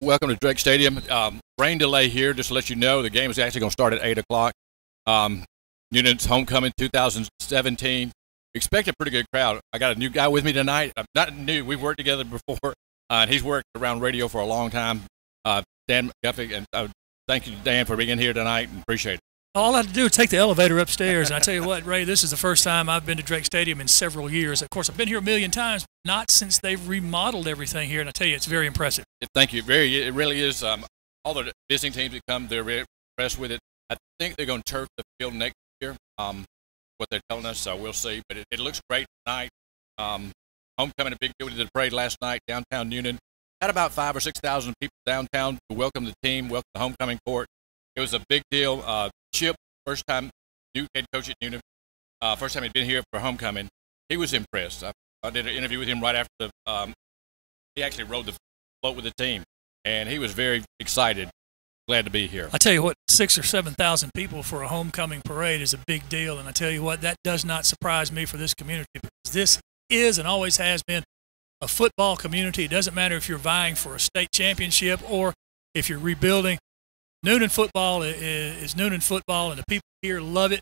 Welcome to Drake Stadium. Rain delay here, just to let you know, the game is actually going to start at 8 o'clock. Newnan's homecoming 2017. Expect a pretty good crowd. I got a new guy with me tonight. Not new, we've worked together before, and he's worked around radio for a long time. Dan Guffey, and thank you, Dan, for being here tonight, and appreciate it. All I have to do is take the elevator upstairs, and I tell you what, Ray, this is the first time I've been to Drake Stadium in several years. Of course, I've been here a million times, not since they've remodeled everything here, and I tell you, it's very impressive. Thank you. It really is. All the visiting teams that come, they're very impressed with it. I think they're going to turf the field next year, what they're telling us, so we'll see. But it looks great tonight. Homecoming, a big deal. We did the parade last night, downtown Newnan. Had about 5,000 or 6,000 people downtown to welcome the team, welcome the homecoming court. It was a big deal. Chip, first time new head coach at Newnan, first time he'd been here for homecoming. He was impressed. I did an interview with him right after he actually rode the float with the team, and he was very excited, glad to be here. I tell you what, 6,000 or 7,000 people for a homecoming parade is a big deal, and I tell you what, that does not surprise me for this community, because this is and always has been a football community. It doesn't matter if you're vying for a state championship or if you're rebuilding. Newnan football is Newnan football, and the people here love it,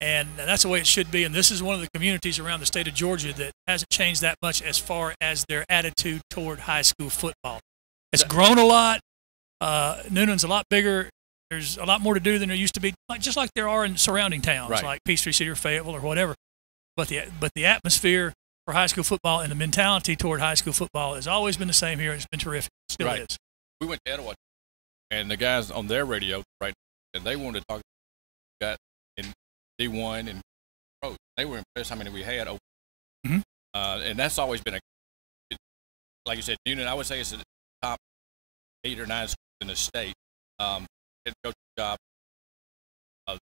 and that's the way it should be. And this is one of the communities around the state of Georgia that hasn't changed that much as far as their attitude toward high school football. It's grown a lot. Newnan's a lot bigger. There's a lot more to do than there used to be, just like there are in surrounding towns, like Peachtree City or Fayetteville or whatever. But the atmosphere for high school football and the mentality toward high school football has always been the same here. It's been terrific. Still is. We went to Etowah, and the guys on their radio, and they wanted to talk about in D1 and Pro. They were impressed how many we had open. And that's always been like you said, Newnan, I would say it's the top 8 or 9 schools in the state. Head coach job,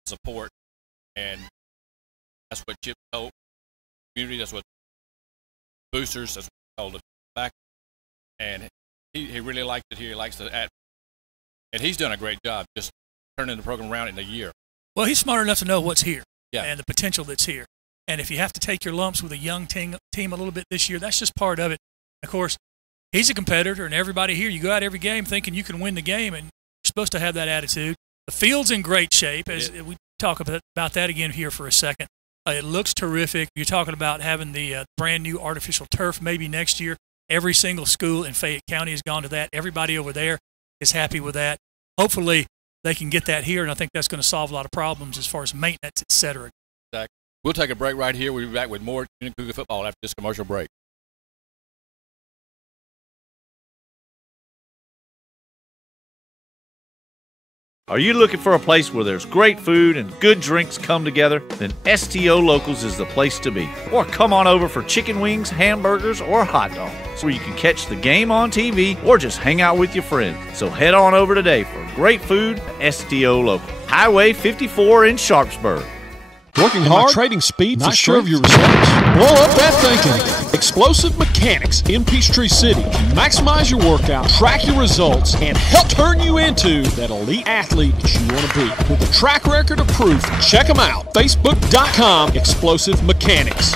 support, and that's what Chip told community. That's what boosters. That's what told the back. And he really liked it here. He likes the atmosphere. And he's done a great job just turning the program around in a year. Well, he's smart enough to know what's here and the potential that's here. And if you have to take your lumps with a young team a little bit this year, that's just part of it. Of course, he's a competitor, and everybody here, you go out every game thinking you can win the game, and you're supposed to have that attitude. The field's in great shape. As we talk about that again here for a second. It looks terrific. You're talking about having the brand new artificial turf maybe next year. Every single school in Fayette County has gone to that. Everybody over there is happy with that. Hopefully they can get that here, and I think that's going to solve a lot of problems as far as maintenance, et cetera. Exactly. We'll take a break right here. We'll be back with more Cougar football after this commercial break. Are you looking for a place where there's great food and good drinks come together? Then STO Locals is the place to be. Or come on over for chicken wings, hamburgers, or hot dogs, where you can catch the game on TV or just hang out with your friends. So head on over today for great food at STO Local. Highway 54 in Sharpsburg. Working hard, trading speed, not sure of your results. Blow up that thinking. Explosive Mechanics in Peachtree City. Maximize your workout, track your results, and help turn you into that elite athlete that you want to be. With a track record of proof, check them out. Facebook.com, Explosive Mechanics.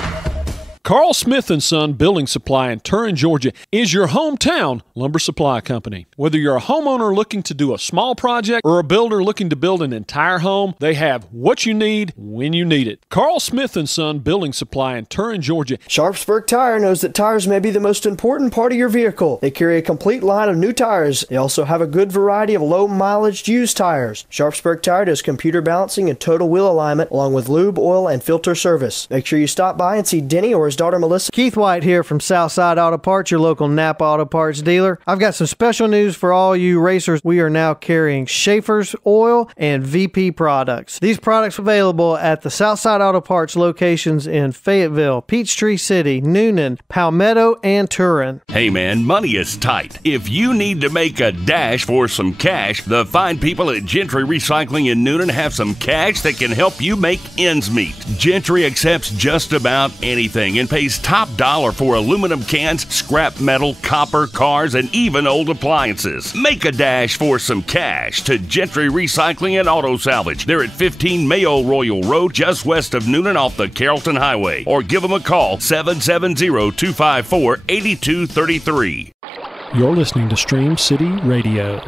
Carl Smith & Son Building Supply in Turin, Georgia is your hometown lumber supply company. Whether you're a homeowner looking to do a small project or a builder looking to build an entire home, they have what you need when you need it. Carl Smith & Son Building Supply in Turin, Georgia. Sharpsburg Tire knows that tires may be the most important part of your vehicle. They carry a complete line of new tires. They also have a good variety of low-mileage used tires. Sharpsburg Tire does computer balancing and total wheel alignment, along with lube, oil, and filter service. Make sure you stop by and see Denny or his daughter Melissa. Keith White here from Southside Auto Parts, your local Napa Auto Parts dealer. I've got some special news for all you racers. We are now carrying Schaefer's oil and VP products. These products available at the Southside Auto Parts locations in Fayetteville, Peachtree City, Newnan, Palmetto, and Turin. Hey man, money is tight. If you need to make a dash for some cash, the fine people at Gentry Recycling in Newnan have some cash that can help you make ends meet. Gentry accepts just about anything and pays top dollar for aluminum cans, scrap metal, copper, cars, and even old appliances. Make a dash for some cash to Gentry Recycling and Auto Salvage. They're at 15 Mayo Royal Road, just west of Newnan off the Carrollton Highway. Or give them a call, 770-254-8233. You're listening to Stream City Radio.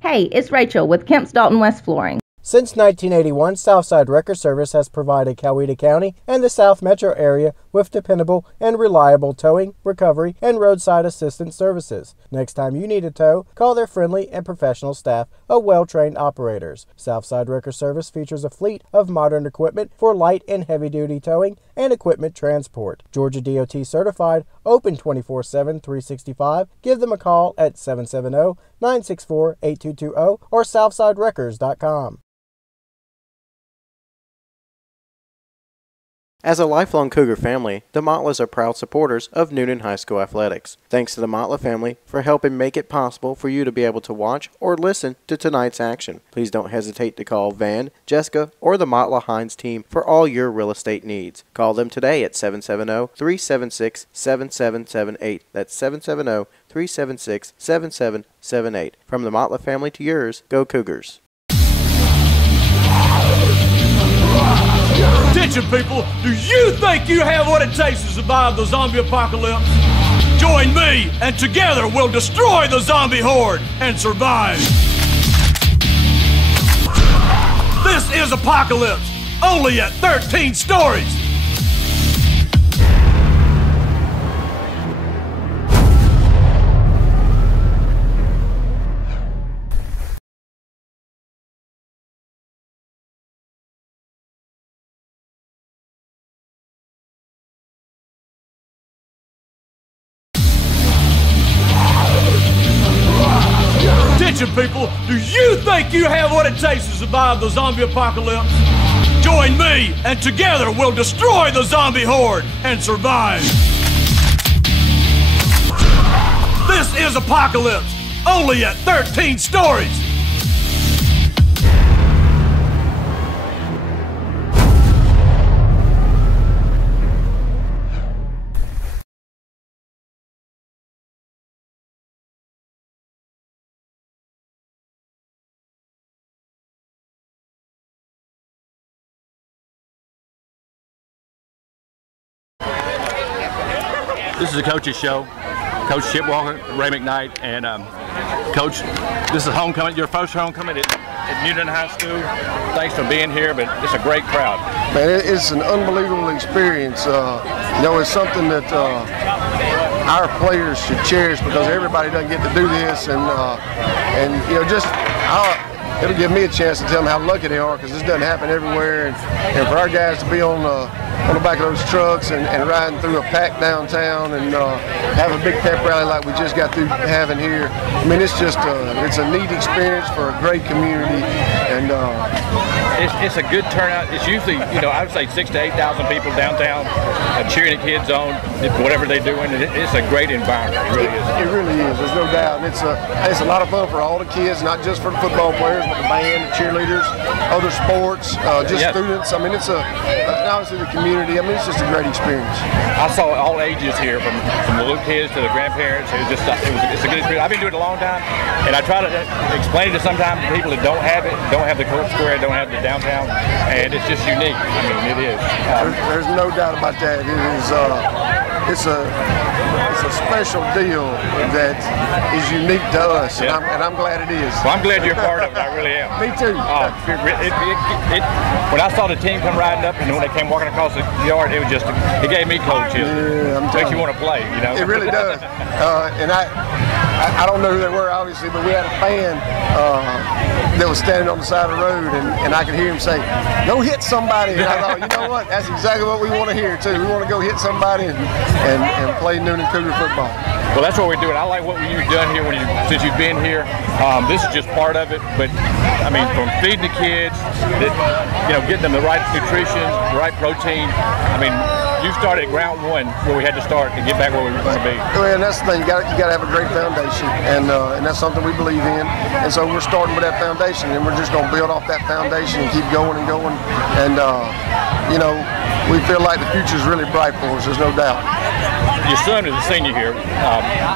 Hey, it's Rachel with Kemp's Dalton West Flooring. Since 1981, Southside Wrecker Service has provided Coweta County and the South Metro area with dependable and reliable towing, recovery, and roadside assistance services. Next time you need a tow, call their friendly and professional staff of well-trained operators. Southside Wrecker Service features a fleet of modern equipment for light and heavy-duty towing and equipment transport. Georgia DOT certified, open 24/7, 365. Give them a call at 770-964-8220 or southsidewreckers.com. As a lifelong Cougar family, the Motlas are proud supporters of Newnan High School athletics. Thanks to the Motla family for helping make it possible for you to be able to watch or listen to tonight's action. Please don't hesitate to call Van, Jessica, or the Motla Hines team for all your real estate needs. Call them today at 770-376-7778. That's 770-376-7778. From the Motla family to yours, go Cougars. Attention, people! Do you think you have what it takes to survive the zombie apocalypse? Join me, and together we'll destroy the zombie horde and survive. This is Apocalypse, only at 13 stories. People, do you think you have what it takes to survive the zombie apocalypse? Join me, and together we'll destroy the zombie horde and survive. This is Apocalypse, only at 13 stories. This is the coach's show. Coach Chip Walker, Ray McKnight, and Coach, this is homecoming, your first homecoming at Newnan High School. Thanks for being here, but it's a great crowd. Man, it's an unbelievable experience. You know, it's something that our players should cherish because everybody doesn't get to do this, and you know, just it'll give me a chance to tell them how lucky they are because this doesn't happen everywhere, and for our guys to be on the back of those trucks and riding through a packed downtown and have a big pep rally like we just got through having here. I mean, it's just it's a neat experience for a great community, and it's a good turnout. It's usually, you know, I would say 6,000 to 8,000 people downtown cheering the kids on, whatever they're doing. It's a great environment. It really is. It really is. There's no doubt. And it's a lot of fun for all the kids, not just for the football players, but the band, the cheerleaders, other sports, just students. I mean, it's obviously the community. I mean, it's just a great experience. I saw all ages here, from the little kids to the grandparents. It's a good experience. I've been doing it a long time, and I try to explain it to sometimes people that don't have it, don't have the court square, don't have the downtown, and it's just unique. I mean, it is. There's no doubt about that. It is. It's a special deal that is unique to us, and I'm glad it is. Well, I'm glad you're a part of it. I really am. Me too. When I saw the team come riding up, and when they came walking across the yard, it gave me cold chills. Yeah, makes you want to play, you know. It really does. And I don't know who they were, obviously, but we had a fan that was standing on the side of the road, and I could hear him say, "Go hit somebody." And I thought, you know what? That's exactly what we want to hear too. We want to go hit somebody and play Newnan Cougar football. Well, that's what we're doing. I like what you've done here since you've been here. This is just part of it, but I mean, from feeding the kids, getting them the right nutrition, the right protein. I mean, you started at ground one where we had to start to get back where we were going to be. Well, and that's the thing. You got to have a great foundation, and that's something we believe in. And so we're starting with that foundation, and we're just going to build off that foundation and keep going and going. And we feel like the future is really bright for us. There's no doubt. your son is a senior here,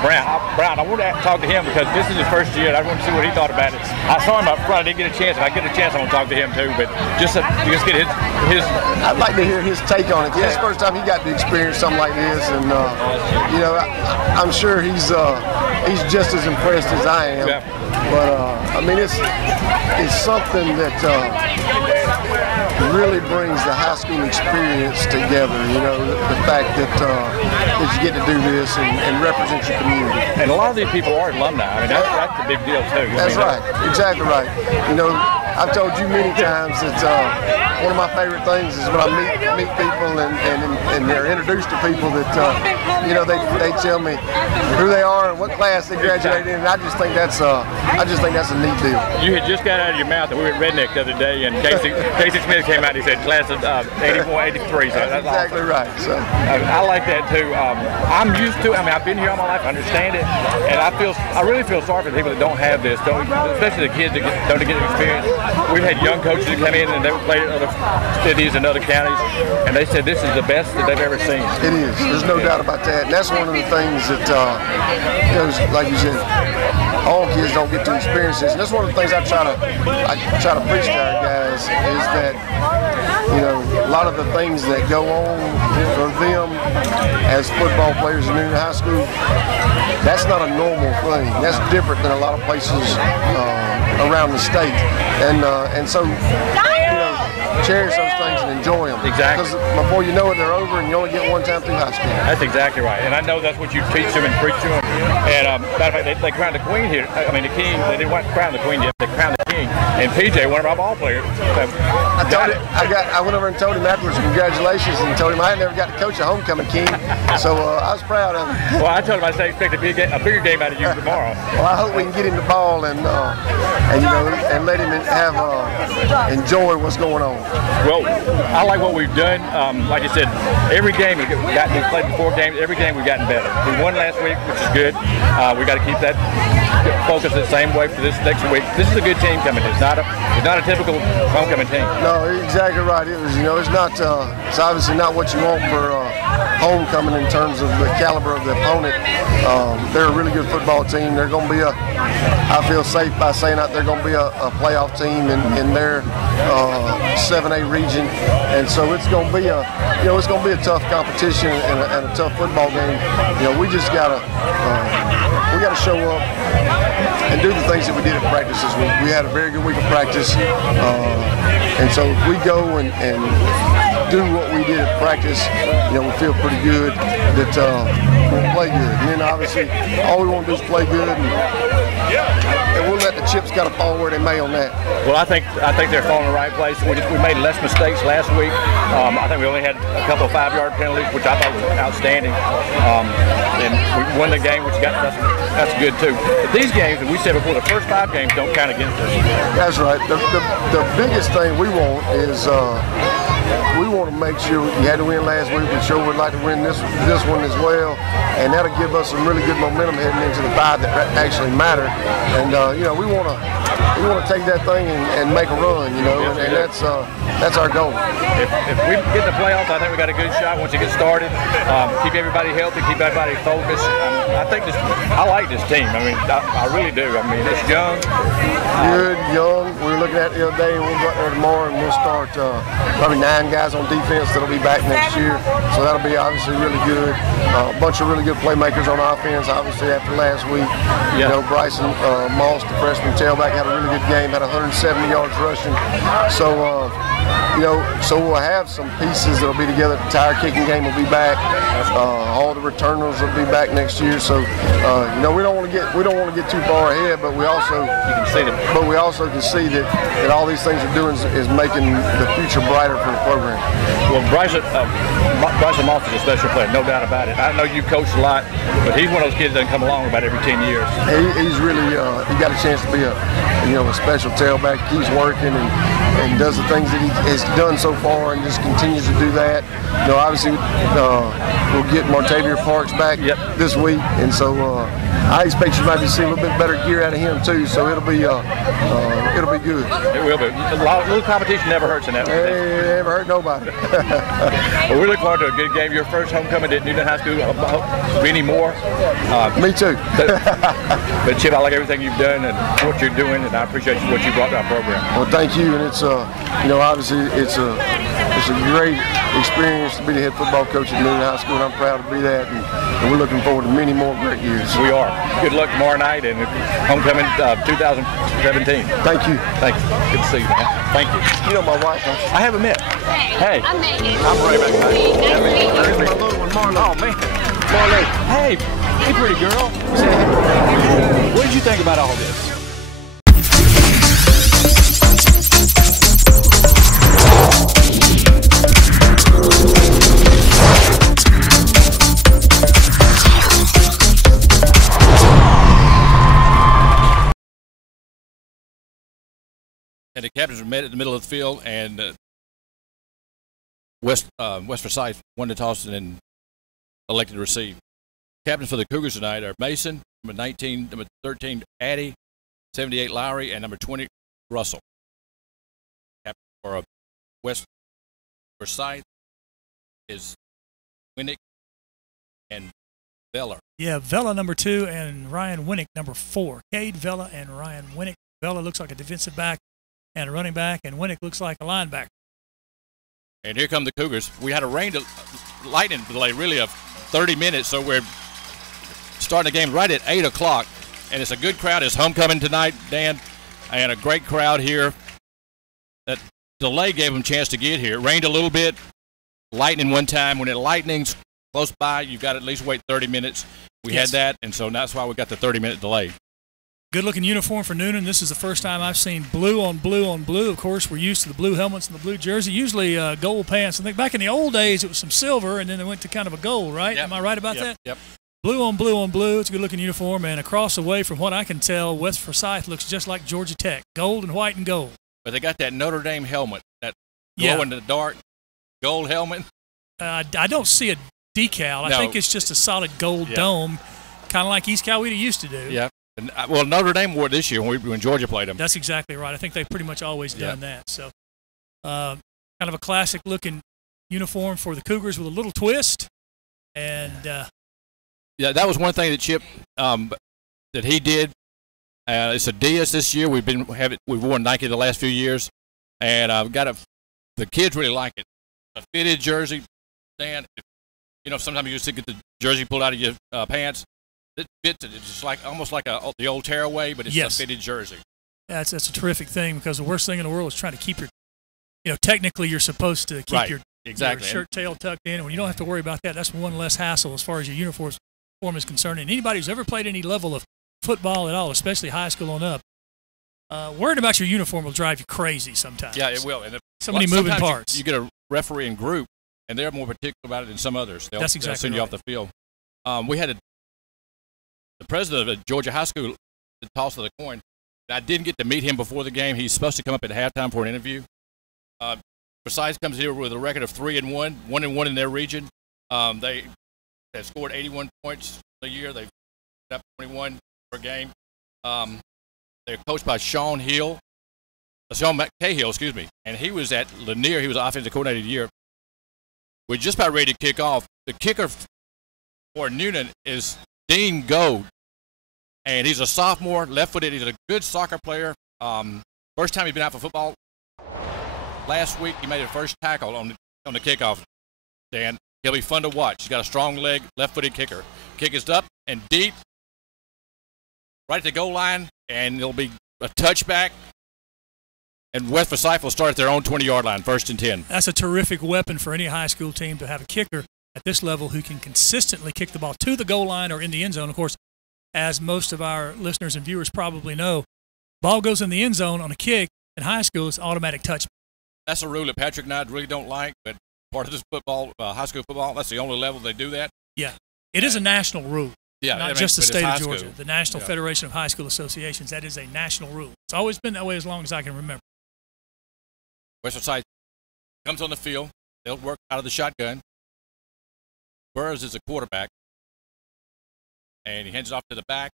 Brown. I want to talk to him because this is his first year, and I want to see what he thought about it. I saw him up front. I didn't get a chance. If I get a chance, I want to talk to him too. But just get his. I'd like to hear his take on it. It's the first time he got to experience something like this, and you know, I'm sure he's just as impressed as I am. Yeah. But I mean, it's something that really brings the high school experience together. You know, the fact that you get to do this and represent your community. And a lot of these people are alumni. I mean, that's a big deal too. That's right. Exactly right. You know, I've told you many times that one of my favorite things is when I meet people and they're introduced to people that you know, they tell me who they are and what class they graduated in, and I just think that's a neat deal. You had just got out of your mouth that we were at Redneck the other day, and Casey Smith came out and he said class of 84, 83. So that's exactly awesome. Right. So I like that too. I'm used to it. I mean, I've been here all my life. I understand it, and I really feel sorry for the people that don't have this, especially the kids that don't get the experience. We've had young coaches that come in and they would play at other cities and other counties, and they said this is the best that they've ever seen. It is. There's no doubt about that. And that's one of the things that, you know, like you said, all kids don't get to experience this. And that's one of the things I try to preach to our guys is that, you know, a lot of the things that go on for them as football players in Newnan High School, that's not a normal thing. That's different than a lot of places around the state. And so, you know, cherish those things and enjoy them. Exactly. Because before you know it, they're over, and you only get one time through high school. That's exactly right. And I know that's what you teach them and preach to them. And matter of fact, they crowned the queen here. I mean, the king. They didn't want to crown the queen yet. They crowned the king. And PJ, one of our ball players. I went over and told him afterwards, congratulations, and told him I had never got to coach a homecoming king. So I was proud of him. Well, I told him I expect a bigger game out of you tomorrow. Well, I hope we can get him the ball and you know, and let him have enjoy what's going on. Well, I like what we've done. Like I said, every game we've played before games. Every game we've gotten better. We won last week, which is good. We got to keep that focus the same way for this next week. This is a good team coming. It's not a typical homecoming team. No, exactly right. It was, you know, it's not. It's obviously not what you want for homecoming in terms of the caliber of the opponent. They're a really good football team. They're going to be I feel safe by saying that they're going to be a playoff team in their 7A region, and so it's going to be it's going to be a tough competition and a tough football game. You know, we just gotta show up and do the things that we did at practice this week. We had a very good week of practice, and so if we go and do what we did at practice, you know, we feel pretty good that we'll play good. And then obviously all we want to do is play good, and we'll let the chips kind of fall where they may on that. Well, I think they're falling in the right place. We made less mistakes last week. I think we only had a couple of 5-yard penalties, which I thought was outstanding. And we won the game, which that's good too. But these games, as we said before, the first 5 games don't count against us. That's right. The biggest thing we want is we want to make sure you had to win last week. We sure would like to win this one as well, and that'll give us some really good momentum heading into the 5 that actually matter. And you know, we want to take that thing and make a run. You know, and that's our goal. If we get the playoffs, I think we got a good shot once it gets started. Keep everybody healthy, keep everybody focused. I like this team. I mean, I really do. I mean, it's young. Good, young. We were looking at it the other day. We'll go out there tomorrow and we'll start probably 9 guys on defense that'll be back next year. So that'll be obviously really good. A bunch of really good playmakers on offense, obviously, after last week. You know, Bryson Moss, the freshman tailback, had a really good game, had 170 yards rushing. So, you know, so we'll have some pieces that'll be together. The tire kicking game will be back. All the returners will be back next year. So, you know, we don't want to get too far ahead, but we also can see that all these things are doing is making the future brighter for the program. Well, Bryson Moss is a special player, no doubt about it. I know you coached a lot, but he's one of those kids that doesn't come along about every 10 years. He's really he got a chance to be a special tailback. Keeps working and does the things that he has done so far and just continues to do that. You know, obviously we'll get Martavier Parks back this week, and so I expect you might be seeing a little bit better gear out of him too. So it'll be good. It will be. A little competition never hurts in that. It never hurt nobody. Well, we look forward to a good game. Your first homecoming at Newnan High School. Many more. Me too. But Chip, I like everything you've done and what you're doing, and I appreciate what you brought to our program. Well, thank you, and it's obviously it's a great experience to be the head football coach at Newnan High School, and I'm proud to be that, and we're looking forward to many more great years. We are. Good luck tomorrow night and homecoming 2017. Thank you. Thank you. Good to see you, man. Thank you. You know my wife, don't you? I haven't met. Hey. I met you. I'm right back. Nice My little one, Marlon. Oh, man. Marlon. Hey, pretty girl. What did you think about all this? And the captains were met at the middle of the field, and West Forsyth won the toss and then elected to receive. Captains for the Cougars tonight are Mason, number 19, number 13, Addy, 78, Lowry, and number 20, Russell. Captain for West Forsyth is Winnick and Vella. Yeah, Vella number 2 and Ryan Winnick number 4. Cade Vella and Ryan Winnick. Vella looks like a defensive back and a running back, and Winnick looks like a linebacker. And here come the Cougars. We had a lightning delay, really, of 30 minutes, so we're starting the game right at 8 o'clock. And it's a good crowd. It's homecoming tonight, Dan, and a great crowd here. That delay gave them a chance to get here. It rained a little bit, lightning one time. When it lightnings close by, you've got to at least wait 30 minutes. We had that, and so that's why we got the 30-minute delay. Good-looking uniform for Newnan. This is the first time I've seen blue on blue on blue. Of course, we're used to the blue helmets and the blue jersey. Usually gold pants. I think back in the old days it was some silver, and then they went to kind of a gold, right? Yep. Am I right about that? Yep. Blue on blue on blue. It's a good-looking uniform. And across the way, from what I can tell, West Forsyth looks just like Georgia Tech. Gold and white and gold. But they got that Notre Dame helmet, that glow-in-the-dark gold helmet. I don't see a decal. No. I think it's just a solid gold dome, kind of like East Coweta used to do. Yeah. And, well, Notre Dame wore it this year when Georgia played them. That's exactly right. I think they've pretty much always done that. So kind of a classic-looking uniform for the Cougars with a little twist. And yeah, that was one thing that Chip that he did. It's a Diaz this year. We've worn Nike the last few years, and I've got the kids really like it. A fitted jersey, Dan. Sometimes you just get the jersey pulled out of your pants. It fits it. It's just like almost like the old tearaway, but it's a fitted jersey. Yeah, that's a terrific thing, because the worst thing in the world is trying to keep your, technically you're supposed to keep your shirt tail tucked in, and when you don't have to worry about that, that's one less hassle as far as your uniform is concerned. And anybody who's ever played any level of football at all, especially high school on up, worried about your uniform will drive you crazy sometimes. Yeah, it will. And so many moving parts. You get a referee in group, and they're more particular about it than some others. They'll send you off the field. We had the president of Georgia High School, the toss of the coin. I didn't get to meet him before the game. He's supposed to come up at halftime for an interview. Forsyth comes here with a record of 3-1, 1-1 in their region. They have scored 81 points a year. They've got 21 per game. They're coached by Sean Cahill, excuse me, and he was at Lanier. He was offensive coordinator of the year. We're just about ready to kick off. The kicker for Newnan is Dean Gold, and he's a sophomore, left-footed. He's a good soccer player. First time he's been out for football. Last week he made a first tackle on the kickoff. Dan, he'll be fun to watch. He's got a strong leg, left-footed kicker. Kick is up and deep, right at the goal line, and it'll be a touchback. And West Forsyth will start at their own 20-yard line, 1st and 10. That's a terrific weapon for any high school team to have a kicker at this level who can consistently kick the ball to the goal line or in the end zone. Of course, as most of our listeners and viewers probably know, ball goes in the end zone on a kick in high school, it's automatic touchback. That's a rule that Patrick and I really don't like, but part of this football, high school football, that's the only level they do that. Yeah, it is a national rule. Yeah, not just the state of Georgia. School. The National Federation of High School Associations, that is a national rule. It's always been that way as long as I can remember. West Forsyth comes on the field. They'll work out of the shotgun. Burrs is a quarterback. and he hands it off to the back.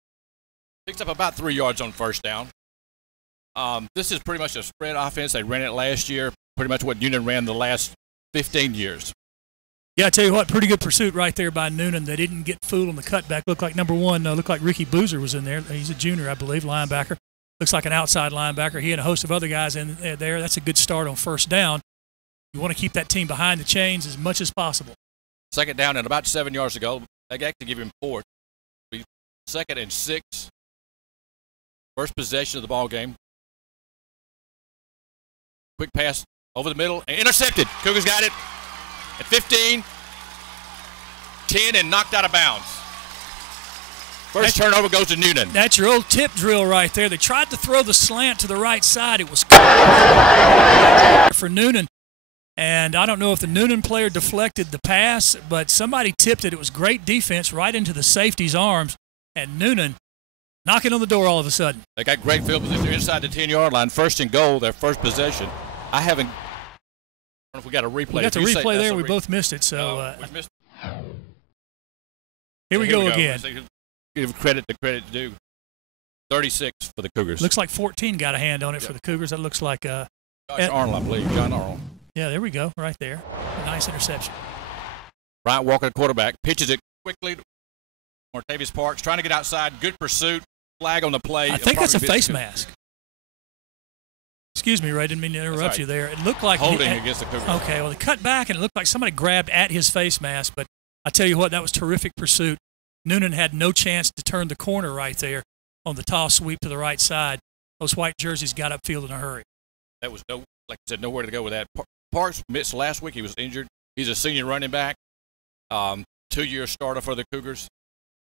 Picks up about 3 yards on first down. This is pretty much a spread offense. They ran it last year, pretty much what Newnan ran the last 15 years. Yeah, I tell you what, pretty good pursuit right there by Newnan. They didn't get fooled on the cutback. Looked like number one, looked like Ricky Boozer was in there. He's a junior, I believe, linebacker. Looks like an outside linebacker. He and a host of other guys in there. That's a good start on first down. You want to keep that team behind the chains as much as possible. Second down and about 7 yards ago. They got to give him 4. 2nd and 6. First possession of the ball game. Quick pass over the middle and intercepted. Cougars got it at 15, 10, and knocked out of bounds. First turnover goes to Newnan. That's your old tip drill right there. They tried to throw the slant to the right side. It was for Newnan. And I don't know if the Newnan player deflected the pass, but somebody tipped it. It was great defense right into the safety's arms. And Newnan knocking on the door all of a sudden. They got great field position. They're inside the 10-yard line. First and goal, their first possession. I don't know if we got a replay. We got the replay there. We both missed it. So we missed it. Here we go again. Give credit to credit due. 36 for the Cougars. Looks like 14 got a hand on it for the Cougars. That looks like Josh Arnold, I believe. John Arnold. Yeah, there we go, right there. A nice interception. Bryant Walker, the quarterback, pitches it quickly to Martavius Parks, trying to get outside. Good pursuit. Flag on the play. I think that's a face mask. Excuse me, Ray. Didn't mean to interrupt you there. It looked like holding against the Cougars. Okay, well, they cut back, and it looked like somebody grabbed at his face mask. But I tell you what, that was terrific pursuit. Newnan had no chance to turn the corner right there on the toss sweep to the right side. Those white jerseys got upfield in a hurry. That was like I said, nowhere to go with that. Parks missed last week. He was injured. He's a senior running back, 2-year starter for the Cougars.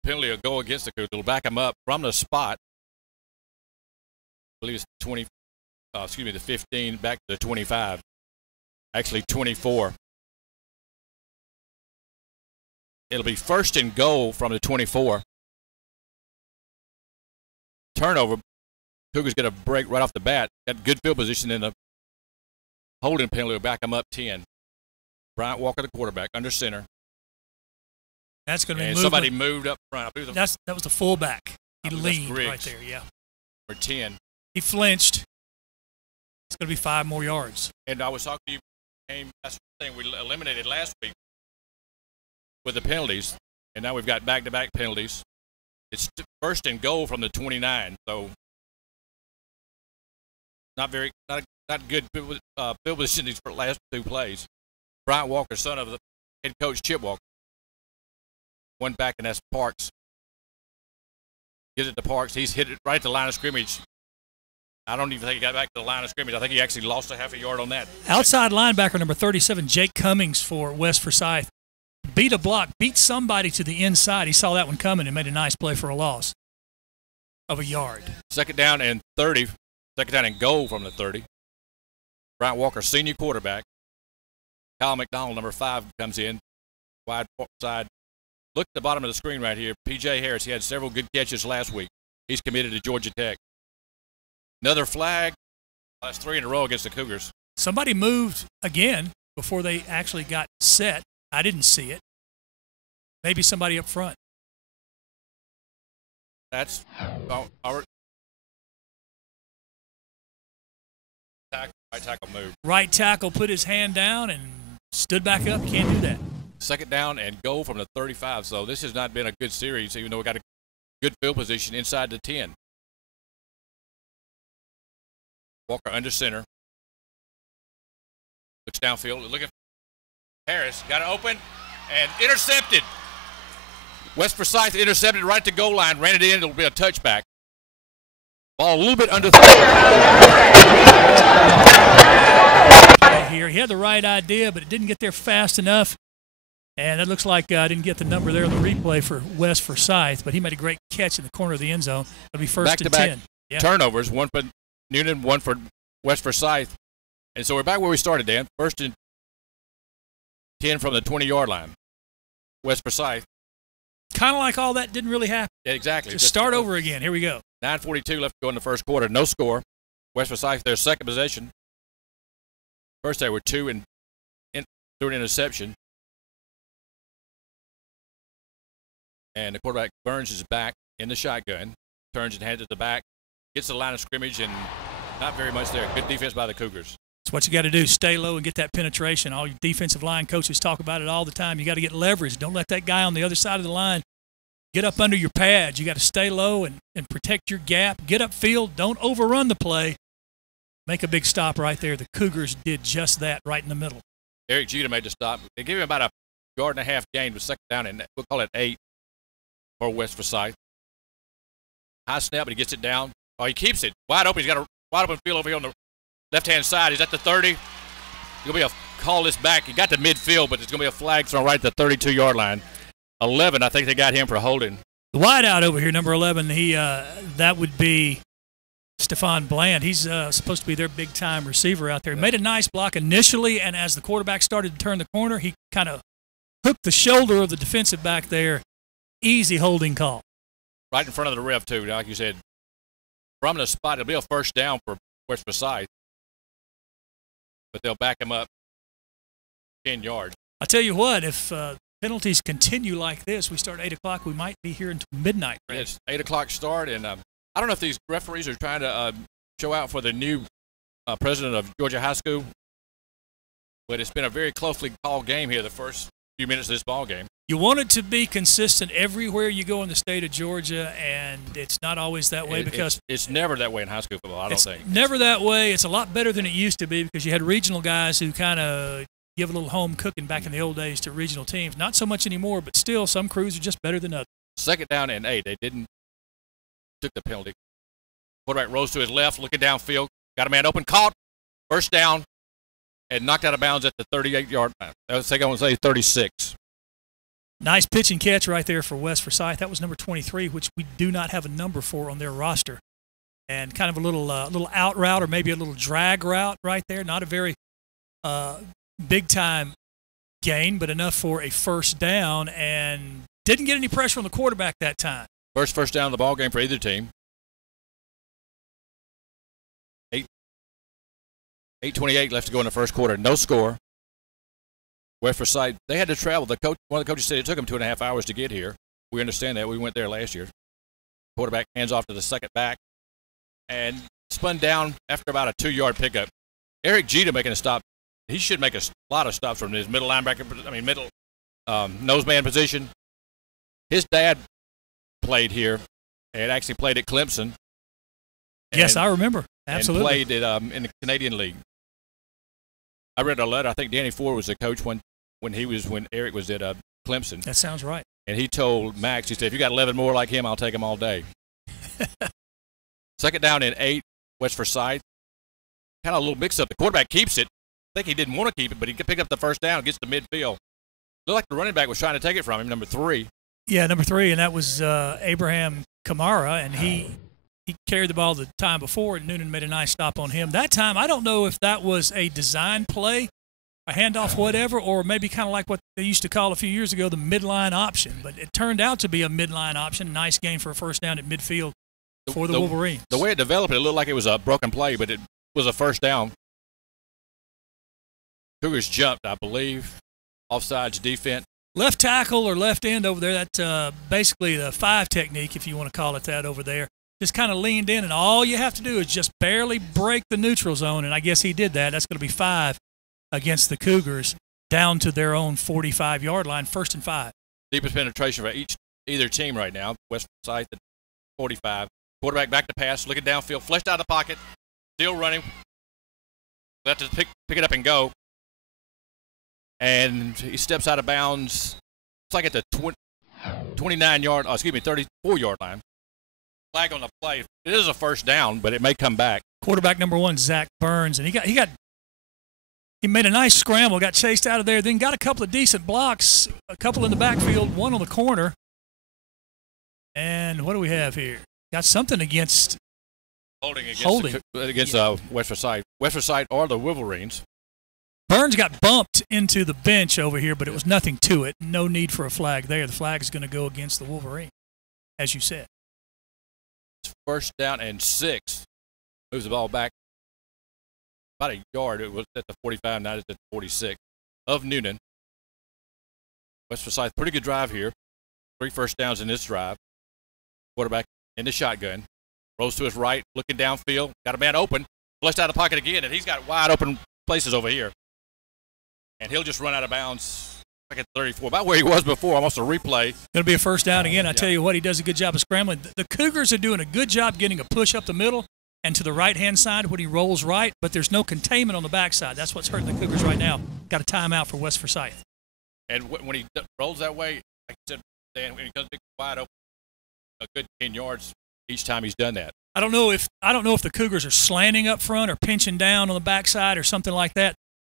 Penalty a goal against the Cougars. It'll back him up from the spot. I believe it's the 15 back to the 25. Actually 24. It'll be first and goal from the 24. Turnover. Cougars get a break right off the bat. Got good field position in the holding penalty will back them up 10. Bryant Walker, the quarterback, under center. That's going to be and movement. Somebody moved up front. That was the fullback. He leaned right there, yeah. For 10. He flinched. It's going to be 5 more yards. And I was talking to you, that's the thing we eliminated last week with the penalties, and now we've got back-to-back penalties. It's first and goal from the 29, so not good field position these last 2 plays. Bryant Walker, son of the head coach Chip Walker. One back, and that's Parks. Gives it to Parks. He's hit it right at the line of scrimmage. I don't even think he got back to the line of scrimmage. I think he actually lost a half a yard on that. Outside linebacker number 37, Jake Cummings for West Forsyth. Beat a block, beat somebody to the inside. He saw that one coming and made a nice play for a loss of a yard. Second down and 30. Second down and goal from the 30. Bryant Walker, senior quarterback. Kyle McDonald, number 5, comes in. Wide side. Look at the bottom of the screen right here. P.J. Harris, he had several good catches last week. He's committed to Georgia Tech. Another flag. That's 3 in a row against the Cougars. Somebody moved again before they actually got set. I didn't see it. Maybe somebody up front. That's our right tackle moved. Right tackle put his hand down and stood back up. Can't do that. Second down and goal from the 35. So this has not been a good series, even though we got a good field position inside the 10. Walker under center. Looks downfield. Looking. Harris got it open and intercepted. West Forsyth intercepted right at the goal line, ran it in. It'll be a touchback. Ball a little bit under. Here, he had the right idea, but it didn't get there fast enough. And it looks like I didn't get the number there on the replay for West Forsyth, but he made a great catch in the corner of the end zone. It'll be first and 10. Yeah. Turnovers, one for Newnan, one for West Forsyth. And so we're back where we started, Dan. First and 10 from the 20-yard line. West Forsyth. Kind of like all that didn't really happen. Yeah, exactly. Just start over again. Here we go. 9:42 left to go in the first quarter. No score. West Forsyth, their second possession. First they were 2 and threw an interception. And the quarterback, Burns, is back in the shotgun, turns and hands it to the back, gets to the line of scrimmage, and not very much there. Good defense by the Cougars. That's what you got to do, stay low and get that penetration. All your defensive line coaches talk about it all the time. You got to get leverage. Don't let that guy on the other side of the line get up under your pads. You got to stay low and protect your gap. Get upfield. Don't overrun the play. Make a big stop right there. The Cougars did just that right in the middle. Eric Jeter made the stop. They gave him about a yard and a half gain with second down, and we'll call it 8 for West Forsyth. High snap, but he gets it down. Oh, he keeps it wide open. He's got a wide open field over here on the left-hand side. He's at the 30. It's going to be a call this back. He got to midfield, but it's going to be a flag thrown right at the 32-yard line. 11, I think they got him for holding. The wideout over here, number 11, that would be Stephon Bland. He's supposed to be their big-time receiver out there. He made a nice block initially, and as the quarterback started to turn the corner, he kind of hooked the shoulder of the defensive back there. Easy holding call. Right in front of the ref, too, like you said. From the spot, it'll be a first down for West Forsyth, but they'll back him up 10 yards. I tell you what, if penalties continue like this, we start at 8 o'clock, we might be here until midnight. Right? It's 8 o'clock start, and I don't know if these referees are trying to show out for the new president of Georgia High School, but it's been a very closely called game here the first few minutes of this ball game. You want it to be consistent everywhere you go in the state of Georgia, and it's not always that way because it's never that way in high school football, I don't think. Never that way. It's a lot better than it used to be because you had regional guys who kind of give a little home cooking back in the old days to regional teams. Not so much anymore, but still some crews are just better than others. Second down and 8. They took the penalty. Quarterback rose to his left, looking downfield, got a man open, caught, first down, and knocked out of bounds at the 38-yard line. I was going to say 36. Nice pitch and catch right there for West Forsyth. That was number 23, which we do not have a number for on their roster. And kind of a little out route or maybe a little drag route right there. Not a very big-time gain, but enough for a first down, and didn't get any pressure on the quarterback that time. First down of the ball game for either team. 8:28 left to go in the first quarter. No score. West Forsyth, they had to travel. One of the coaches said it took them 2.5 hours to get here. We understand that. We went there last year. Quarterback hands off to the second back and spun down after about a 2-yard pickup. Eric Jeter making a stop. He should make a lot of stops from his middle linebacker, middle nose man position. His dad played here and actually played at Clemson. Yes, I remember. Absolutely. And played in the Canadian League. I read a letter. I think Danny Ford was the coach when Eric was at Clemson. That sounds right. And he told Max, he said, if you got 11 more like him, I'll take them all day. Second down and 8, West Forsyth. Kind of a little mix-up. The quarterback keeps it. I think he didn't want to keep it, but he picked up the first down, gets to midfield. Looked like the running back was trying to take it from him, number 3. Yeah, number 3, and that was Abraham Kamara, and he carried the ball the time before, and Newnan made a nice stop on him. That time, I don't know if that was a design play, a handoff, whatever, or maybe kind of like what they used to call a few years ago the midline option. But it turned out to be a midline option. Nice gain for a first down at midfield for the Wolverines. The way it developed, it looked like it was a broken play, but it was a first down. Cougars jumped, I believe, offsides defense. Left tackle or left end over there, that's basically the 5 technique, if you want to call it that over there. Just kind of leaned in, and all you have to do is just barely break the neutral zone, and I guess he did that. That's going to be 5 against the Cougars down to their own 45-yard line, 1st and 5. Deepest penetration for either team right now. West Forsyth at 45. Quarterback back to pass, looking downfield, fleshed out of the pocket, still running. Left to pick it up and go. And he steps out of bounds. It's like at the 34-yard line. Flag on the play. It is a first down, but it may come back. Quarterback number 1, Zach Burns, and he made a nice scramble, got chased out of there, then got a couple of decent blocks, a couple in the backfield, one on the corner. And what do we have here? Got something against holding against West Forsyth. West Forsyth or the Wolverines. Burns got bumped into the bench over here, but it was nothing to it. No need for a flag there. The flag is going to go against the Wolverine, as you said. First down and 6. Moves the ball back about a yard. It was at the 45, now it's at the 46 of Newnan. West Forsyth, pretty good drive here. 3 first downs in this drive. Quarterback in the shotgun. Rolls to his right, looking downfield. Got a man open. Flushed out of the pocket again, and he's got wide open places over here. And he'll just run out of bounds like at 34, about where he was before, almost a replay. Going to be a first down again. I tell you what, he does a good job of scrambling. The Cougars are doing a good job getting a push up the middle and to the right-hand side when he rolls right, but there's no containment on the backside. That's what's hurting the Cougars right now. Got a timeout for West Forsyth. And when he rolls that way, like I said, Dan, when he comes wide open, a good 10 yards each time he's done that. I don't know if the Cougars are slanting up front or pinching down on the backside or something like that.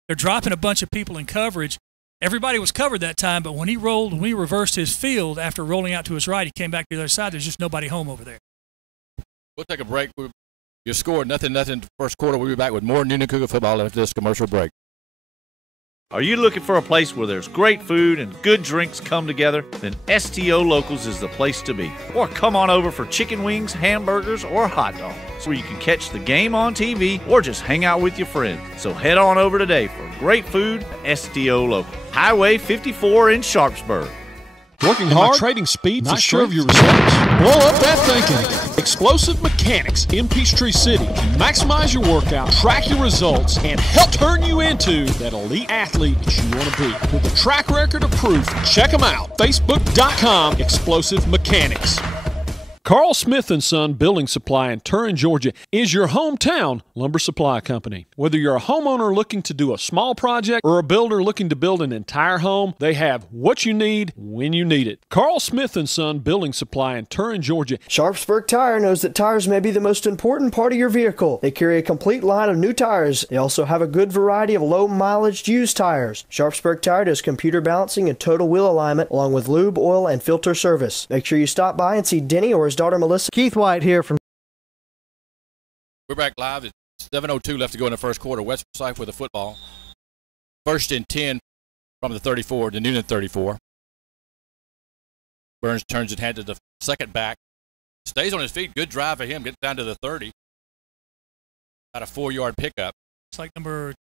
They're dropping a bunch of people in coverage. Everybody was covered that time, but when he reversed his field after rolling out to his right, he came back to the other side. There's just nobody home over there. We'll take a break. You scored nothing first quarter. We'll be back with more Newnan Cougar football after this commercial break. Are you looking for a place where there's great food and good drinks come together? Then STO Locals is the place to be. Or come on over for chicken wings, hamburgers, or hot dogs, where you can catch the game on TV or just hang out with your friends. So head on over today for great food at STO Local. Highway 54 in Sharpsburg. Working hard, trading speed, not sure of your results. Blow up that thinking. Explosive Mechanics in Peachtree City. Maximize your workout, track your results, and help turn you into that elite athlete that you want to be. With a track record of proof, check them out. Facebook.com, Explosive Mechanics. Carl Smith & Son Building Supply in Turin, Georgia is your hometown lumber supply company. Whether you're a homeowner looking to do a small project or a builder looking to build an entire home, they have what you need when you need it. Carl Smith & Son Building Supply in Turin, Georgia. Sharpsburg Tire knows that tires may be the most important part of your vehicle. They carry a complete line of new tires. They also have a good variety of low-mileage used tires. Sharpsburg Tire does computer balancing and total wheel alignment, along with lube, oil, and filter service. Make sure you stop by and see Denny or his daughter Melissa. Keith White here from. We're back live. It's 7:02 left to go in the first quarter. West Forsyth with the football. 1st and 10 from the 34, the Newnan 34. Burns turns it, hands to the second back. Stays on his feet. Good drive for him. Gets down to the 30. Got a 4-yard pickup. It's like number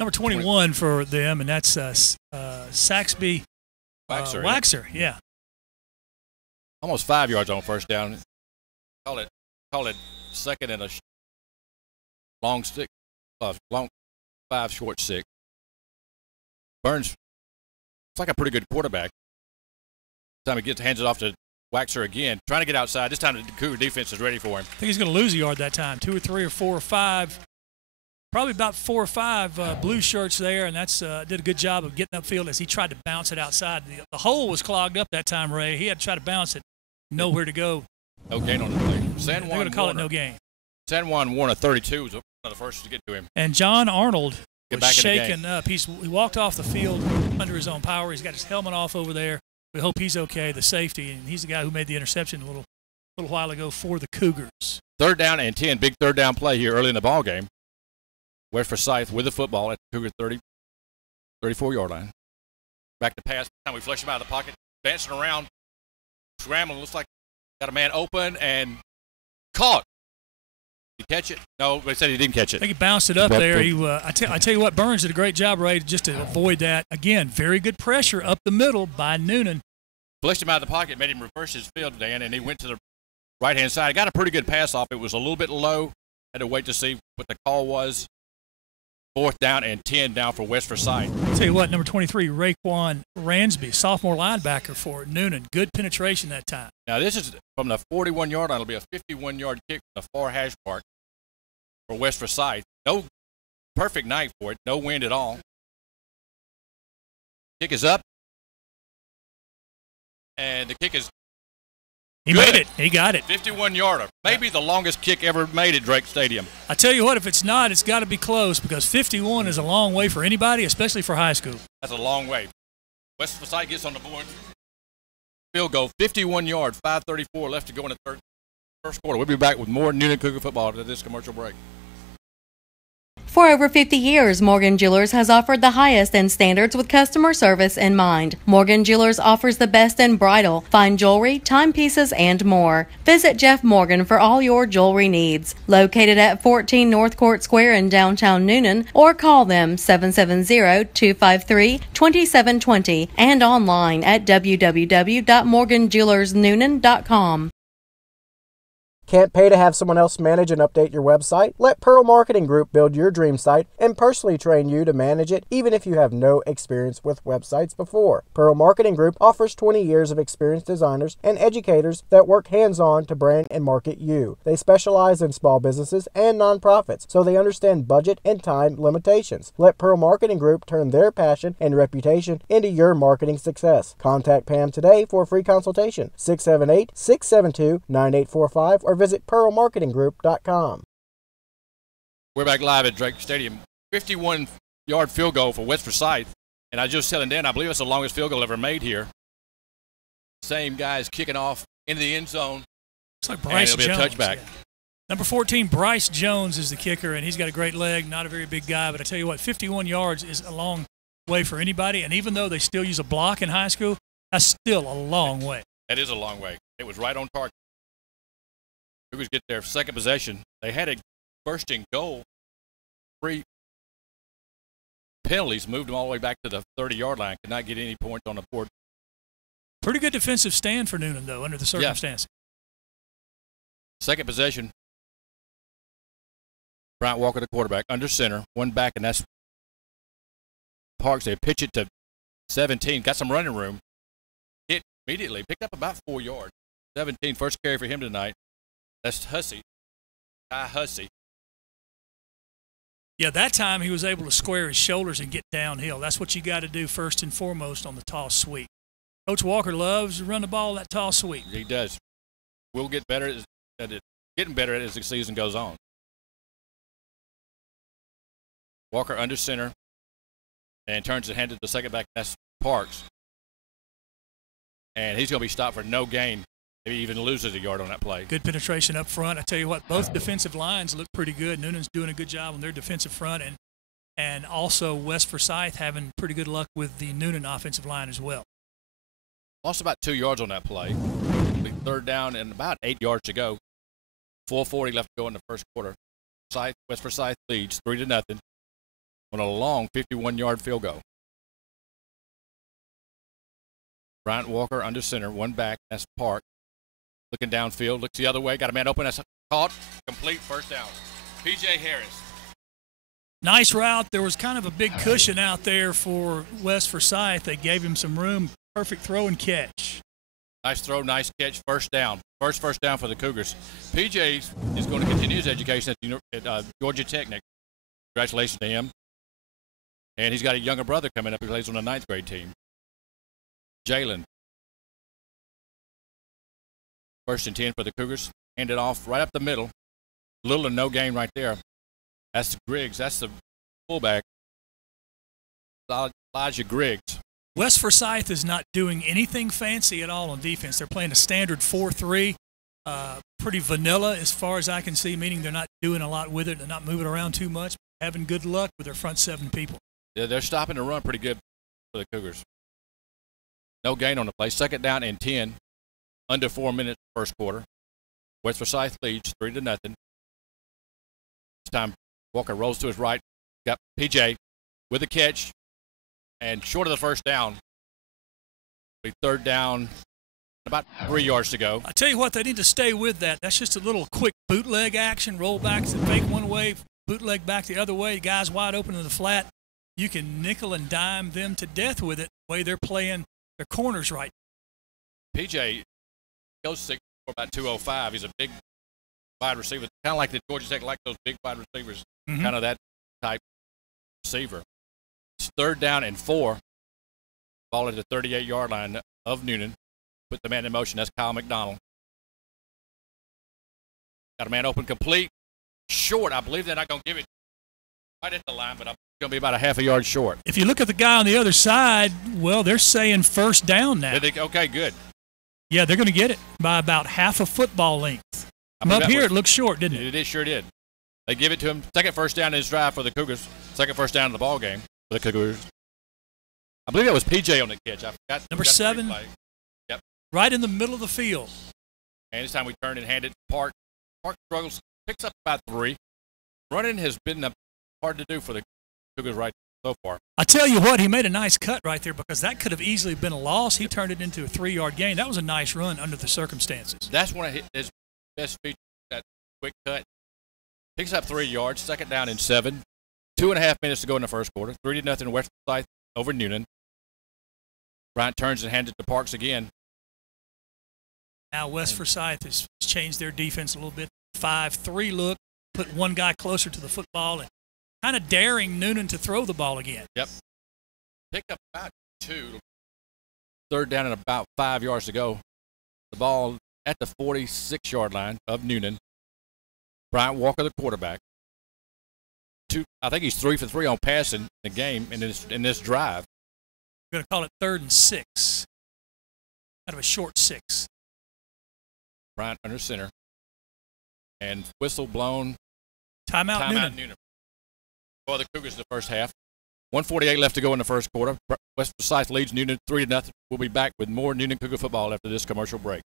21 for them, and that's Saxby Waxer. Yeah. Almost 5 yards on first down. Call it second and a long stick, long 5 short 6. Burns, it's like a pretty good quarterback. Time he hands it off to Waxer again, trying to get outside. This time the Cougar defense is ready for him. I think he's going to lose a yard that time. 2 or 3 or 4 or 5. Probably about 4 or 5 blue shirts there, and that's did a good job of getting upfield as he tried to bounce it outside. The hole was clogged up that time, Ray. He had to try to bounce it. Nowhere to go. No gain on the play. They're going to call it no gain. San Juan Warner, 32, was one of the first to get to him. And John Arnold was shaken up. He walked off the field under his own power. He's got his helmet off over there. We hope he's okay, the safety, and he's the guy who made the interception a little while ago for the Cougars. 3rd down and 10, big 3rd down play here early in the ball game. West Forsyth with the football at the Cougar 34-yard line. Back to pass. Time we flush him out of the pocket, dancing around. Scrambling, looks like got a man open and caught. Did he catch it? No, they said he didn't catch it. I think he bounced it up there. I tell you what, Burns did a great job, Ray, just to avoid that. Again, very good pressure up the middle by Newnan. Flushed him out of the pocket, made him reverse his field, Dan, and he went to the right-hand side. Got a pretty good pass off. It was a little bit low. Had to wait to see what the call was. 4th down and 10 down for West Forsyth. I'll tell you what, number 23, Raekwon Ransby, sophomore linebacker for Newnan. Good penetration that time. Now, this is from the 41-yard line. It'll be a 51-yard kick from the far hash mark for West Forsyth. No perfect night for it. No wind at all. Kick is up. And the kick is He made it. He got it. 51-yarder. Maybe the longest kick ever made at Drake Stadium. I tell you what, if it's not, it's got to be close because 51 is a long way for anybody, especially for high school. That's a long way. West Forsyth gets on the board. Field goal, 51 yards, 5:34 left to go in the first quarter. We'll be back with more Newnan Cougar football after this commercial break. For over 50 years, Morgan Jewelers has offered the highest in standards with customer service in mind. Morgan Jewelers offers the best in bridal, fine jewelry, timepieces, and more. Visit Jeff Morgan for all your jewelry needs. Located at 14 North Court Square in downtown Newnan, or call them 770-253-2720 and online at www.morganjewelersnewnan.com. Can't pay to have someone else manage and update your website? Let Pearl Marketing Group build your dream site and personally train you to manage it, even if you have no experience with websites before. Pearl Marketing Group offers 20 years of experienced designers and educators that work hands-on to brand and market you. They specialize in small businesses and nonprofits, so they understand budget and time limitations. Let Pearl Marketing Group turn their passion and reputation into your marketing success. Contact Pam today for a free consultation, 678-672-9845, or visit pearlmarketinggroup.com. We're back live at Drake Stadium. 51-yard field goal for West Forsyth. And I just telling Dan, I believe it's the longest field goal ever made here. Same guys kicking off into the end zone. It's like Bryce Jones. It'll be a touchback. Yeah. Number 14, Bryce Jones is the kicker, and he's got a great leg, not a very big guy. But I tell you what, 51 yards is a long way for anybody. And even though they still use a block in high school, that's still a long way. That is a long way. It was right on target. Cougars get their second possession. They had a first and goal. 3 penalties moved them all the way back to the 30-yard line. Could not get any points on the board. Pretty good defensive stand for Newnan, though, under the circumstances. Yeah. Second possession. Bryant Walker, the quarterback, under center, one back, and that's Parks. They pitch it to 17. Got some running room. Hit immediately. Picked up about 4 yards. 17, first carry for him tonight. That's Hussey. Hussey. Yeah, that time he was able to square his shoulders and get downhill. That's what you got to do first and foremost on the toss sweep. Coach Walker loves to run the ball that toss sweep. He does. We'll get better at it, getting better at it as the season goes on. Walker under center and turns the hand to the second back. That's Parks. And he's going to be stopped for no gain. Maybe even loses a yard on that play. Good penetration up front. I tell you what, both defensive lines look pretty good. Noonan's doing a good job on their defensive front, and also West Forsyth having pretty good luck with the Newnan offensive line as well. Lost about 2 yards on that play. Third down and about 8 yards to go. 4:40 left to go in the first quarter. West Forsyth leads 3-0 on a long 51-yard field goal. Bryant Walker under center, one back. That's Park. Looking downfield, looks the other way, got a man open, that's caught, complete, first down. P.J. Harris. Nice route. There was kind of a big cushion out there for West Forsyth. They gave him some room. Perfect throw and catch. Nice throw, nice catch, first down. First down for the Cougars. P.J. is going to continue his education at Georgia Tech next. Congratulations to him. And he's got a younger brother coming up who plays on the 9th grade team. Jalen. First and 10 for the Cougars. Hand it off right up the middle. Little or no gain right there. That's Griggs. That's the fullback. Elijah Griggs. West Forsyth is not doing anything fancy at all on defense. They're playing a standard 4-3. Pretty vanilla as far as I can see, meaning they're not doing a lot with it. They're not moving around too much. Having good luck with their front 7 people. Yeah, they're stopping the run pretty good for the Cougars. No gain on the play. Second down and 10. Under 4 minutes first quarter. West Forsyth leads 3-0. This time Walker rolls to his right. Got P.J. with a catch. And short of the first down. Third down. About 3 yards to go. I tell you what, they need to stay with that. That's just a little quick bootleg action. Roll back and fake one way. Bootleg back the other way. The guy's wide open in the flat. You can nickel and dime them to death with it the way they're playing their corners right. P.J. goes 6'4", about 205. He's a big wide receiver. Kind of like the Georgia Tech, like those big wide receivers. Kind of that type receiver. It's third down and 4. Ball at the 38-yard line of Newnan. Put the man in motion. That's Kyle McDonald. Got a man open, complete. Short. I believe they're not going to give it right at the line, but I'm going to be about a half a yard short. If you look at the guy on the other side, well, they're saying first down now. Okay, good. Yeah, they're going to get it by about half a football length. Up here, it looks short, didn't it? It sure did. They give it to him. Second first down in his drive for the Cougars. Second first down of the ball game for the Cougars. I believe that was PJ on the catch. I forgot. Number 7. Yep. Right in the middle of the field. And this time we turn and hand it to Park. Park struggles, picks up about 3. Running has been hard to do for the Cougars right so far. I tell you what, he made a nice cut right there because that could have easily been a loss. He turned it into a 3-yard gain. That was a nice run under the circumstances. That's one of his best features, that quick cut. Picks up 3 yards, second down and 7. 2.5 minutes to go in the first quarter. 3-0 West Forsyth over Newnan. Bryant turns and hands it to Parks again. Now West Forsyth has changed their defense a little bit. 5-3 look, put one guy closer to the football and kind of daring Newnan to throw the ball again. Yep. Pick up about 2. Third down and about 5 yards to go. The ball at the 46-yard line of Newnan. Bryant Walker, the quarterback. I think he's 3 for 3 on passing in the game in this drive. We're going to call it 3rd and 6. Kind of a short 6. Bryant under center. And whistle blown. Timeout Newnan. For the Cougars in the first half. 1:48 left to go in the first quarter. West Forsyth leads Newnan 3-0. We'll be back with more Newnan Cougar football after this commercial break.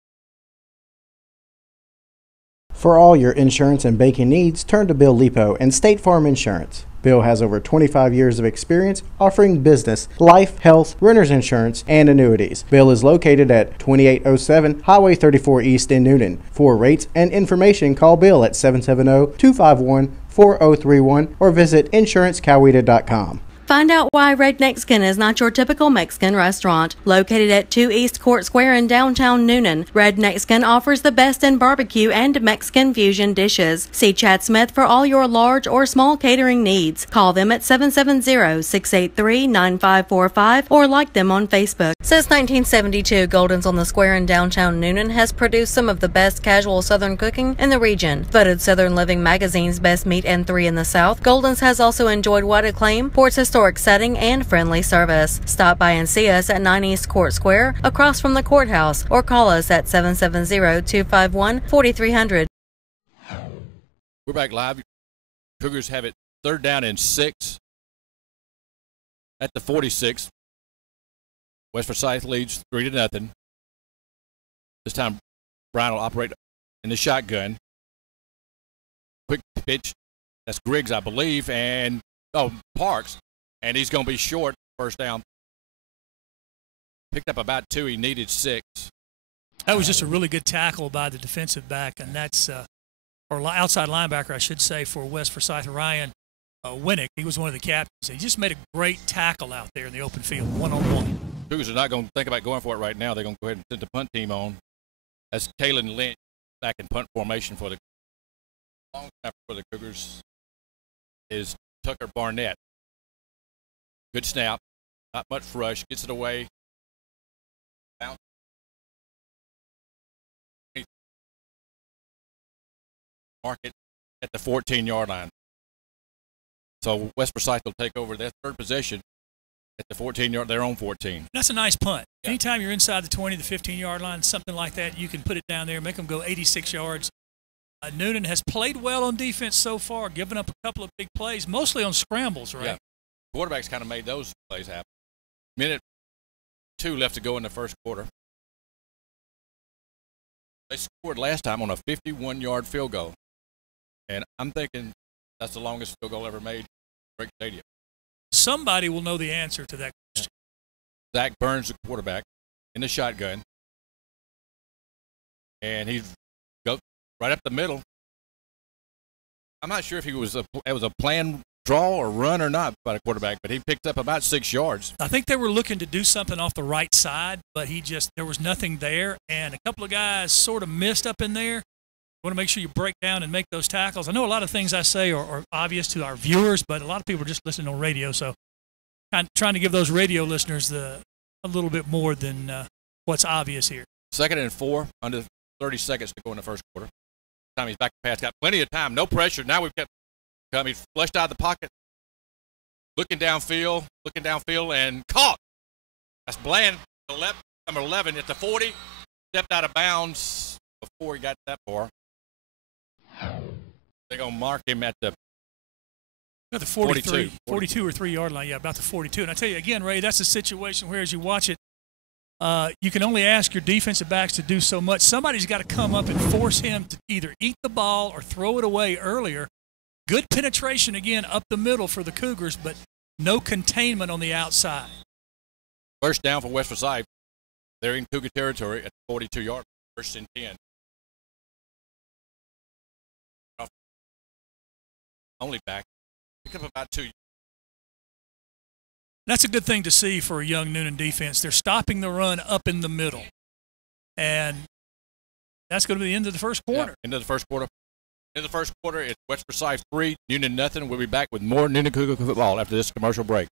For all your insurance and banking needs, turn to Bill Lipo and State Farm Insurance. Bill has over 25 years of experience offering business, life, health, renter's insurance, and annuities. Bill is located at 2807 Highway 34 East in Newnan. For rates and information, call Bill at 770-251-4031 or visit insurancecoweta.com. Find out why Red Mexican is not your typical Mexican restaurant. Located at 2 East Court Square in downtown Newnan, Red Mexican offers the best in barbecue and Mexican fusion dishes. See Chad Smith for all your large or small catering needs. Call them at 770-683-9545 or like them on Facebook. Since 1972, Golden's on the Square in downtown Newnan has produced some of the best casual Southern cooking in the region. Voted Southern Living Magazine's Best Meat and 3 in the South, Golden's has also enjoyed wide acclaim for its historic setting and friendly service. Stop by and see us at 9 East Court Square, across from the courthouse, or call us at 770-251-4300. We're back live. Cougars have it 3rd down and 6 at the 46. West Forsyth leads 3-0. This time, Brian will operate in the shotgun. Quick pitch. That's Griggs, I believe, and Parks. And he's going to be short, first down. Picked up about 2. He needed 6. That was just a really good tackle by the defensive back, and that's or outside linebacker, I should say, for West Forsyth, Ryan Winnick. He was one of the captains. He just made a great tackle out there in the open field, one-on-one. Cougars are not going to think about going for it right now. They're going to go ahead and send the punt team on. That's Kalen Lynch back in punt formation for the long snapper for the Cougars is Tucker Barnett. Good snap, not much rush, gets it away. Bounce. Mark it at the 14-yard line. So West Forsyth will take over their third possession at the 14-yard, their own 14. That's a nice punt. Yeah. Anytime you're inside the 20, the 15-yard line, something like that, you can put it down there, make them go 86 yards. Newnan has played well on defense so far, giving up a couple of big plays, mostly on scrambles, right? Yeah. Quarterbacks kind of made those plays happen. Minute 2 left to go in the first quarter. They scored last time on a 51-yard field goal. And I'm thinking that's the longest field goal ever made at Drake Stadium. Somebody will know the answer to that question. Zach Burns, the quarterback, in the shotgun. And he goes right up the middle. I'm not sure if it was a planned draw or run or not by the quarterback, but he picked up about 6 yards. I think they were looking to do something off the right side, but there was nothing there, and a couple of guys sort of missed up in there. You want to make sure you break down and make those tackles. I know a lot of things I say are obvious to our viewers, but a lot of people are just listening on radio, so I'm trying to give those radio listeners a little bit more than what's obvious here. 2nd and 4, under 30 seconds to go in the first quarter. Time he's back to pass, got plenty of time, no pressure. Now we've kept coming, flushed out of the pocket, looking downfield, and caught. That's Bland, number 11 at the 40, stepped out of bounds before he got that far. They're going to mark him at the 42 or 3-yard line. Yeah, about the 42. And I tell you again, Ray, that's a situation where as you watch it, you can only ask your defensive backs to do so much. Somebody's got to come up and force him to either eat the ball or throw it away earlier. Good penetration again up the middle for the Cougars, but no containment on the outside. First down for West Forsyth. They're in Cougar territory at the 42-yard. First and 10. Only back. Pick up about 2. That's a good thing to see for a young Newnan defense. They're stopping the run up in the middle. And that's going to be the end of the first quarter. Yeah, end of the first quarter. In the first quarter, it's West Forsyth 3, Newnan nothing. We'll be back with more Newnan Cougar football after this commercial break.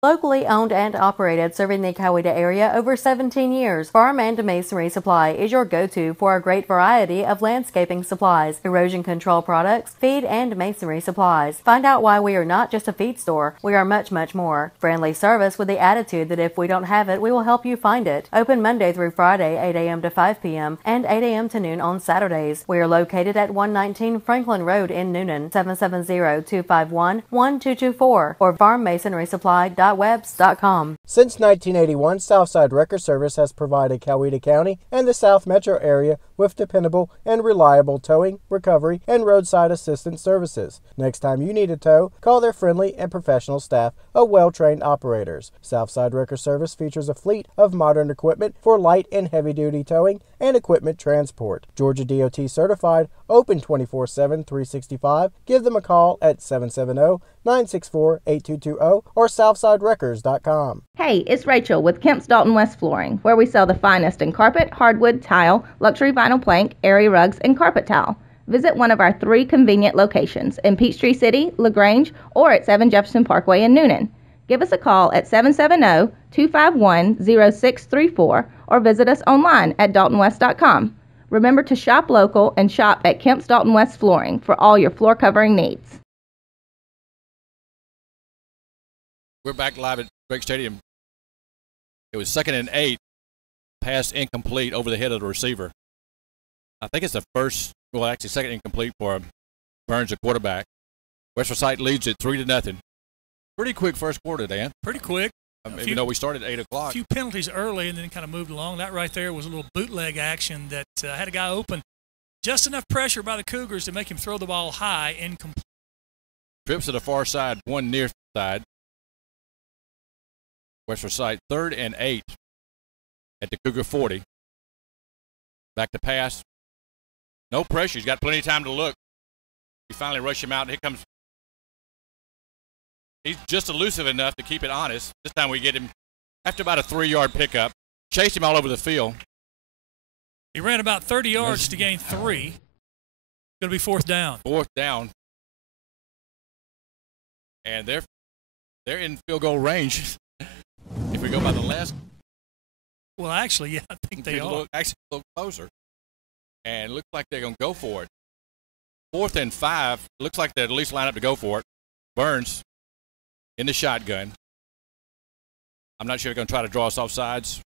Locally owned and operated, serving the Coweta area over 17 years, Farm and Masonry Supply is your go-to for a great variety of landscaping supplies, erosion control products, feed and masonry supplies. Find out why we are not just a feed store. We are much, much more. Friendly service with the attitude that if we don't have it, we will help you find it. Open Monday through Friday, 8 a.m. to 5 p.m. and 8 a.m. to noon on Saturdays. We are located at 119 Franklin Road in Newnan, 770-251-1224 or farmmasonrysupply.webs.com. Since 1981, Southside Wrecker Service has provided Coweta County and the South Metro area with dependable and reliable towing, recovery, and roadside assistance services. Next time you need a tow, call their friendly and professional staff of well-trained operators. Southside Wrecker Service features a fleet of modern equipment for light and heavy-duty towing and equipment transport. Georgia DOT certified, open 24/7, 365. Give them a call at 770-964-8220 or SouthsideWreckers.com. Hey, it's Rachel with Kemp's Dalton West Flooring, where we sell the finest in carpet, hardwood, tile, luxury vinyl plank, area rugs, and carpet tile. Visit one of our 3 convenient locations in Peachtree City, LaGrange, or at 7 Jefferson Parkway in Newnan. Give us a call at 770-251-0634 or visit us online at daltonwest.com. Remember to shop local and shop at Kemp's Dalton West Flooring for all your floor covering needs. We're back live at Drake Stadium. It was 2nd and 8. Pass incomplete over the head of the receiver. I think it's the first, well, actually second incomplete for Burns, the quarterback. West Forsyth leads it 3-0. Pretty quick first quarter, Dan. Pretty quick. Even though we started at 8 o'clock. A few penalties early and then kind of moved along. That right there was a little bootleg action that had a guy open. Just enough pressure by the Cougars to make him throw the ball high, incomplete. Trips to the far side, one near side. West Forsyth 3rd and 8 at the Cougar 40. Back to pass. No pressure. He's got plenty of time to look. We finally rush him out. And here comes. He's just elusive enough to keep it honest. This time we get him after about a 3-yard pickup. Chased him all over the field. He ran about 30 yards to gain 3. Going to be 4th down. 4th down. And they're in field goal range. If we go by the last. Well, actually, yeah, I think they are. Actually, a little closer. And it looks like they're going to go for it. 4th and 5. Looks like they're at least line up to go for it. Burns in the shotgun. I'm not sure they're going to try to draw us off sides.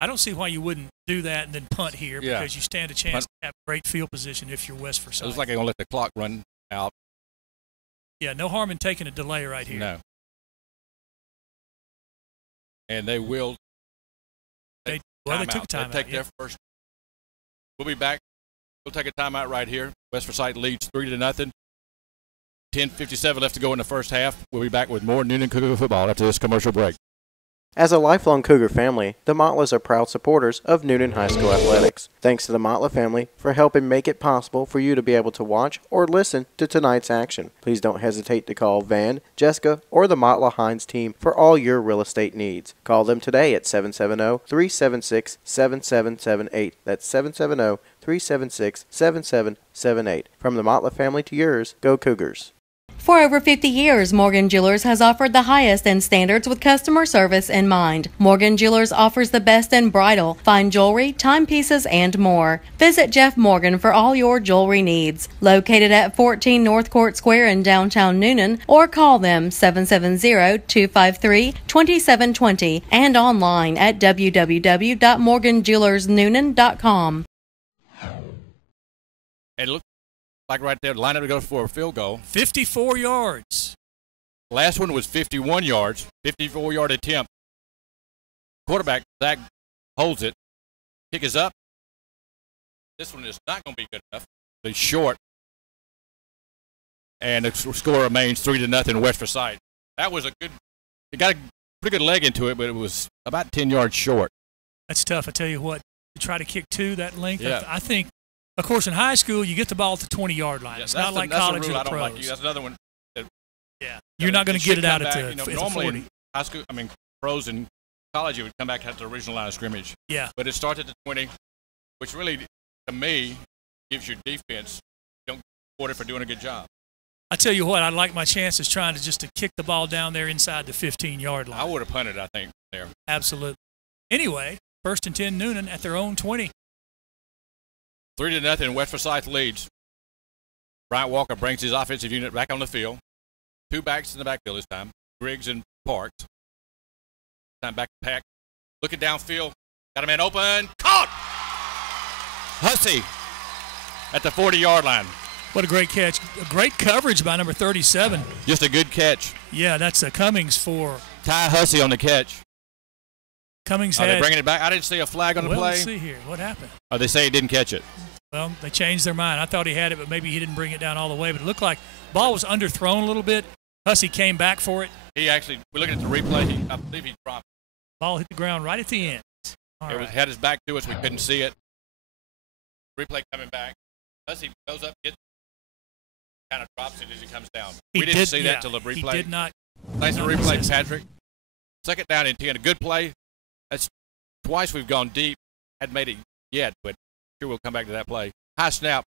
I don't see why you wouldn't do that and then punt here because you stand a chance to have great field position if you're West Forsyth. It looks like they're going to let the clock run out. Yeah, no harm in taking a delay right here. No. And they will. They took a timeout. They take their first. We'll be back. We'll take a timeout right here. West Forsyth leads 3-0. 10:57 left to go in the first half. We'll be back with more Newnan Cougar football after this commercial break. As a lifelong Cougar family, the Motlas are proud supporters of Newnan High School athletics. Thanks to the Motla family for helping make it possible for you to be able to watch or listen to tonight's action. Please don't hesitate to call Van, Jessica, or the Motla Hines team for all your real estate needs. Call them today at 770-376-7778. That's 770-376-7778. From the Motla family to yours, go Cougars. For over 50 years, Morgan Jewelers has offered the highest in standards with customer service in mind. Morgan Jewelers offers the best in bridal, fine jewelry, timepieces, and more. Visit Jeff Morgan for all your jewelry needs. Located at 14 North Court Square in downtown Newnan, or call them 770-253-2720 and online at www.morganjewelersnewnan.com. And look, like right there, line up to go for a field goal. 54 yards. Last one was 51 yards, 54-yard attempt. Quarterback, Zach, holds it. Kick is up. This one is not going to be good enough. It's short. And the score remains 3-0 West Forsyth. That was it got a pretty good leg into it, but it was about 10 yards short. That's tough. I tell you what, to try to kick two that length, yeah. I think, of course, in high school, you get the ball at the 20-yard line. Yeah, it's not like college or the pros. Like that's another one. Yeah, you're not going to get it out at the normally 40. In high school, pros and college, you would come back at the original line of scrimmage. Yeah. But it starts at the 20, which really, to me, gives your defense, don't support it for doing a good job. I tell you what, I like my chances trying to kick the ball down there inside the 15-yard line. I would have punted, I think, there. Absolutely. Anyway, 1st and 10 Newnan at their own 20. 3-0 West Forsyth leads. Bryant Walker brings his offensive unit back on the field. 2 backs in the backfield this time. Griggs and Parks. Time back to Pack. Looking downfield. Got a man open. Caught! Hussey at the 40-yard line. What a great catch. A great coverage by number 37. Just a good catch. Yeah, that's Cummings for Ty Hussey on the catch. Cummings Are they bringing it back? I didn't see a flag on the play. Let's see here. What happened? Oh, they say he didn't catch it. Well, they changed their mind. I thought he had it, but maybe he didn't bring it down all the way. But it looked like the ball was underthrown a little bit. Hussey came back for it. He actually, we're looking at the replay. I believe he dropped it. Ball hit the ground right at the end. Had his back to us. We couldn't see it. Replay coming back. Hussey goes up, gets kind of drops it as he comes down. We didn't see that till the replay. He did not. Nice replay, Patrick. 2nd down and 10. A good play. That's twice we've gone deep. Hadn't made it yet, but sure we'll come back to that play. High snap.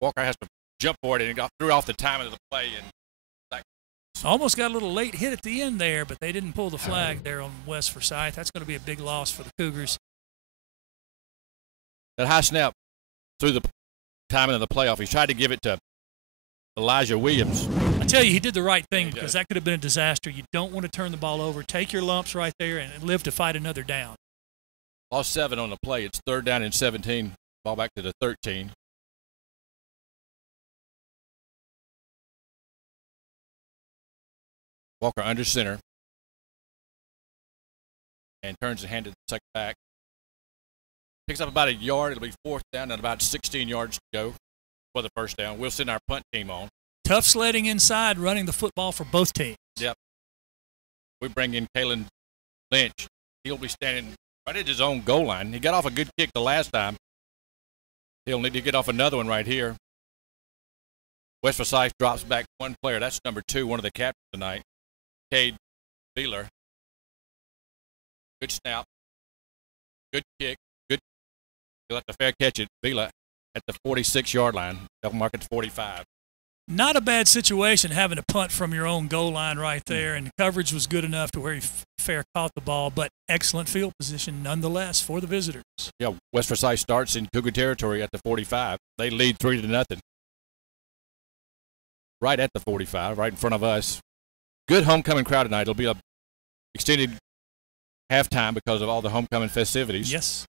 Walker has to jump for it, and he threw off the timing of the play. And almost got a little late hit at the end there, but they didn't pull the flag there on West Forsyth. That's going to be a big loss for the Cougars. That high snap through the timing of the playoff. He tried to give it to Elijah Williams. I tell you, he did the right thing because that could have been a disaster. You don't want to turn the ball over. Take your lumps right there and live to fight another down. Lost 7 on the play. It's 3rd down and 17. Ball back to the 13. Walker under center. And turns the hand to the second back. Picks up about a yard. It'll be 4th down and about 16 yards to go for the first down. We'll send our punt team on. Tough sledding inside, running the football for both teams. Yep. We bring in Kalen Lynch. He'll be standing right at his own goal line. He got off a good kick the last time. He'll need to get off another one right here. West Forsyth drops back 1 player. That's number 2, one of the captains tonight. Cade Beeler. Good snap. Good kick. Good. He'll have to fair catch it. Beeler at the 46-yard line. They'll mark it to 45. Not a bad situation having a punt from your own goal line right there, and the coverage was good enough to where he fair caught the ball, but excellent field position nonetheless for the visitors. Yeah, West Forsyth starts in Cougar territory at the 45. They lead 3-0. Right at the 45, right in front of us. Good homecoming crowd tonight. It'll be a extended halftime because of all the homecoming festivities. Yes.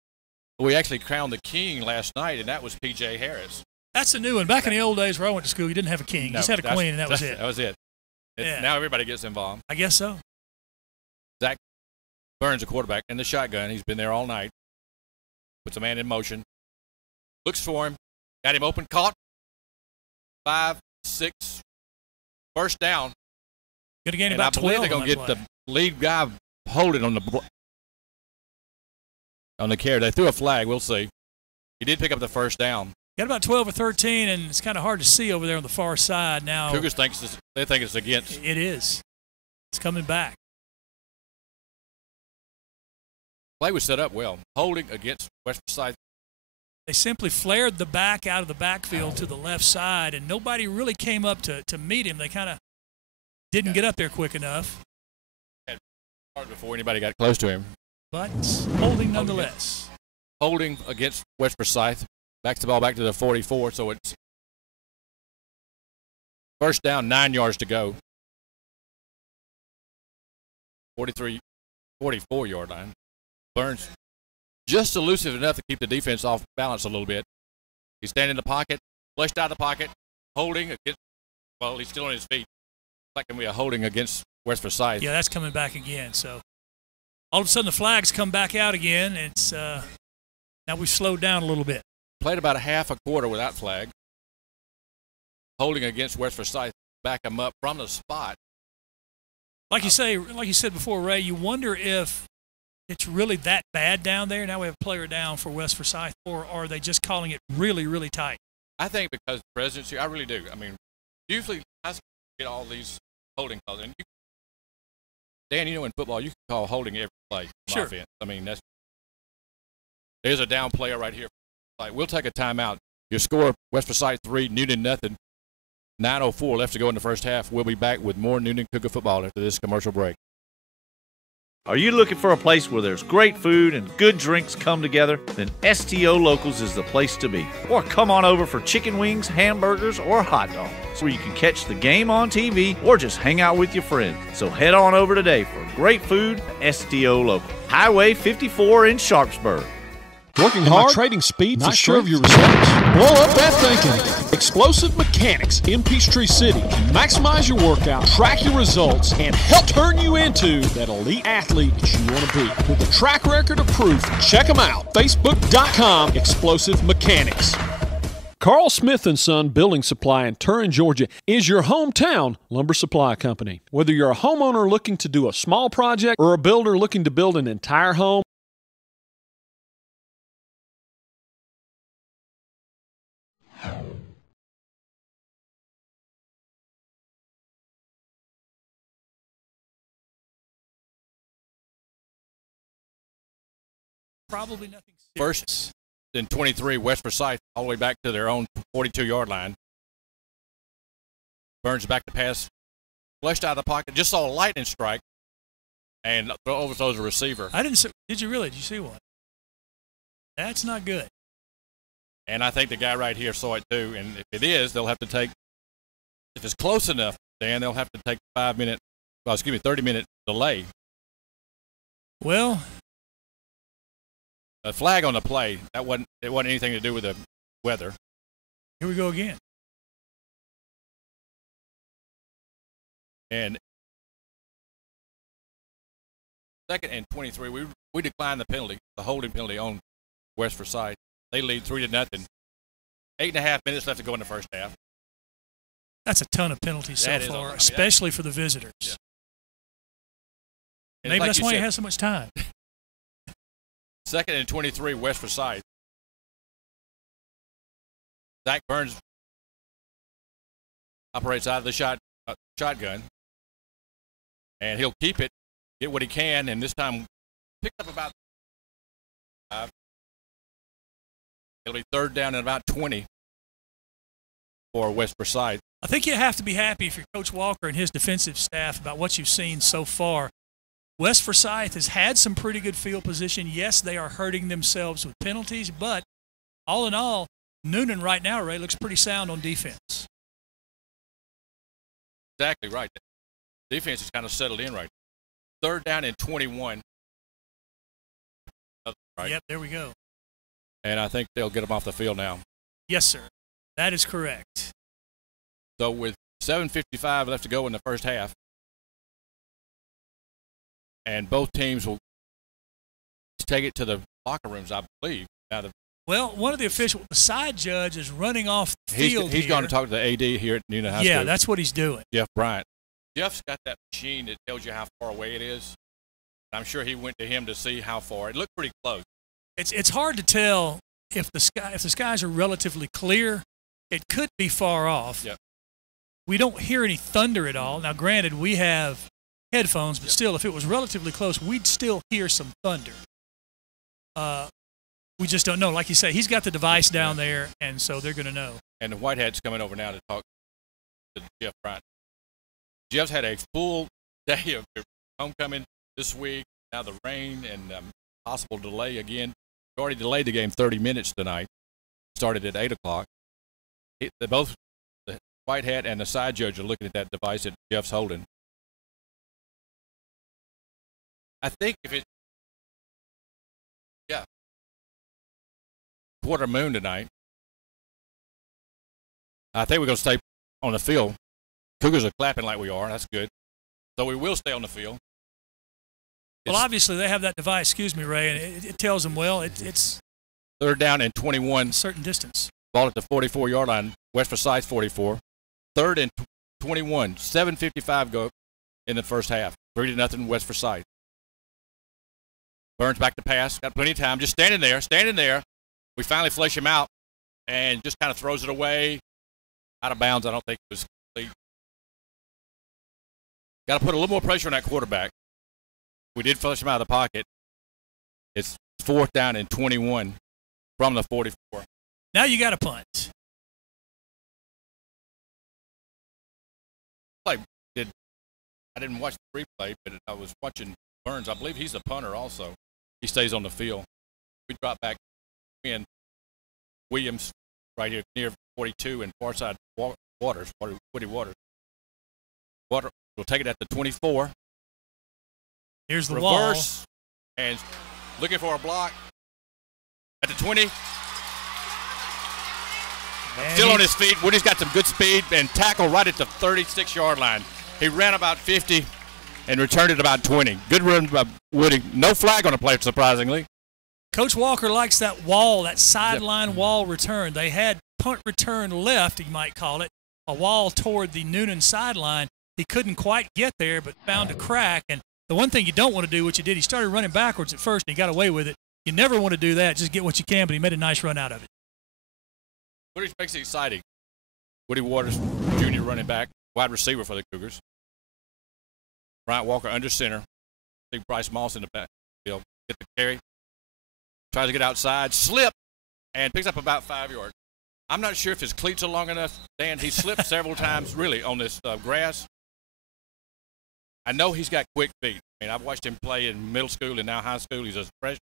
We actually crowned the king last night, and that was P.J. Harris. That's a new one. Back in the old days where I went to school, you didn't have a king. You just had a queen, and that was it. That was it. Yeah. Now everybody gets involved. I guess so. Zach Burns, a quarterback, in the shotgun. He's been there all night. Puts a man in motion. Looks for him. Got him open. Caught. 5, 6. First down. Going to gain about 12. I believe they're going to get the lead guy holding on the carry. They threw a flag. We'll see. He did pick up the first down. Got about 12 or 13, and it's kind of hard to see over there on the far side now. Cougars think it's against. It is. It's coming back. Play was set up well. Holding against West Forsyth. They simply flared the back out of the backfield to the left side, and nobody really came up to meet him. They kind of didn't get up there quick enough. Hard before anybody got close to him. But holding nonetheless. Holding against West Forsyth. Backs the ball back to the 44, so it's first down, 9 yards to go. 44-yard line. Burns just elusive enough to keep the defense off balance a little bit. He's standing in the pocket, Flushed out of the pocket, holding against, well, he's still on his feet. Like going to be a holding against West Forsyth. Yeah, that's coming back again. So all of a sudden the flags come back out again. It's now we've slowed down a little bit. Played about a half a quarter without flag. Holding against West Forsyth, back them up from the spot. Like you said before, Ray, you wonder if it's really that bad down there. Now we have a player down for West Forsyth, or are they just calling it really, really tight? I think because the presidency, I really do. I mean, usually I get all these holding calls. And Dan, you know, in football, you can call holding every play on Sure. offense. I mean, there's a down player right here. Like, we'll take a timeout. Your score, West Forsyth 3, Newnan nothing. 9:04 left to go in the first half. We'll be back with more Newnan Cougar football after this commercial break. Are you looking for a place where there's great food and good drinks come together? Then STO Locals is the place to be. Or come on over for chicken wings, hamburgers, or hot dogs, where you can catch the game on TV or just hang out with your friends. So head on over today for great food at STO Local. Highway 54 in Sharpsburg. Working hard, trading speed, not sure of your results. Blow up that thinking. Explosive Mechanics in Peachtree City can maximize your workout, track your results, and help turn you into that elite athlete that you want to be. With a track record of proof, check them out. Facebook.com, Explosive Mechanics. Carl Smith & Son Building Supply in Turin, Georgia is your hometown lumber supply company. Whether you're a homeowner looking to do a small project or a builder looking to build an entire home, Probably nothing serious. First and 23, West Forsyth, all the way back to their own 42-yard line. Burns back to pass, flushed out of the pocket, just saw a lightning strike, and overthrows a receiver. I didn't see. Did you really? Did you see one? That's not good. And I think the guy right here saw it too. And if it is, they'll have to take, if it's close enough, Dan, they'll have to take 30-minute delay. Well, a flag on the play, it wasn't anything to do with the weather. Here we go again. And second and 23, we declined the penalty, the holding penalty on West Forsyth. They lead 3-0. 8.5 minutes left to go in the first half. That's a ton of penalties so far, especially for the visitors. Yeah. Maybe that's why he has so much time. Second and 23, West Forsyth. Zach Burns operates out of the shotgun, and he'll keep it, get what he can, and this time pick up about 5. It'll be third down and about 20 for West Forsyth. I think you have to be happy if you're Coach Walker and his defensive staff about what you've seen so far. West Forsyth has had some pretty good field position. Yes, they are hurting themselves with penalties, but all in all, Newnan right now, Ray, looks pretty sound on defense. Exactly right. Defense is kind of settled in right now. Third down and 21. Right. Yep, there we go. And I think they'll get them off the field now. Yes, sir. That is correct. So with 7:55 left to go in the first half, and both teams will take it to the locker rooms, I believe. Now well, one of the officials, the side judge, is running off the field. He's going to talk to the AD here at Newnan High School. Yeah, that's what he's doing. Jeff Bryant. Jeff's got that machine that tells you how far away it is. I'm sure he went to him to see how far. It looked pretty close. It's hard to tell if the skies are relatively clear. It could be far off. Yep. We don't hear any thunder at all. Now, granted, we have headphones, but still, if it was relatively close, we'd still hear some thunder. We just don't know. Like you say, he's got the device down there, and so they're going to know. And the Whitehead's coming over now to talk to Jeff Bryant. Jeff's had a full day of homecoming this week. Now the rain and possible delay again. We already delayed the game 30 minutes tonight. Started at 8 o'clock. Both the Whitehead and the side judge are looking at that device that Jeff's holding. I think if it, quarter moon tonight. I think we're going to stay on the field. Cougars are clapping like we are. That's good. So we will stay on the field. Well, obviously they have that device. Excuse me, Ray, and it tells them, well, it's 3rd down and 21. a certain distance. Ball at the 44-yard line. West Forsyth 44. 3rd and 21. 7:55 go in the first half. 3-0 West Forsyth. Burns back to pass. Got plenty of time. Just standing there. We finally flush him out and just kind of throws it away. Out of bounds. I don't think it was complete. Got to put a little more pressure on that quarterback. We did flush him out of the pocket. It's 4th down and 21 from the 44. Now you got to punt. I didn't watch the replay, but I was watching Burns. I believe he's the punter also. He stays on the field. We drop back in. Williams right here near 42 and far side Woody Waters. Water will take it at the 24. Here's the reverse, wall. And looking for a block at the 20. And still on his feet. Woody's got some good speed and tackle right at the 36-yard line. He ran about 50 and returned it about 20. Good run by Woody. No flag on the play, surprisingly. Coach Walker likes that wall, that sideline wall return. They had punt return left, you might call it, a wall toward the Newnan sideline. He couldn't quite get there, but found a crack. And the one thing you don't want to do, what you did, he started running backwards at first, and he got away with it. You never want to do that. Just get what you can, but he made a nice run out of it. Woody makes it exciting. Woody Waters, junior running back, wide receiver for the Cougars. Bryant Walker under center. Big Bryce Moss in the back. He'll get the carry. Tries to get outside, slip, and picks up about 5 yards. I'm not sure if his cleats are long enough, Dan. He slipped several times, really, on this grass. I know he's got quick feet. I mean, I've watched him play in middle school and now high school. He's a freshman.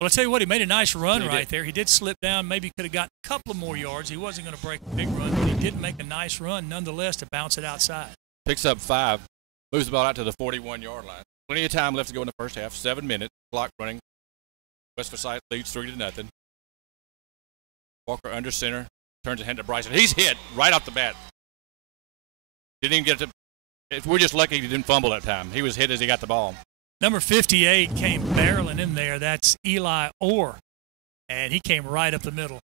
Well, I'll tell you what, he made a nice run right there. He did slip down. Maybe could have got a couple of more yards. He wasn't going to break a big run, but he did make a nice run nonetheless to bounce it outside. Picks up 5. Moves the ball out to the 41-yard line. Plenty of time left to go in the first half. 7 minutes. Clock running. West Forsyth leads 3-0. Walker under center. Turns a hand to Bryson. He's hit right off the bat. Didn't even get to. We're just lucky he didn't fumble that time. He was hit as he got the ball. Number 58 came barreling in there. That's Eli Orr. And he came right up the middle.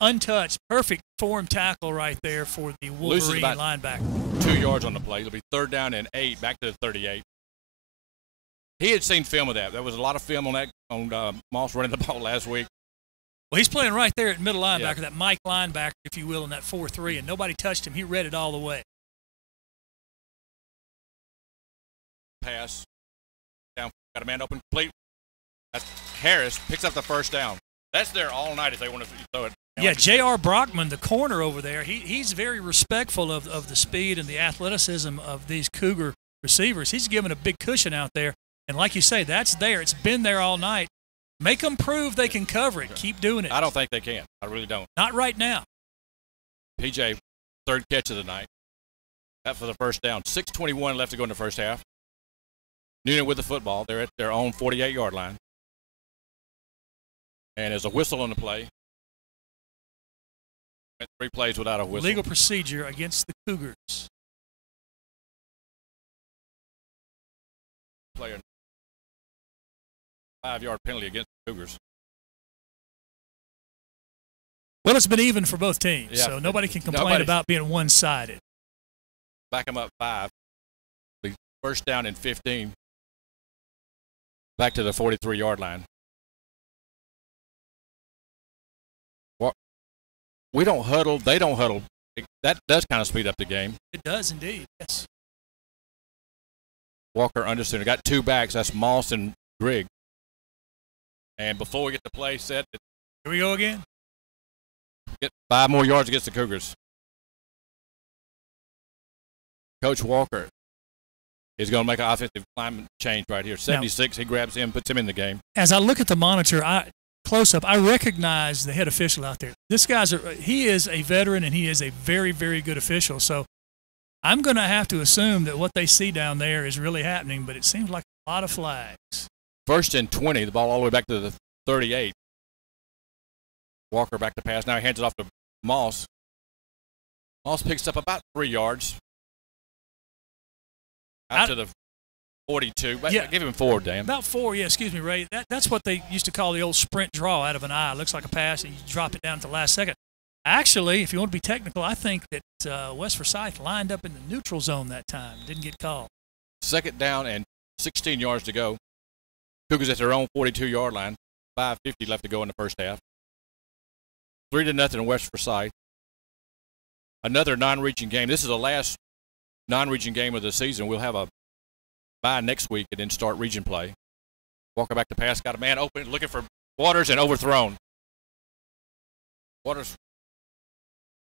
Untouched. Perfect form tackle right there for the Wolverine linebacker. 2 yards on the play. It'll be 3rd down and 8. Back to the 38. He had seen film of that. There was a lot of film on that, on Moss running the ball last week. Well, he's playing right there at middle linebacker, that Mike linebacker, if you will, in that 4-3, and nobody touched him. He read it all the way. Pass. Down. Got a man open. Complete. That's Harris. Picks up the first down. That's there all night if they want to throw it. Yeah, J.R. Brockman, the corner over there, he's very respectful of the speed and the athleticism of these Cougar receivers. He's given a big cushion out there. And like you say, that's there. It's been there all night. Make them prove they can cover it. Keep doing it. I don't think they can. I really don't. Not right now. PJ, 3rd catch of the night. That for the first down. 6:21 left to go in the first half. Newnan with the football. They're at their own 48-yard line. And there's a whistle on the play. 3 plays without a whistle. Legal procedure against the Cougars. Player. 5-yard penalty against the Cougars. Well, it's been even for both teams, yeah. So nobody can complain about being one-sided. Back them up 5. First down and 15. Back to the 43-yard line. We don't huddle. They don't huddle. That does kind of speed up the game. It does indeed, yes. Walker under center. Got 2 backs. That's Moss and Grigg. And before we get the play set, here we go again. Get 5 more yards against the Cougars. Coach Walker is going to make an offensive lineman change right here. 76, he grabs him, puts him in the game. As I look at the monitor, close up, I recognize the head official out there. This he is a veteran, and he is a very, very good official. So I'm going to have to assume that what they see down there is really happening, but it seems like a lot of flags. 1st and 20, the ball all the way back to the 38. Walker back to pass. Now he hands it off to Moss. Moss picks up about 3 yards. Out to the 42. Yeah. Give him 4, Dan. About 4, yeah, excuse me, Ray. That's what they used to call the old sprint draw out of an eye. It looks like a pass, and you drop it down at the last second. Actually, if you want to be technical, I think that West Forsyth lined up in the neutral zone that time. Didn't get called. 2nd down and 16 yards to go. Cougars at their own 42-yard line. 5:50 left to go in the first half. 3-0 West Forsyth. Another non-region game. This is the last non-region game of the season. We'll have a bye next week and then start region play. Walker back to pass. Got a man open, looking for Waters, and overthrown. Waters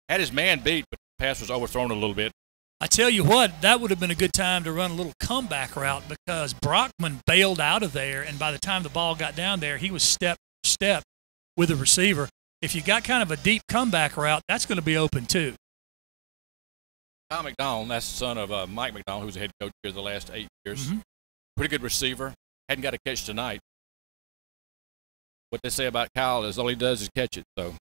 had his man beat, but the pass was overthrown a little bit. I tell you what, that would have been a good time to run a little comeback route because Brockman bailed out of there, and by the time the ball got down there, he was step for step with the receiver. If you got kind of a deep comeback route, that's going to be open too. Tom McDonald, that's the son of Mike McDonald, who's the head coach here the last 8 years. Pretty good receiver. Hadn't got a catch tonight. What they say about Kyle is all he does is catch it. So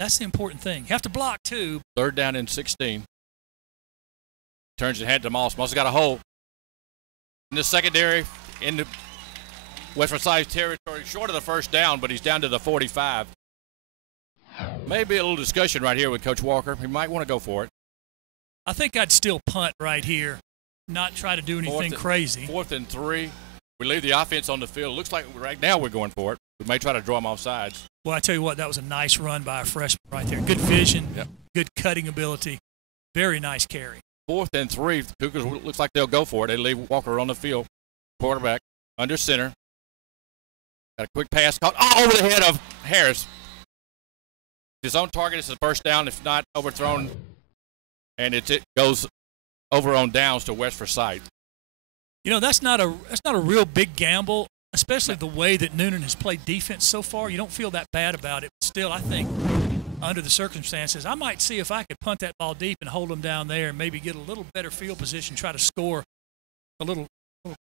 that's the important thing. You have to block too. 3rd down and 16. Turns and hands to Moss. Moss has got a hole in the secondary in the West Forsyth territory, short of the 1st down, but he's down to the 45. Maybe a little discussion right here with Coach Walker. He might want to go for it. I think I'd still punt right here, not try to do anything crazy. 4th and 3. We leave the offense on the field. Looks like right now we're going for it. We may try to draw them off sides. Well, I tell you what, that was a nice run by a freshman right there. Good vision, good cutting ability, very nice carry. 4th and 3. The Cougars looks like they'll go for it. They leave Walker on the field. Quarterback under center. Got a quick pass caught over the head of Harris. His own target is the 1st down. If not, overthrown. And it goes over on downs to West Forsyth. You know, that's not a real big gamble, especially the way that Newnan has played defense so far. You don't feel that bad about it. Still, I think under the circumstances, I might see if I could punt that ball deep and hold them down there and maybe get a little better field position, try to score a little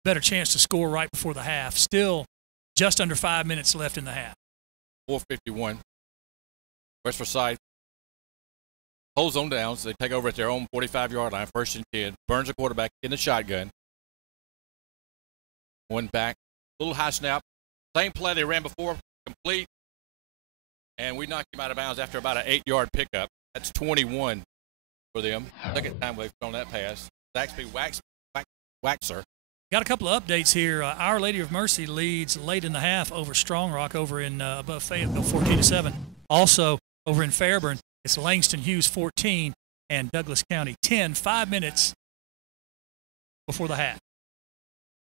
better chance to score right before the half. Still just under 5 minutes left in the half. 4:51. West Forsyth holds on downs. They take over at their own 45-yard line, 1st and 10. Burns the quarterback in the shotgun. One back, little high snap. Same play they ran before, complete. And we knocked him out of bounds after about an 8-yard pickup. That's 21 for them. 2nd time they've thrown that pass. Zaxby Waxer. Got a couple of updates here. Our Lady of Mercy leads late in the half over Strong Rock over in above Fayetteville, 14-7. Also over in Fairburn, it's Langston Hughes 14 and Douglas County 10. 5 minutes before the half.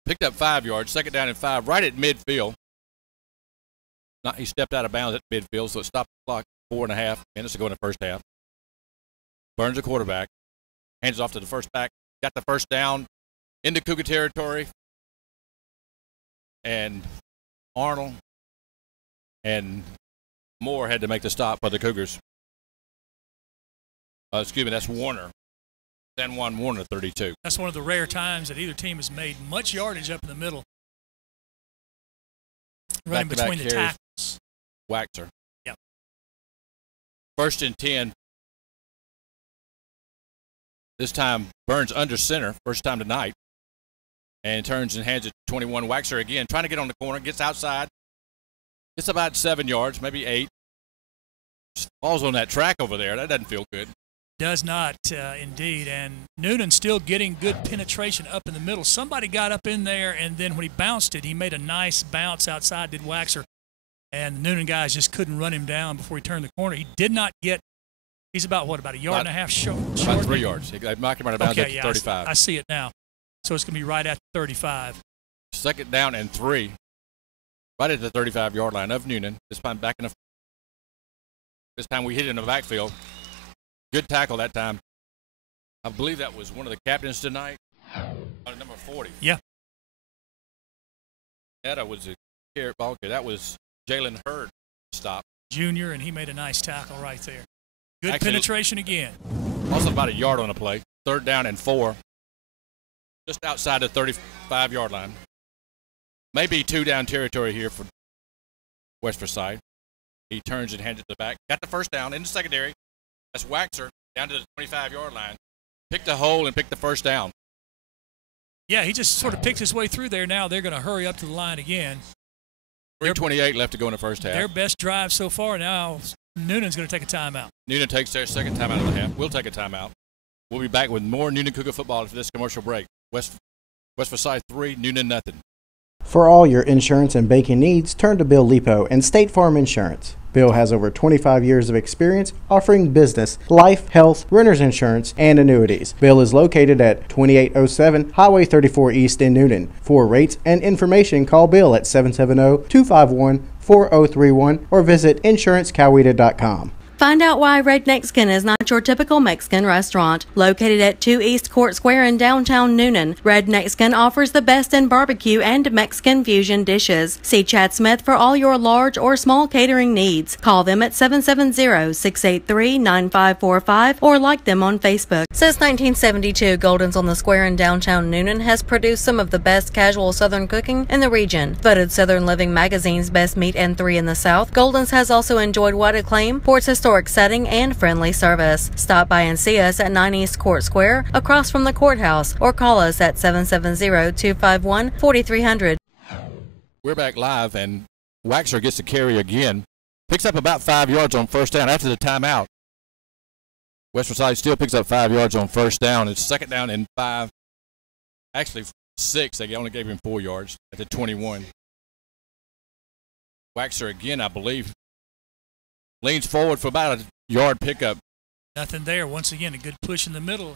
Picked up 5 yards, 2nd down and 5, right at midfield. He stepped out of bounds at midfield, so it stopped the clock. 4.5 minutes to go in the first half. Burns the quarterback, hands it off to the first back, got the 1st down into Cougar territory. And Arnold and Moore had to make the stop for the Cougars. Excuse me, that's Warner. San Juan Warner, 32. That's one of the rare times that either team has made much yardage up in the middle. Running between the tackles. Waxer. Yep. 1st and 10. This time, Burns under center, 1st time tonight. And turns and hands it to 21. Waxer again, trying to get on the corner, gets outside. It's about 7 yards, maybe 8. Just falls on that track over there. That doesn't feel good. Does not, indeed. And Newnan still getting good penetration up in the middle. Somebody got up in there, and then when he bounced it, he made a nice bounce outside, did Waxer. And the Newnan guys just couldn't run him down before he turned the corner. He did not get – he's about, what, about a yard and a half short? About 3 yards. He knocked him out of bounds at the 35. I see it now. So it's going to be right at the 35. 2nd down and 3. Right at the 35-yard line of Newnan. This time we hit it in the backfield. Good tackle that time. I believe that was one of the captains tonight. Number 40. Yeah. That was a carrot ball. That was Jalen Hurd stop. Junior, and he made a nice tackle right there. Good penetration again. Also about a yard on the play. 3rd down and 4. Just outside the 35-yard line. Maybe 2-down territory here for West Forsyth. He turns and hands it to the back. Got the 1st down in the secondary. That's Waxer down to the 25-yard line, picked a hole and picked the first down. Yeah, he just sort of picked his way through there. Now they're going to hurry up to the line again. 3:28 left to go in the first half. Their best drive so far. Now Newnan's going to take a timeout. Newnan takes their second timeout of the half. We'll take a timeout. We'll be back with more Newnan Cougar football after this commercial break. West Forsyth 3, Newnan nothing. For all your insurance and banking needs, turn to Bill Lipo and State Farm Insurance. Bill has over 25 years of experience offering business, life, health, renter's insurance, and annuities. Bill is located at 2807 Highway 34 East in Newnan. For rates and information, call Bill at 770-251-4031 or visit insurancecoweta.com. Find out why Red Mexican is not your typical Mexican restaurant. Located at 2 East Court Square in downtown Newnan, Red Mexican offers the best in barbecue and Mexican fusion dishes. See Chad Smith for all your large or small catering needs. Call them at 770-683-9545 or like them on Facebook. Since 1972, Golden's on the Square in downtown Newnan has produced some of the best casual Southern cooking in the region. Voted Southern Living Magazine's Best Meat and 3 in the South, Golden's has also enjoyed wide acclaim for its historic setting and friendly service. Stop by and see us at 9 East Court Square, across from the courthouse, or call us at 770-251-4300. We're back live, and Waxer gets the carry again. Picks up about 5 yards on first down after the timeout. West Forsyth still picks up 5 yards on first down. It's second down and 5. Actually, 6. They only gave him 4 yards at the 21. Waxer again, I believe, leans forward for about a yard pickup. Nothing there. Once again, a good push in the middle.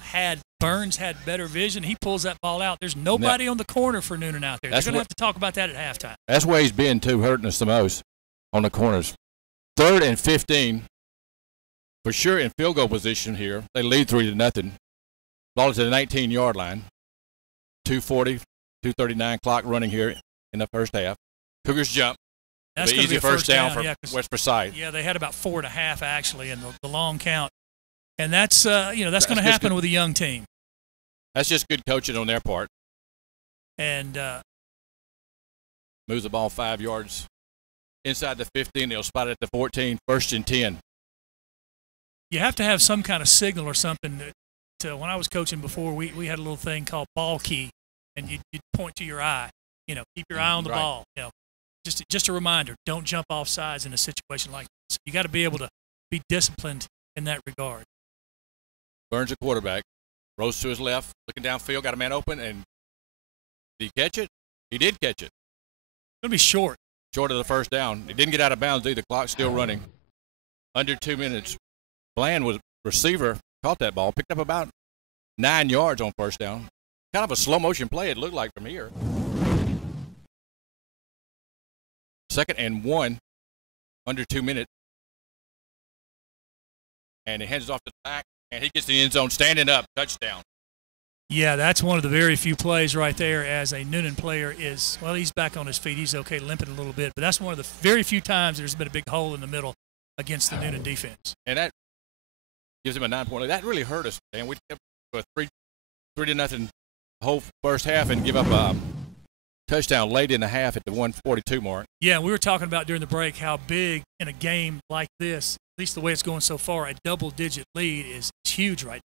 Burns had better vision. He pulls that ball out. There's nobody on the corner for Newnan out there. They're going to have to talk about that at halftime. That's where he's been, too, hurting us the most on the corners. 3rd and 15. For sure in field goal position here. They lead 3-0. Ball is at the 19-yard line. 2:40, 2:39 clock running here in the first half. Cougars jump. That's the easy first down for West Forsyth. Yeah, they had about 4.5 actually in the long count, and that's that's going to happen with a young team. That's just good coaching on their part. And moves the ball 5 yards inside the 15. They'll spot it at the 14. 1st and 10. You have to have some kind of signal or something. When I was coaching before, we had a little thing called ball key, and you'd point to your eye. Keep your eye on the ball. Just a reminder, don't jump off sides in a situation like this. You got to be able to be disciplined in that regard. Burns a quarterback, rolls to his left, looking downfield, got a man open, and did he catch it? He did catch it. It's going to be short. Short of the first down. It didn't get out of bounds either. Clock's still running. Under 2 minutes. Bland was receiver, caught that ball, picked up about 9 yards on first down. Kind of a slow motion play, it looked like from here. 2nd and 1, under 2 minutes. And he hands it off the back, and he gets the end zone standing up, touchdown. Yeah, that's one of the very few plays right there as a Newnan player is, well, he's back on his feet. He's okay, limping a little bit. But that's one of the very few times there's been a big hole in the middle against the Newnan defense. And that gives him a 9-point lead. That really hurt us, man. We kept a 3-0 whole first half and give up a touchdown late in the half at the 1:42 mark. Yeah, we were talking about during the break how big in a game like this, at least the way it's going so far, a double-digit lead is huge right now.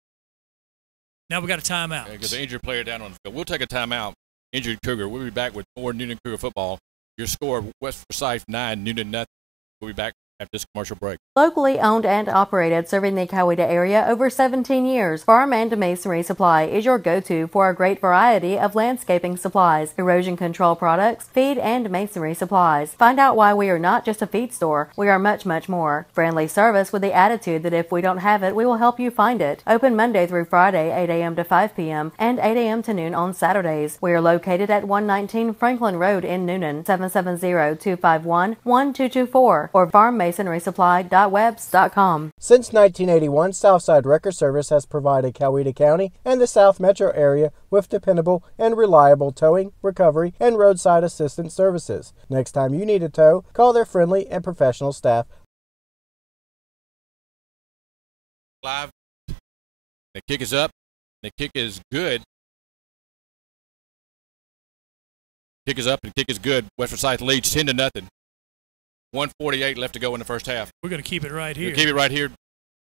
Now we got a timeout. Because the injured player down on the field. We'll take a timeout. Injured Cougar. We'll be back with more Newnan Cougar football. Your score, West Forsyth 9, Newnan nothing. We'll be back after this commercial break. Locally owned and operated, serving the Coweta area over 17 years, Farm and Masonry Supply is your go-to for a great variety of landscaping supplies, erosion control products, feed, and masonry supplies. Find out why we are not just a feed store. We are much, much more. Friendly service with the attitude that if we don't have it, we will help you find it. Open Monday through Friday, 8 a.m. to 5 p.m. and 8 a.m. to noon on Saturdays. We are located at 119 Franklin Road in Newnan, 770-251-1224 or farmmasonrysupply.webs.com. Since 1981, Southside Wrecker Service has provided Coweta County and the South Metro area with dependable and reliable towing, recovery, and roadside assistance services. Next time you need a tow, call their friendly and professional staff. Live. The kick is up. The kick is good. Kick is up and kick is good. West Forsyth leads 10-0. 1:48 left to go in the first half. We're going to keep it right here. We'll keep it right here.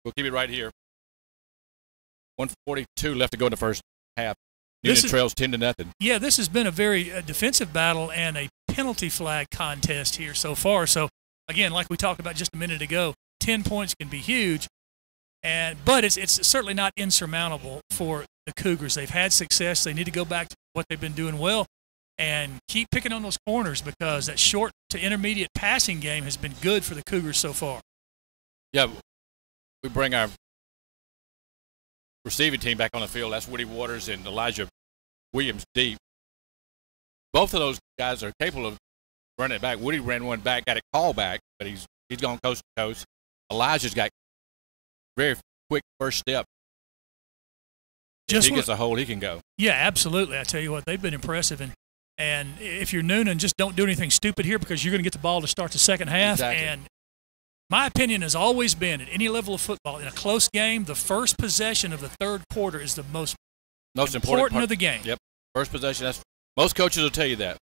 We'll keep it right here. 1:42 left to go in the first half. Newnan trails 10-0. Yeah, this has been a very defensive battle and a penalty flag contest here so far. So, again, like we talked about just a minute ago, 10 points can be huge, but it's certainly not insurmountable for the Cougars. They've had success. They need to go back to what they've been doing well and keep picking on those corners, because that short to intermediate passing game has been good for the Cougars so far. Yeah, we bring our receiving team back on the field. That's Woody Waters and Elijah Williams deep. Both of those guys are capable of running it back. Woody ran one back, got it called back, but he's gone coast to coast. Elijah's got very quick first step. If he gets a hold, he can go. Yeah, absolutely. I tell you what, they've been impressive. And if you're Newnan, just don't do anything stupid here, because you're going to get the ball to start the second half. Exactly. And my opinion has always been, at any level of football, in a close game, the first possession of the third quarter is the most important part of the game. Yep, first possession. Most coaches will tell you that.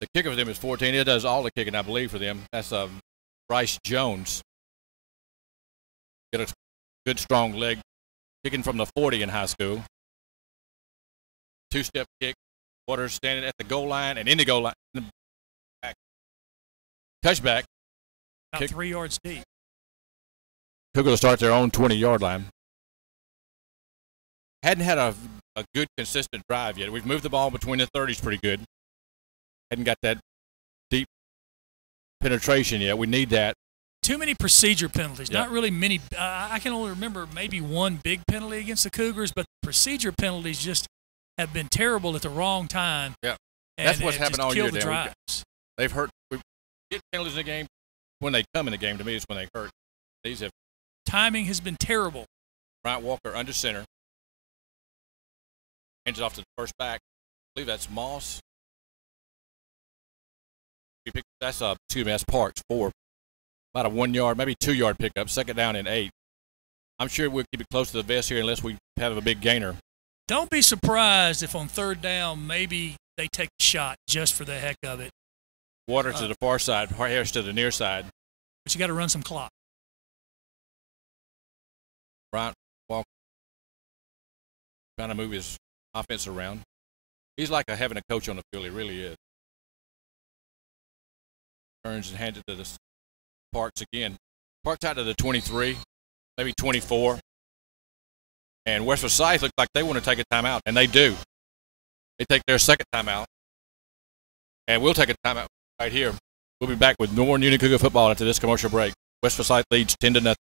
The kicker for them is 14. It does all the kicking, I believe, for them. That's Bryce Jones. Get a good, strong leg. Kicking from the 40 in high school. Two-step kick. Waters standing at the goal line and in the goal line. Back. Touchback. About 3 yards deep. Cougars will start their own 20-yard line. Hadn't had a good, consistent drive yet. We've moved the ball between the 30s pretty good. Hadn't got that deep penetration yet. We need that. Too many procedure penalties. Yep. Not really many. I can only remember maybe one big penalty against the Cougars, but the procedure penalties just have been terrible at the wrong time. Yeah, that's what's happened all year. They've hurt. We get penalties in the game when they come in the game. To me, it's when they hurt. These have timing has been terrible. Bryant Walker under center. Hands it off to the first back. I believe that's Moss. That's Parks, 4. About a 1 yard, maybe 2 yard pickup. Second down and 8. I'm sure we'll keep it close to the vest here unless we have a big gainer. Don't be surprised if on third down maybe they take a shot just for the heck of it. Water to the far side, Harris to the near side. But you got to run some clock. Bryant Walker trying to move his offense around. He's like having a coach on the field. He really is. Turns and hands it to the Parks again. Parks out to the 23, maybe 24. And West Forsyth looks like they want to take a timeout, and they do. They take their second timeout. And we'll take a timeout right here. We'll be back with more Newnan Cougar football after this commercial break. West Forsyth leads 10-0.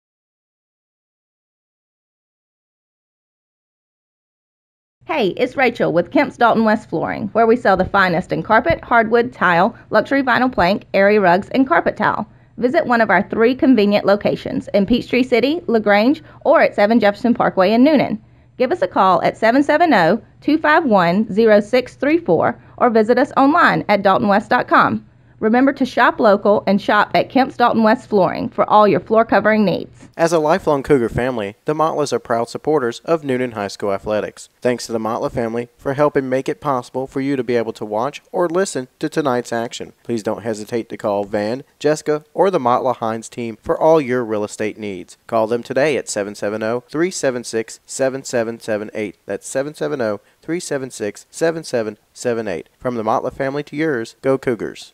Hey, it's Rachel with Kemp's Dalton West Flooring, where we sell the finest in carpet, hardwood, tile, luxury vinyl plank, area rugs, and carpet tile. Visit one of our 3 convenient locations in Peachtree City, LaGrange, or at 7 Jefferson Parkway in Newnan. Give us a call at 770-251-0634 or visit us online at daltonwest.com. Remember to shop local and shop at Kemp's Dalton West Flooring for all your floor covering needs. As a lifelong Cougar family, the Motlas are proud supporters of Newnan High School athletics. Thanks to the Motla family for helping make it possible for you to be able to watch or listen to tonight's action. Please don't hesitate to call Van, Jessica, or the Motla Hines team for all your real estate needs. Call them today at 770-376-7778. That's 770-376-7778. From the Motla family to yours, go Cougars.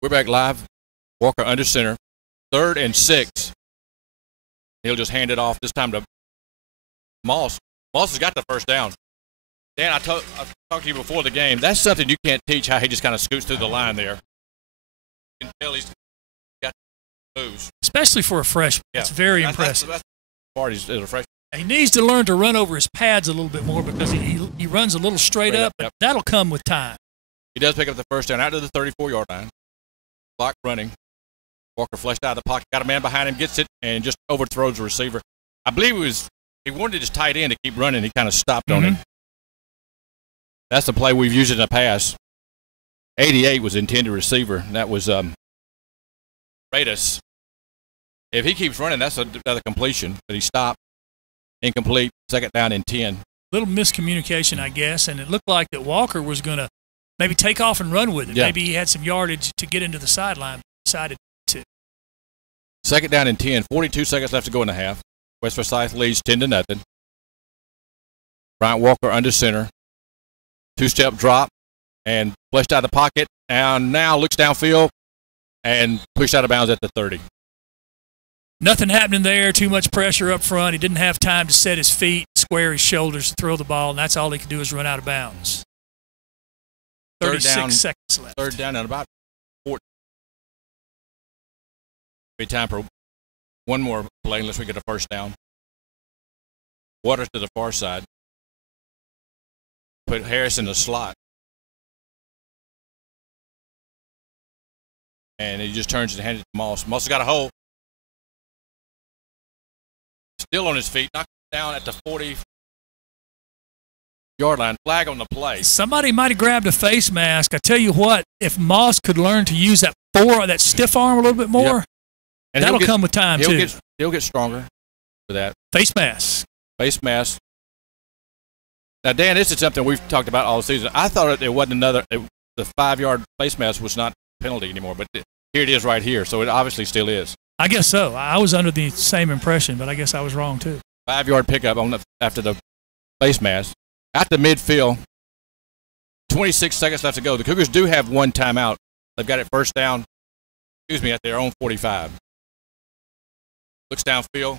We're back live. Walker under center. 3rd and 6. He'll just hand it off this time to Moss. Moss has got the first down. Dan, I talked to you before the game. That's something you can't teach, how he just kind of scoots through the line there. You can tell he's got moves. Especially for a freshman. Yeah. It's very impressive. That's part as a freshman. He needs to learn to run over his pads a little bit more, because he runs a little straight up, but that'll come with time. He does pick up the first down out to the 34-yard line. Clock running. Walker flushed out of the pocket, got a man behind him, gets it, and just overthrows the receiver. I believe he wanted his tight end to keep running. He kind of stopped on him. That's the play we've used in the past. 88 was intended receiver, and that was Radis. If he keeps running, that's another completion, but he stopped. Incomplete, second down and 10. Little miscommunication, I guess, and it looked like that Walker was going to maybe take off and run with it. Yeah. Maybe he had some yardage to get into the sideline, decided to. Second down and 10. 42 seconds left to go in the half. West Forsyth leads 10-0. Bryant Walker under center. Two-step drop and flushed out of the pocket. And now looks downfield and pushed out of bounds at the 30. Nothing happening there. Too much pressure up front. He didn't have time to set his feet, square his shoulders, to throw the ball, and that's all he could do is run out of bounds. 36 seconds left. Third down and about 4. Be time for one more play unless we get a first down. Waters to the far side. Put Harris in the slot. And he just turns and hands it to Moss. Moss has got a hole. Still on his feet. Knocked down at the 40-yard line. Flag on the play. Somebody might have grabbed a face mask. I tell you what, if Moss could learn to use that stiff arm a little bit more, yep. And that'll come with time, too. He'll get stronger for that. Face mask. Face mask. Now, Dan, this is something we've talked about all season. I thought it wasn't the 5-yard face mask was not a penalty anymore, but here it is right here, so it obviously still is. I guess so. I was under the same impression, but I guess I was wrong, too. 5-yard pickup after the face mask. At the midfield, 26 seconds left to go. The Cougars do have one timeout. They've got it first down, at their own 45. Looks downfield,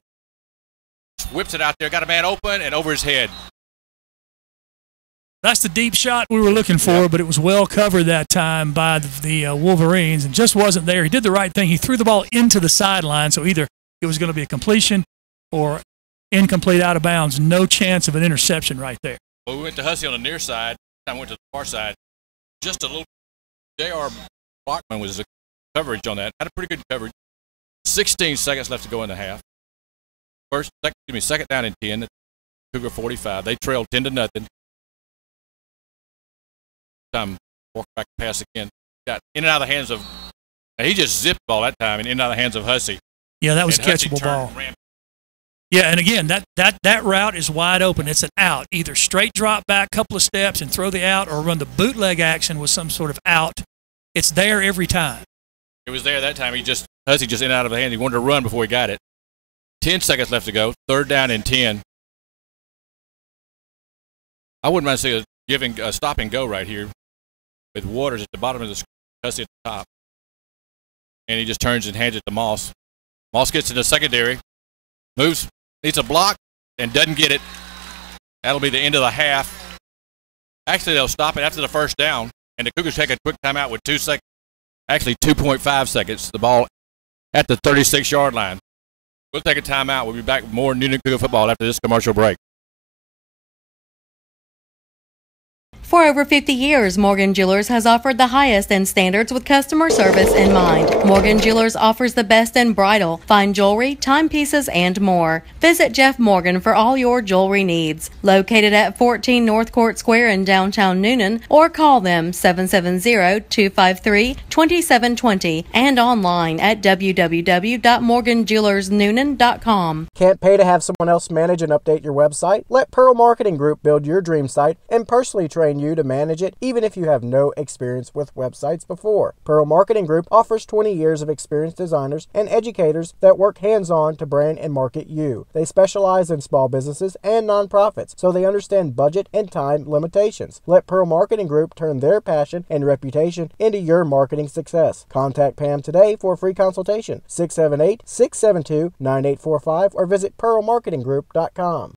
whips it out there, got a man open, and over his head. That's the deep shot we were looking for, but it was well covered that time by the Wolverines and just wasn't there. He did the right thing. He threw the ball into the sideline, so either it was going to be a completion or incomplete out of bounds. No chance of an interception right there. Well, we went to Hussey on the near side. I went to the far side. Just a little. J.R. Bachman was the coverage on that. Had a pretty good coverage. 16 seconds left to go in the half. Second down and 10. Cougar 45. They trailed 10-0. Time walk back pass again. Got in and out of the hands of. He just zipped the ball that time and in and out of the hands of Hussey. Yeah, that was a catchable ball. Yeah, and again, that route is wide open. It's an out. Either straight drop back, couple of steps, and throw the out, or run the bootleg action with some sort of out. It's there every time. It was there that time. Hussey just in and out of the hands. He wanted to run before he got it. 10 seconds left to go. Third down and 10. I wouldn't mind seeing giving a stop and go right here with Waters at the bottom of the screen, Hussey at the top. And he just turns and hands it to Moss. Moss gets in the secondary, moves, needs a block, and doesn't get it. That'll be the end of the half. Actually, they'll stop it after the first down, and the Cougars take a quick timeout with 2 seconds. Actually, 2.5 seconds. The ball at the 36-yard line. We'll take a timeout. We'll be back with more Newnan Cougar football after this commercial break. For over 50 years, Morgan Jewelers has offered the highest in standards with customer service in mind. Morgan Jewelers offers the best in bridal, fine jewelry, timepieces, and more. Visit Jeff Morgan for all your jewelry needs. Located at 14 North Court Square in downtown Newnan, or call them 770-253-2720 and online at www.morganjewelersnewnan.com. Can't pay to have someone else manage and update your website? Let Pearl Marketing Group build your dream site and personally train you to manage it, even if you have no experience with websites before. Pearl Marketing Group offers 20 years of experienced designers and educators that work hands-on to brand and market you. They specialize in small businesses and nonprofits, so they understand budget and time limitations. Let Pearl Marketing Group turn their passion and reputation into your marketing success. Contact Pam today for a free consultation, 678-672-9845, or visit pearlmarketinggroup.com.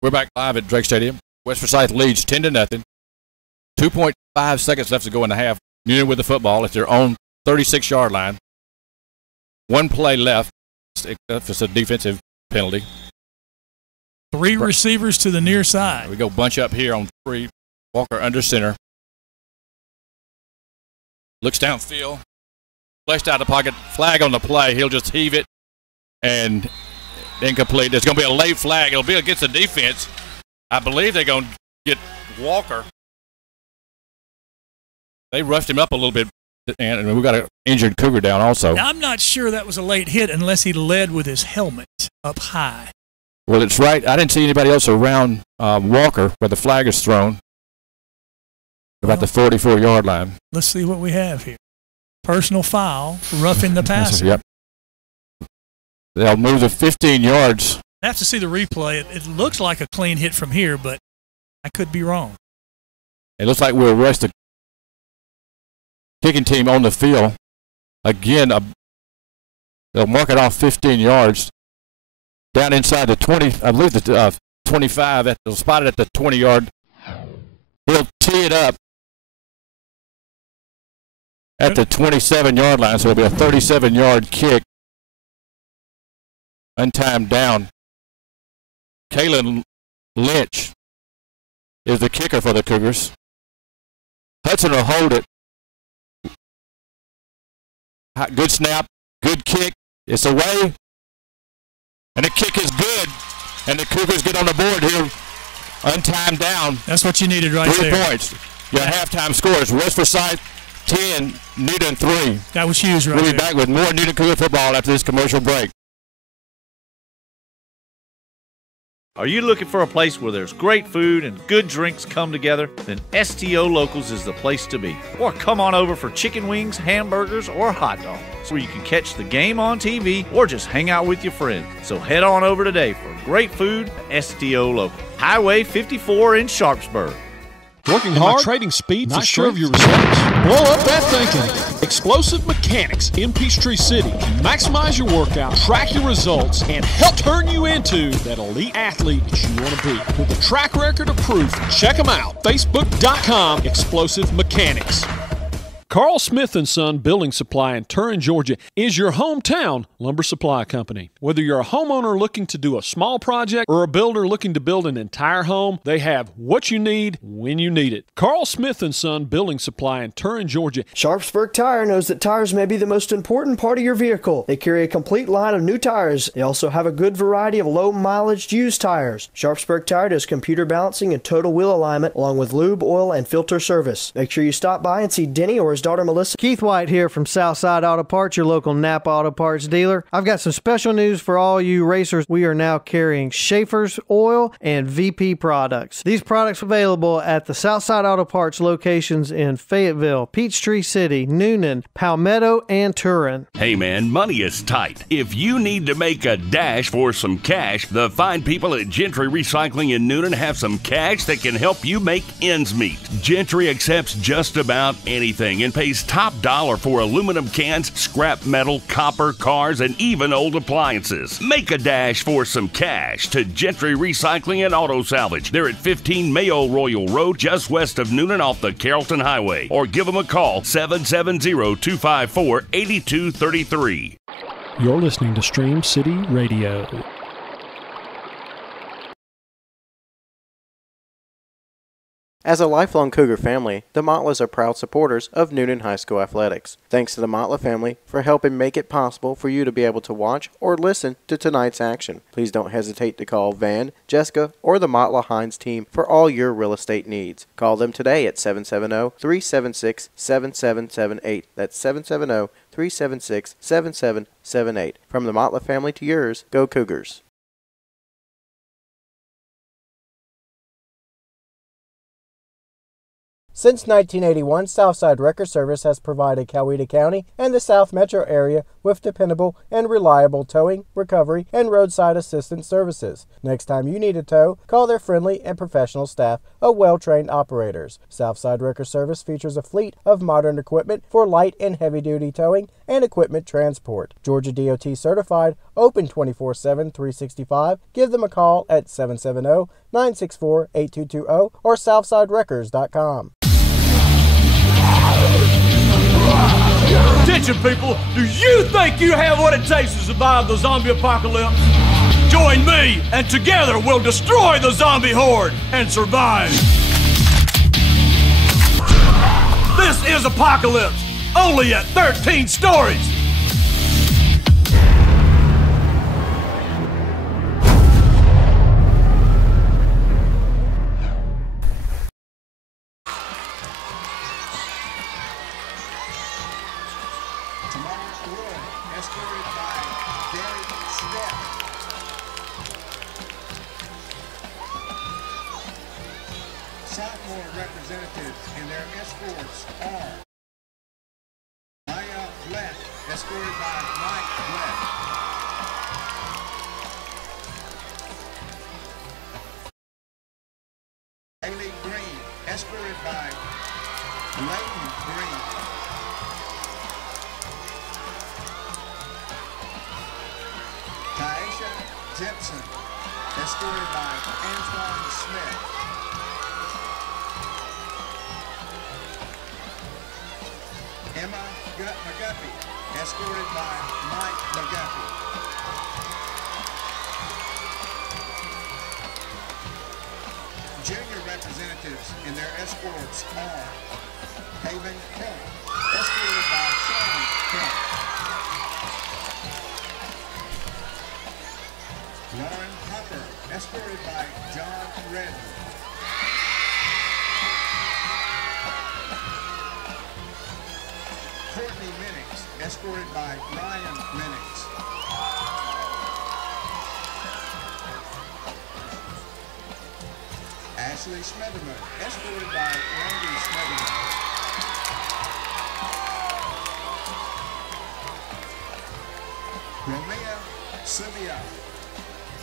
We're back live at Drake Stadium. West Forsyth leads 10-0. 2.5 seconds left to go in the half. Newnan with the football at their own 36-yard line. One play left. It's a defensive penalty. 3 receivers to the near side. We go bunch up here on 3. Walker under center. Looks downfield. Fleshed out of the pocket. Flag on the play. He'll just heave it. And incomplete. There's going to be a late flag. It'll be against the defense. I believe they're going to get Walker. They rushed him up a little bit, and we've got an injured Cougar down also. Now, I'm not sure that was a late hit unless he led with his helmet up high. Well, it's right. I didn't see anybody else around Walker where the flag is thrown. about the 44-yard line. Let's see what we have here. Personal foul, roughing the passer. Yep. They'll move the 15 yards. I have to see the replay. It looks like a clean hit from here, but I could be wrong. It looks like we'll arrest the kicking team on the field. Again, they'll mark it off 15 yards. Down inside the 20, I believe the 25, they'll spot it at the 20-yard. He'll tee it up at the 27-yard line, so it'll be a 37-yard kick. Untimed down. Kalen Lynch is the kicker for the Cougars. Hudson will hold it. Good snap, good kick. It's away. And the kick is good. And the Cougars get on the board here. Untimed down. That's what you needed right there. 3 points. Your halftime scores. West Forsyth 10, Newnan 3. That was huge right there. We'll be back with more Newnan Cougar football after this commercial break. Are you looking for a place where there's great food and good drinks come together? Then STO Locals is the place to be. Or come on over for chicken wings, hamburgers, or hot dogs, where you can catch the game on TV or just hang out with your friends. So head on over today for great food at STO Local. Highway 54 in Sharpsburg. Working hard, trading speed, not sure of your results. Blow up that thinking. Explosive Mechanics in Peachtree City. Maximize your workout, track your results, and help turn you into that elite athlete that you want to be. With a track record of proof, check them out. Facebook.com, Explosive Mechanics. Carl Smith & Son Building Supply in Turin, Georgia is your hometown lumber supply company. Whether you're a homeowner looking to do a small project or a builder looking to build an entire home, they have what you need when you need it. Carl Smith & Son Building Supply in Turin, Georgia. Sharpsburg Tire knows that tires may be the most important part of your vehicle. They carry a complete line of new tires. They also have a good variety of low-mileage used tires. Sharpsburg Tire does computer balancing and total wheel alignment, along with lube, oil, and filter service. Make sure you stop by and see Denny or his daughter Melissa. Keith White here from Southside Auto Parts, your local Napa Auto Parts dealer. I've got some special news for all you racers. We are now carrying Schaefer's oil and VP products. These products available at the Southside Auto Parts locations in Fayetteville, Peachtree City, Newnan, Palmetto, and Turin. Hey man, money is tight. If you need to make a dash for some cash, the fine people at Gentry Recycling in Newnan have some cash that can help you make ends meet. Gentry accepts just about anything and pays top dollar for aluminum cans, scrap metal, copper, cars, and even old appliances. Make a dash for some cash to Gentry Recycling and Auto Salvage. They're at 15 Mayo Royal Road, just west of Newnan off the Carrollton Highway. Or give them a call, 770-254-8233. You're listening to Stream City Radio. As a lifelong Cougar family, the Motlas are proud supporters of Newnan High School athletics. Thanks to the Motla family for helping make it possible for you to be able to watch or listen to tonight's action. Please don't hesitate to call Van, Jessica, or the Motla Hines team for all your real estate needs. Call them today at 770-376-7778. That's 770-376-7778. From the Motla family to yours, go Cougars. Since 1981, Southside Record Service has provided Coweta County and the South Metro area with dependable and reliable towing, recovery, and roadside assistance services. Next time you need a tow, call their friendly and professional staff of well-trained operators. Southside Record Service features a fleet of modern equipment for light and heavy-duty towing and equipment transport. Georgia DOT certified, open 24/7, 365. Give them a call at 770-964-8220 or southsiderecords.com. Attention people, do you think you have what it takes to survive the zombie apocalypse? Join me and together we'll destroy the zombie horde and survive. This is Apocalypse, only at 13 stories. sophomore representatives and their escorts are Maya Black, escorted by Mike Black. Haley Green, escorted by Layton Green. Taisha Jepson, escorted by Antoine Smith. Emma McGuffey, escorted by Mike McGuffey. Junior representatives and their escorts are Haven Crump, escorted by Sean Crump. Lauren Hopper, escorted by John Redden. Courtney Minix, escorted by Ryan Minix. Ashley Smotherman, escorted by Randy Smotherman. Romea Subia,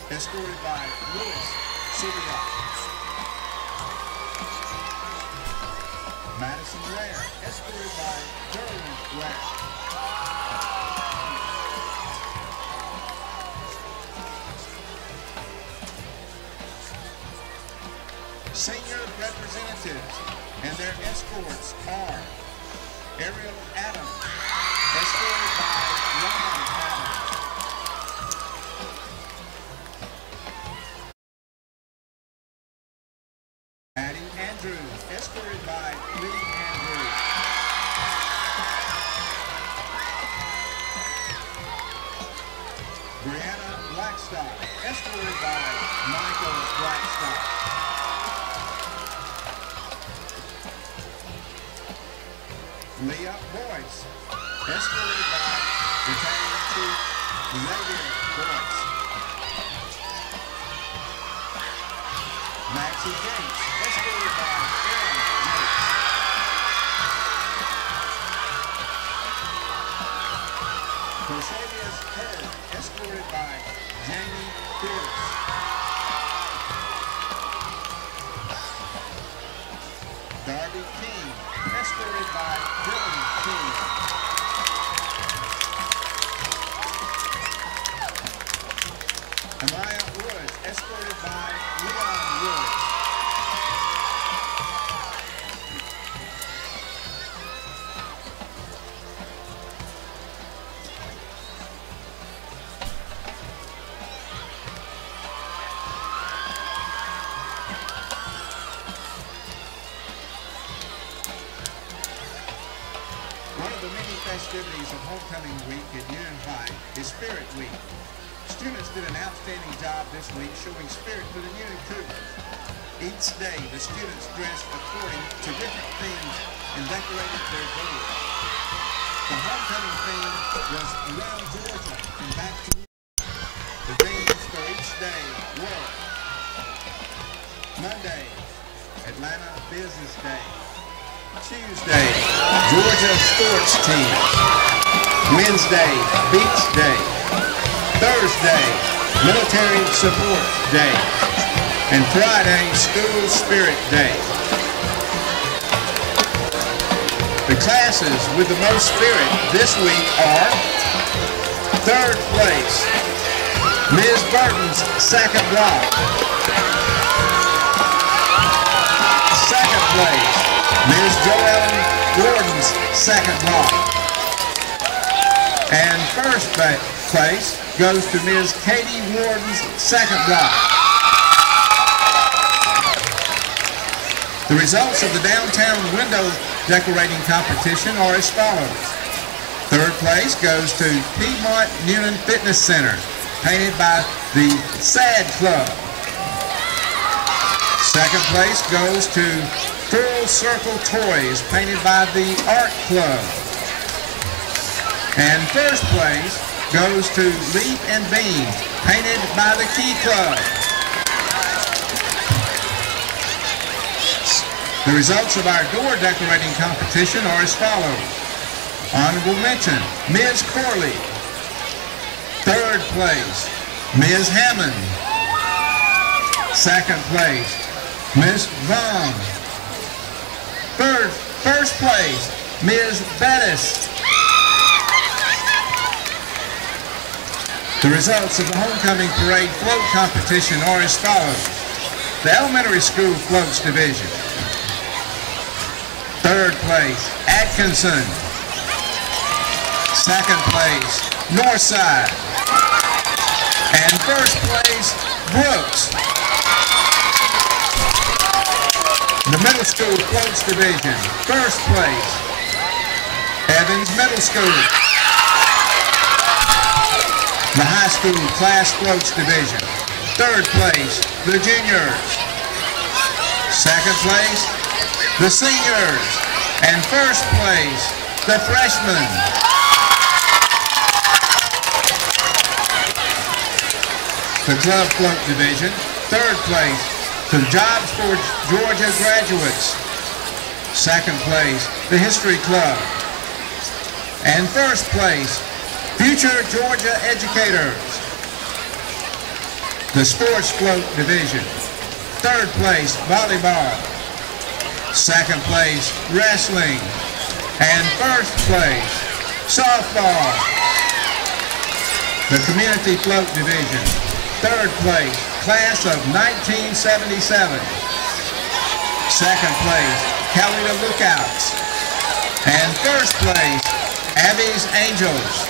escorted by Louis Subia. Madison Ware, escorted by Darlene Ware. Senior representatives and their escorts are Ariel Adams, escorted by Ron Adams. Addie Andrews, escorted by Lee Andrews. Brianna Blackstock, escorted by Michael Blackstock. Leah Boyce, escorted by Battalion Chief Xavier Boyce. Maxie Gates, escorted by Aaron Gates. Corsavius Hurd, escorted by Jamie Pierce. Darby King, escorted by Dylan King. Amaya Woods, escorted by Leon Woods. Festivities of Homecoming Week at Newnan High is Spirit Week. Students did an outstanding job this week showing spirit for the Newnan Cougars. Each day, the students dressed according to different themes and decorated their doors. The homecoming theme was Around Georgia and Back to Newnan. The themes for each day were Monday, Atlanta Business Day. Tuesday, Georgia Sports Team. Wednesday, Beach Day. Thursday, Military Support Day. And Friday, School Spirit Day. The classes with the most spirit this week are third place, Ms. Burton's Second Block. Second place, Ms. Joellen Gordon's Second Block. And first place goes to Ms. Katie Warden's Second Block. The results of the downtown window decorating competition are as follows. Third place goes to Piedmont Newnan Fitness Center, painted by the SAD Club. Second place goes to Full Circle Toys, painted by the Art Club. And first place goes to Leap and Beam, painted by the Key Club. The results of our door decorating competition are as follows. Honorable mention, Ms. Corley. Third place, Ms. Hammond. Second place, Ms. Vaughn. First place, Ms. Bettis. The results of the homecoming parade float competition are as follows. The elementary school floats division. Third place, Atkinson. Second place, Northside. And first place, Brooks. The middle school floats division. First place, Evans Middle School. The high school class floats division. Third place, the juniors. Second place, the seniors. And first place, the freshmen. The club float division. Third place, the Jobs for Georgia graduates. Second place, the History Club. And first place, Future Georgia Educators. The sports float division. Third place, volleyball. Second place, wrestling. And first place, softball. The community float division. Third place, class of 1977. Second place, Coweta Lookouts. And first place, Abby's Angels.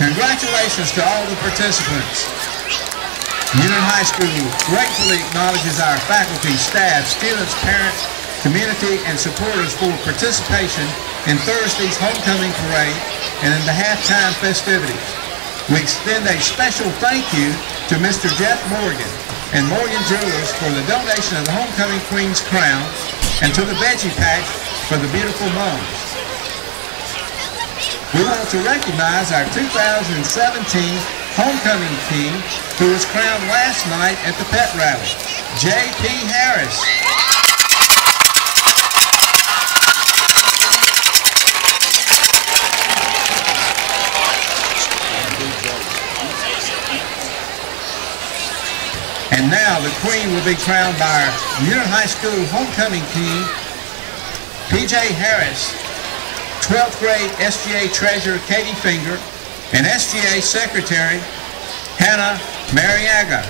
Congratulations to all the participants. Newnan High School gratefully acknowledges our faculty, staff, students, parents, community, and supporters for participation in Thursday's homecoming parade and in the halftime festivities. We extend a special thank you to Mr. Jeff Morgan and Morgan Jewelers for the donation of the Homecoming Queen's crown and to the Veggie Patch for the beautiful mums. We want to recognize our 2017 Homecoming King who was crowned last night at the pet rally, J.P. Harris. And now the Queen will be crowned by our Newnan High School Homecoming King, P.J. Harris, 12th grade SGA Treasurer Katie Finger, and SGA Secretary Hannah Mariaga.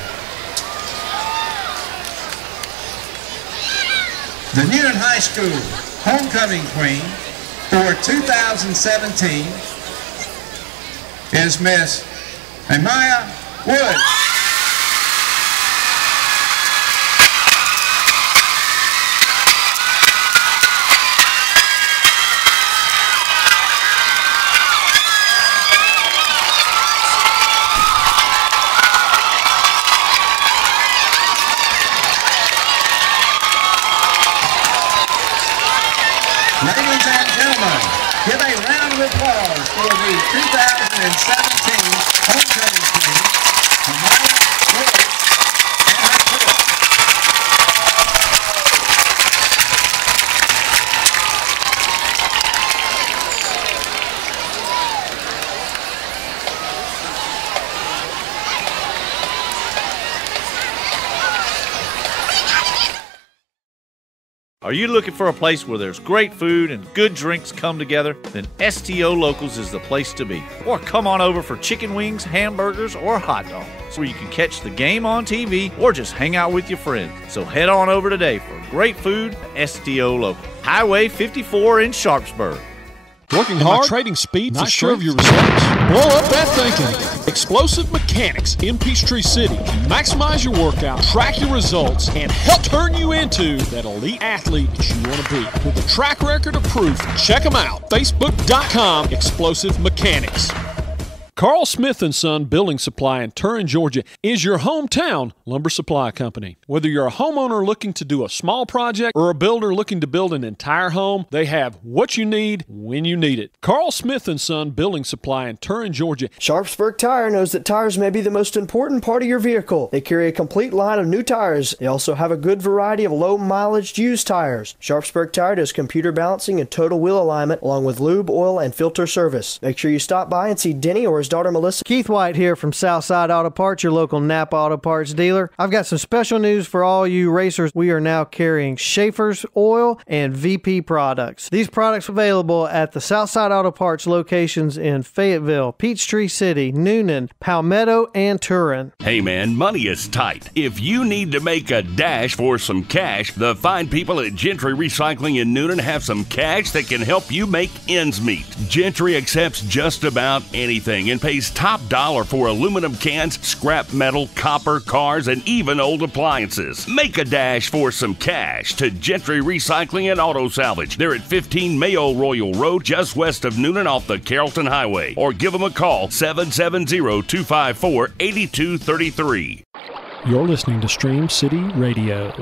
The Newnan High School Homecoming Queen for 2017 is Miss Amaya Woods. Ladies and gentlemen, give a round of applause for the 2017 Homecoming Queen, Amaya Woods, and her crew. Are you looking for a place where there's great food and good drinks come together? Then STO Locals is the place to be. Or come on over for chicken wings, hamburgers, or hot dogs, where you can catch the game on TV or just hang out with your friends. So head on over today for great food at STO Local. Highway 54 in Sharpsburg. Working hard, trading speed, not sure of your results. Blow up that thinking. Explosive Mechanics in Peachtree City. Maximize your workout, track your results, and help turn you into that elite athlete that you want to be. With a track record of proof, check them out. Facebook.com, Explosive Mechanics. Carl Smith & Son Building Supply in Turin, Georgia is your hometown lumber supply company. Whether you're a homeowner looking to do a small project or a builder looking to build an entire home, they have what you need when you need it. Carl Smith & Son Building Supply in Turin, Georgia. Sharpsburg Tire knows that tires may be the most important part of your vehicle. They carry a complete line of new tires. They also have a good variety of low mileage used tires. Sharpsburg Tire does computer balancing and total wheel alignment along with lube, oil, and filter service. Make sure you stop by and see Denny or his daughter Melissa. Keith White here from Southside Auto Parts, your local Napa Auto Parts dealer. I've got some special news for all you racers. We are now carrying Schaefer's oil and VP products. These products available at the Southside Auto Parts locations in Fayetteville, Peachtree City, Newnan, Palmetto, and Turin. Hey man, money is tight. If you need to make a dash for some cash, the fine people at Gentry Recycling in Newnan have some cash that can help you make ends meet. Gentry accepts just about anything and pays top dollar for aluminum cans, scrap metal, copper, cars, and even old appliances. Make a dash for some cash to Gentry Recycling and Auto Salvage. They're at 15 Mayo Royal Road, just west of Newnan off the Carrollton Highway. Or give them a call, 770-254-8233. You're listening to Stream City Radio.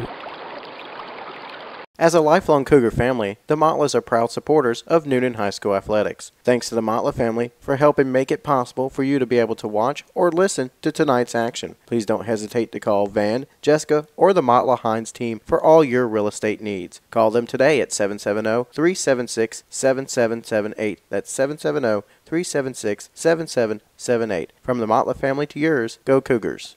As a lifelong Cougar family, the Motlas are proud supporters of Newnan High School athletics. Thanks to the Motla family for helping make it possible for you to be able to watch or listen to tonight's action. Please don't hesitate to call Van, Jessica, or the Motla Hines team for all your real estate needs. Call them today at 770-376-7778. That's 770-376-7778. From the Motla family to yours, go Cougars.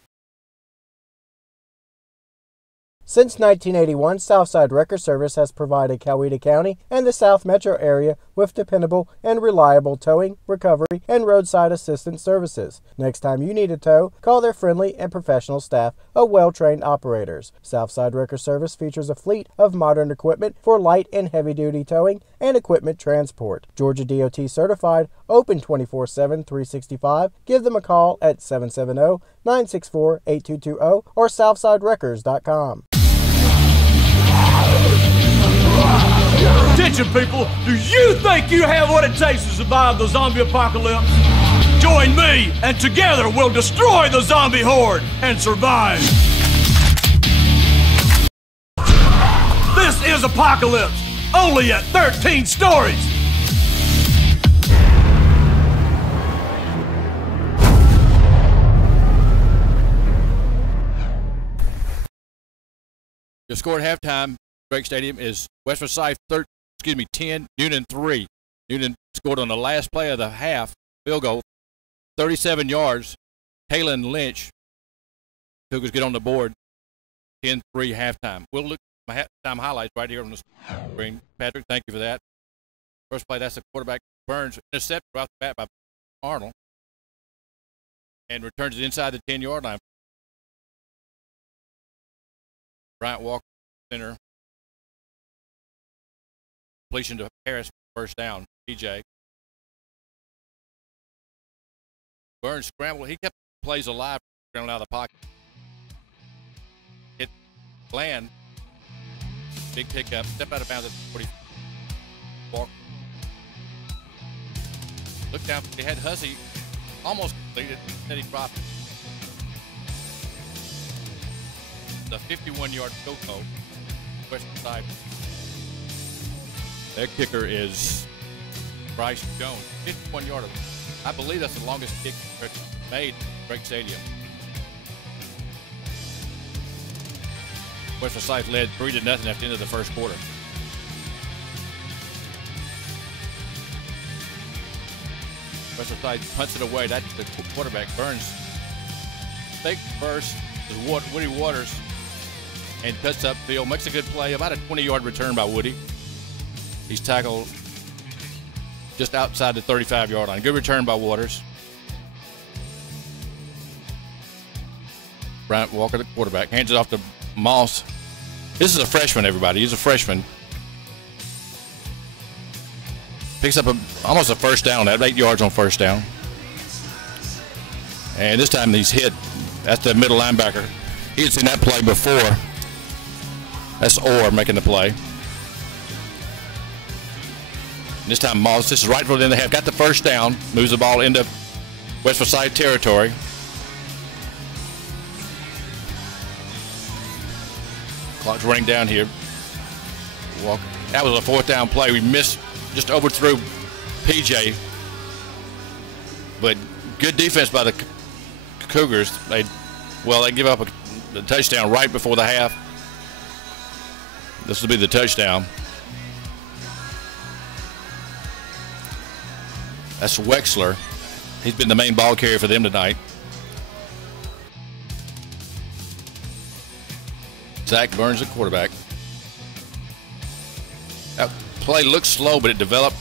Since 1981, Southside Wrecker Service has provided Coweta County and the South Metro area with dependable and reliable towing, recovery, and roadside assistance services. Next time you need a tow, call their friendly and professional staff of well-trained operators. Southside Wrecker Service features a fleet of modern equipment for light and heavy-duty towing and equipment transport. Georgia DOT certified, open 24/7, 365. Give them a call at 770-964-8220 or southsidewreckers.com. Attention people, do you think you have what it takes to survive the zombie apocalypse? Join me and together we'll destroy the zombie horde and survive. This is Apocalypse, only at 13 stories. The score at halftime, Drake Stadium, is West Forsyth 10, Newnan 3. Newnan scored on the last play of the half, field goal, 37 yards. Kaylin Lynch. Cougars get on the board, 10-3 halftime. We'll look at my halftime highlights right here on the screen. Patrick, thank you for that. First play, that's the quarterback, Burns, intercepted right off the bat by Arnold, and returns it inside the 10-yard line. Bryant Walker, center. Completion to Harris, first down. PJ. Burns scrambled. He kept plays alive, scrambling out of the pocket. Hit Bland. Big pickup. Step out of bounds at 40. Walker. Look down. They had Hussey almost completed. Then he dropped it. The 51-yard field goal. Western side. That kicker is Bryce Jones. 51-yarder. I believe that's the longest kick made at Drake Stadium. West Forsyth led 3-0 at the end of the first quarter. West Forsyth punts it away. That's the quarterback, Burns. Fake first is Woody Waters. And cuts upfield, makes a good play, about a 20-yard return by Woody. He's tackled just outside the 35-yard line. Good return by Waters. Bryant Walker, the quarterback, hands it off to Moss. This is a freshman, everybody. He's a freshman. Picks up almost a first down. That 8 yards on first down. And this time he's hit. That's the middle linebacker. He had seen that play before. That's Orr making the play. And this time Moss, this is right for the end of the half, got the first down, moves the ball into West Forsyth territory. Clock's running down here. That was a 4th down play. We just overthrew PJ. But good defense by the Cougars. They give up a touchdown right before the half. This will be the touchdown. That's Wexler. He's been the main ball carrier for them tonight. Zach Burns, the quarterback. That play looks slow, but it developed.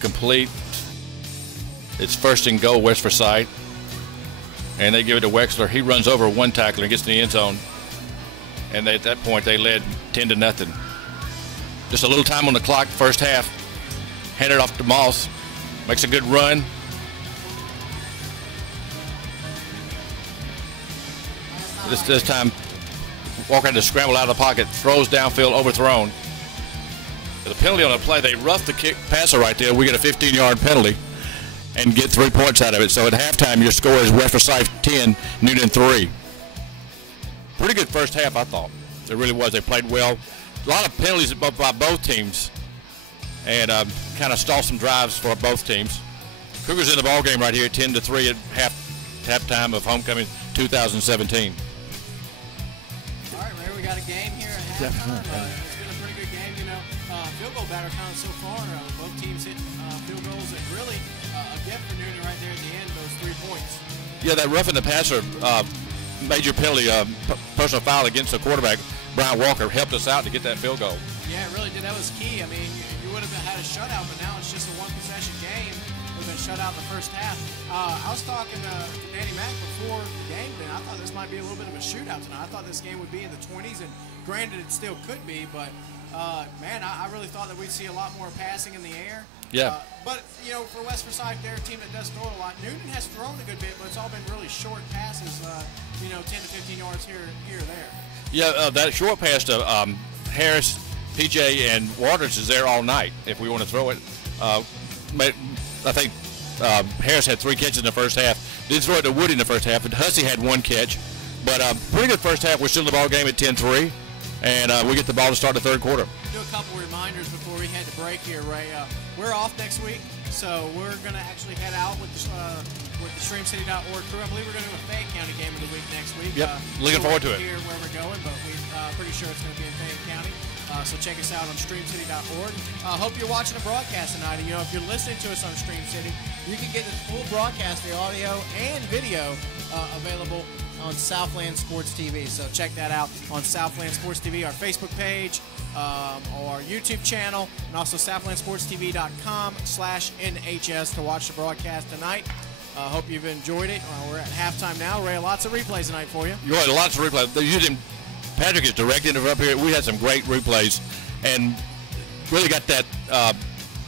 Complete. It's 1st and goal, West Forsyth. And they give it to Wexler. He runs over one tackler and gets in the end zone. And at that point, they led 10-0. Just a little time on the clock, first half. Handed off to Moss. Makes a good run. This time, Walker had to scramble out of the pocket. Throws downfield, overthrown. The penalty on the play, they roughed the passer right there. We get a 15-yard penalty and get 3 points out of it. So at halftime, your score is West Forsyth 10, Newnan 3. Pretty good first half, I thought. It really was. They played well. A lot of penalties by both teams, and kind of stalled some drives for both teams. Cougars in the ball game right here, 10-3 at halftime of homecoming 2017. All right, Ray, we got a game here at halftime. It's been a pretty good game. Field goal batter count so far. Both teams hit field goals, and really a gift for Newnan right there at the end, those 3 points. Yeah, that roughing the passer major penalty, personal foul against the quarterback, Brian Walker, helped us out to get that field goal. Yeah, it really did. That was key. I mean, you would have had a shutout, but now it's just a one-possession game. We've been shut out in the first half. I was talking to Danny Mack before the game, and I thought this might be a little bit of a shootout tonight. I thought this game would be in the 20s, and granted, it still could be, but man, I really thought that we'd see a lot more passing in the air. Yeah. But, for West Forsyth, they're a team that does throw a lot. Newnan has thrown a good bit, but it's all been really short passes, 10 to 15 yards here or there. Yeah, that short pass to Harris, PJ, and Waters is there all night if we want to throw it. I think Harris had 3 catches in the first half. Didn't throw it to Woody in the first half, but Hussey had 1 catch. But pretty good first half. We're still in the ball game at 10-3, and we get the ball to start the third quarter. Do a couple reminders before we head to break here, Ray. We're off next week, so we're going to actually head out with the StreamCity.org crew. I believe we're going to do a Fayette County game of the week next week. Yep, looking forward to it. Here where we're going, but we're pretty sure it's going to be in Fayette County. So check us out on StreamCity.org. Hope you're watching the broadcast tonight. If you're listening to us on Stream City, you can get the full broadcast, the audio and video available on Southland Sports TV. So check that out on Southland Sports TV, our Facebook page, our YouTube channel, and also southlandsportstv.com/NHS to watch the broadcast tonight. Hope you've enjoyed it. We're at halftime now. Ray, lots of replays tonight for you. You had lots of replays. They're using Patrick is directing it up here. We had some great replays and really got that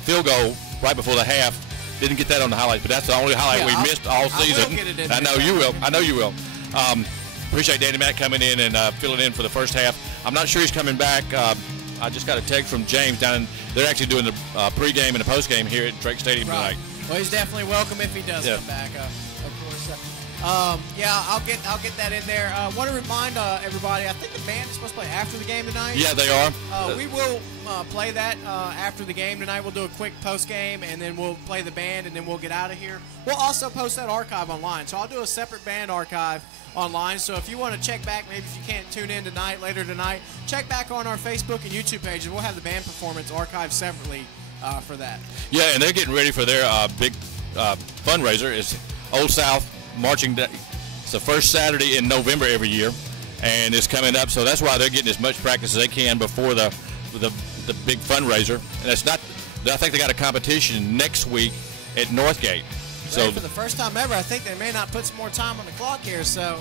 field goal right before the half. Didn't get that on the highlights, but that's the only highlight we missed all season. I will get it in I know you will. I know you will. Appreciate Danny Mack coming in and filling in for the first half. I'm not sure he's coming back. I just got a text from James down. They're actually doing the pregame and the postgame here at Drake Stadium tonight. Well, he's definitely welcome if he does come back, of course. I'll get that in there. I want to remind everybody, I think the band is supposed to play after the game tonight. Yeah, they are. We will play that after the game tonight. We'll do a quick post game, and then we'll play the band, and then we'll get out of here. We'll also post that archive online. So I'll do a separate band archive online. So if you want to check back, maybe if you can't tune in tonight, later tonight, check back on our Facebook and YouTube pages. We'll have the band performance archived separately for that. Yeah, and they're getting ready for their big fundraiser. It's Old South Marching Day. It's the first Saturday in November every year, and it's coming up. So that's why they're getting as much practice as they can before the big fundraiser. And it's not. I think they got a competition next week at Northgate. So for the first time ever, I think they may not put some more time on the clock here. So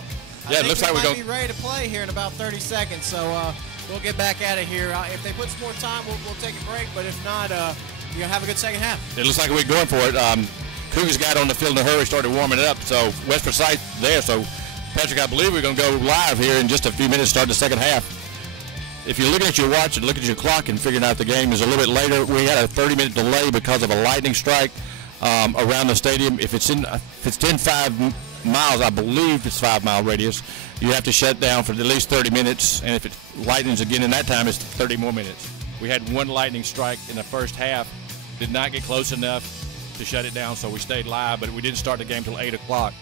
yeah, it looks like we might be ready to play here in about 30 seconds. So we'll get back at it here. If they put some more time, we'll take a break. But if not, have a good second half. It looks like we're going for it. Cougars got on the field in a hurry, started warming it up. So West Forsyth there. So Patrick, I believe we're going to go live here in just a few minutes, start the second half. If you're looking at your watch and looking at your clock and figuring out the game is a little bit later, we had a 30-minute delay because of a lightning strike. around the stadium. If it's in 5 miles, I believe it's 5 mile radius, you have to shut down for at least 30 minutes. And if it lightens again in that time, it's 30 more minutes. We had one lightning strike in the first half. Did not get close enough to shut it down, so we stayed live, but we didn't start the game till 8 o'clock.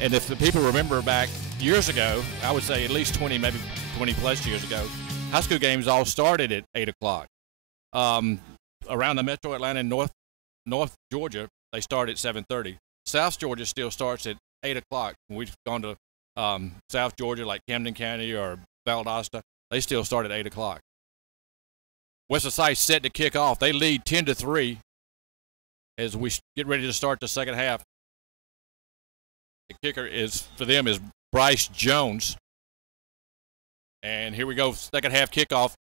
And if the people remember back years ago, I would say at least 20, maybe 20 plus years ago, high school games all started at 8 o'clock. Around the metro Atlanta and North Georgia, they start at 7:30. South Georgia still starts at 8 o'clock. When we've gone to South Georgia, like Camden County or Valdosta, they still start at 8 o'clock. West Forsyth set to kick off. They lead 10-3 as we get ready to start the second half. The kicker for them is Bryce Jones. And here we go, second half kickoff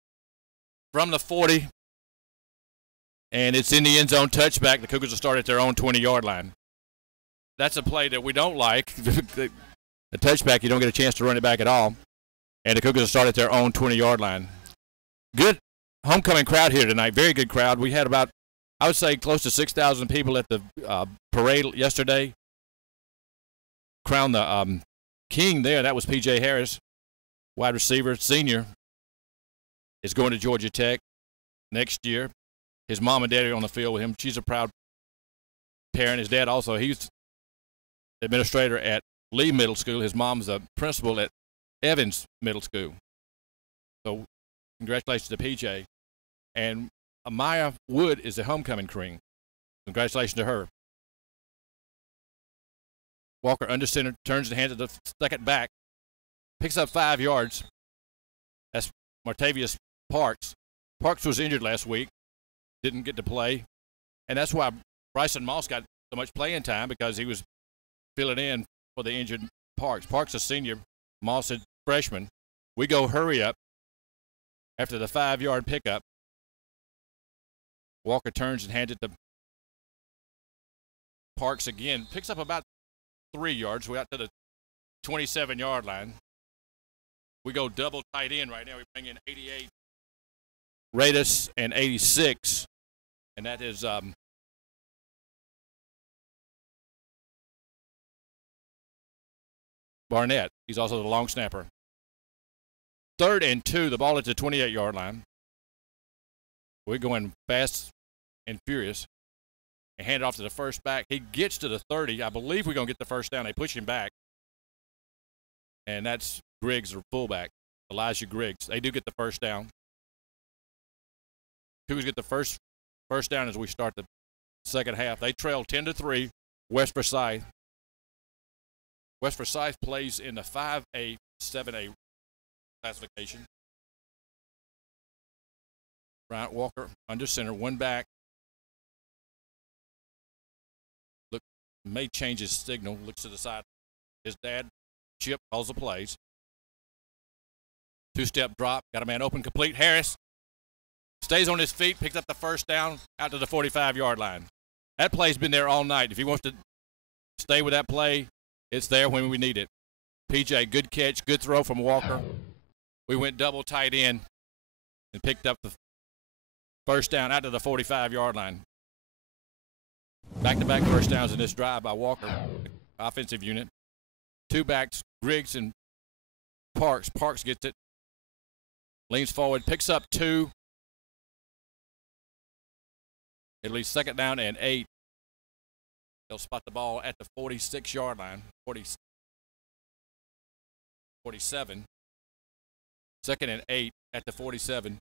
from the 40. And it's in the end zone touchback. The Cougars will start at their own 20-yard line. That's a play that we don't like. The touchback, you don't get a chance to run it back at all. And the Cougars will start at their own 20-yard line. Good homecoming crowd here tonight. Very good crowd. We had about, I would say, close to 6,000 people at the parade yesterday. Crowned the king there. That was P.J. Harris, wide receiver, senior. Is going to Georgia Tech next year. His mom and dad are on the field with him. She's a proud parent. His dad also, he's administrator at Lee Middle School. His mom's a principal at Evans Middle School. So congratulations to PJ. And Amaya Wood is the homecoming queen. Congratulations to her. Walker under center, turns and hands it to the second back. Picks up 5 yards. That's Martavius Parks. Parks was injured last week. Didn't get to play. And that's why Bryson Moss got so much playing time, because he was filling in for the injured Parks. Parks a senior, Moss a freshman. We go hurry up after the 5-yard pickup. Walker turns and hands it to Parks again. Picks up about 3 yards. We're out to the 27-yard line. We go double tight end right now. We bring in 88 Radis and 86. And that is Barnett. He's also the long snapper. 3rd and 2, the ball at the 28-yard line. We're going fast and furious. And hand it off to the first back. He gets to the 30. I believe we're going to get the first down. They push him back. And that's Griggs, or fullback, Elijah Griggs. They do get the first down. Cougars get the first down as we start the second half. They trail 10-3, West Forsyth. West Forsyth plays in the 5A, 7A classification. Bryant Walker under center, one back. Look, may change his signal, looks to the side. His dad, Chip, calls the plays. 2-step drop, got a man open, complete. Harris stays on his feet, picks up the first down out to the 45-yard line. That play's been there all night. If he wants to stay with that play, it's there when we need it. PJ, good catch, good throw from Walker. We went double tight end and picked up the first down out to the 45-yard line. Back-to-back first downs in this drive by Walker, offensive unit. 2 backs, Griggs and Parks. Parks gets it, leans forward, picks up 2. At least 2nd down and 8. They'll spot the ball at the 46-yard line, 47. 2nd and 8 at the 47.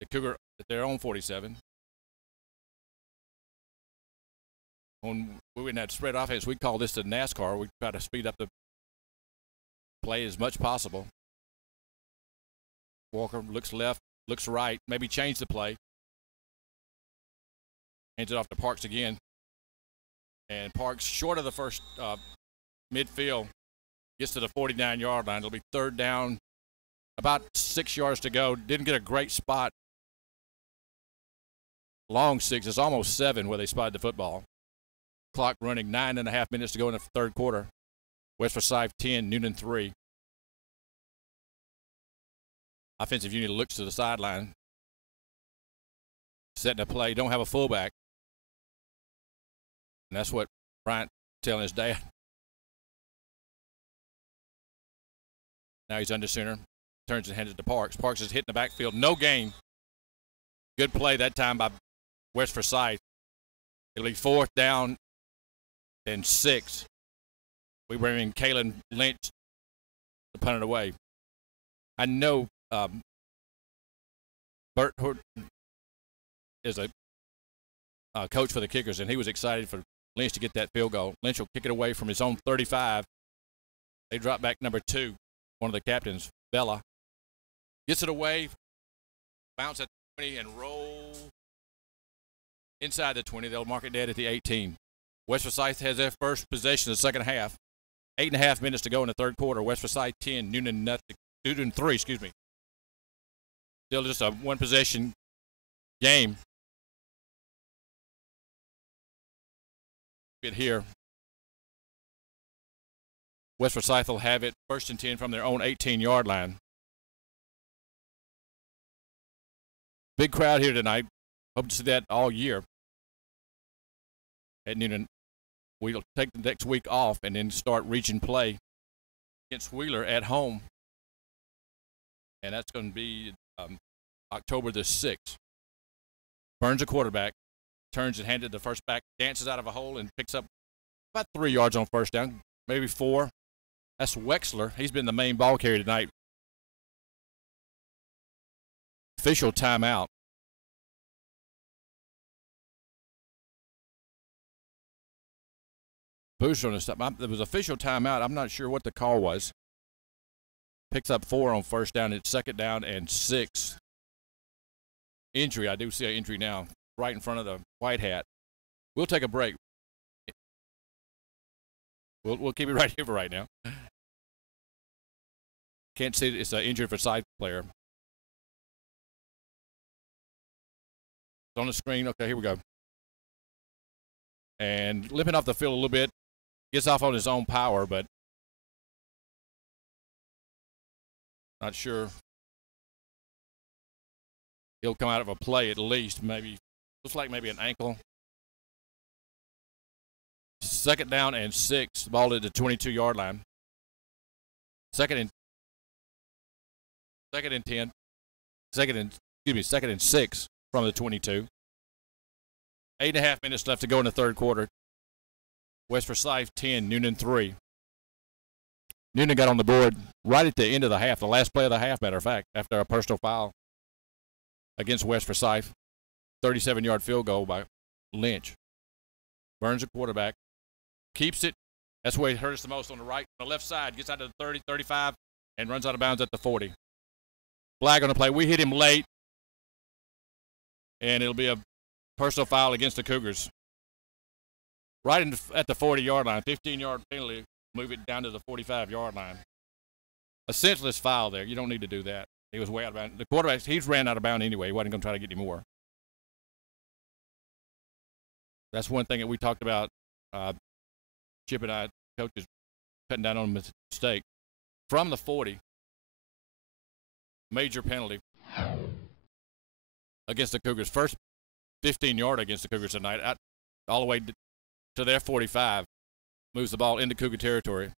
The Cougar at their own 47. When we in that spread offense, we call this the NASCAR. We try to speed up the play as much possible. Walker looks left, looks right, maybe change the play. Hands it off to Parks again. And Parks, short of the first midfield, gets to the 49-yard line. It'll be 3rd down, about 6 yards to go. Didn't get a great spot. Long 6. It's almost 7 where they spotted the football. Clock running, 9.5 minutes to go in the 3rd quarter. West Forsyth 10, Newnan 3. Offensive unit looks to the sideline. Setting a play. Don't have a fullback. And that's what Bryant telling his dad. Now he's under center. Turns and hands it to Parks. Parks is hitting the backfield. No gain. Good play that time by West Forsyth. It'll be 4th down and 6. We bring in Kalen Lynch to punt it away. I know Bert Horton is a coach for the Kickers, and he was excited for Lynch to get that field goal. Lynch will kick it away from his own 35. They drop back number 2, one of the captains, Bella. Gets it away, bounce at the 20, and roll inside the 20. They'll mark it dead at the 18. West Forsyth has their first possession of the second half. 8.5 minutes to go in the third quarter. West Forsyth 10, Newnan 3, excuse me. Still just a one-possession game. Get here. West Forsyth will have it 1st and 10 from their own 18-yard line. Big crowd here tonight. Hope to see that all year at Newnan. We'll take the next week off and then start region play against Wheeler at home. And that's going to be October the 6th. Burns a quarterback, turns and hands it to the first back, dances out of a hole and picks up about 3 yards on first down, maybe 4. That's Wexler. He's been the main ball carrier tonight. Official timeout. Booster on the stop. There was official timeout. I'm not sure what the call was. Picks up 4 on first down. It's 2nd down and 6. Injury. I do see an injury now right in front of the white hat. We'll take a break. We'll keep it right here for right now. Can't see it. It's an injury for side player. It's on the screen. Okay, here we go. And limping off the field a little bit. Gets off on his own power, but not sure. He'll come out of a play at least. Maybe looks like maybe an ankle. 2nd down and 6. The ball at the 22-yard line. Second and 10. Second and 6 from the 22. 8.5 minutes left to go in the third quarter. West Forsyth 10, Newnan 3. Newnan got on the board right at the end of the half, the last play of the half, matter of fact, after a personal foul against West Forsyth. 37-yard field goal by Lynch. Burns the quarterback. Keeps it. That's where it hurt us the most on the right. On the left side, gets out to the 30, 35, and runs out of bounds at the 40. Flag on the play. We hit him late, and it'll be a personal foul against the Cougars. Right at the 40-yard line, 15-yard penalty, move it down to the 45-yard line. A senseless foul there. You don't need to do that. He was way out of bounds. The quarterback, he's ran out of bounds anyway. He wasn't going to try to get any more. That's one thing that we talked about, Chip and I, coaches, cutting down on a mistake. From the 40, major penalty against the Cougars. First 15-yard against the Cougars tonight, all the way to their 45. Moves the ball into Cougar territory.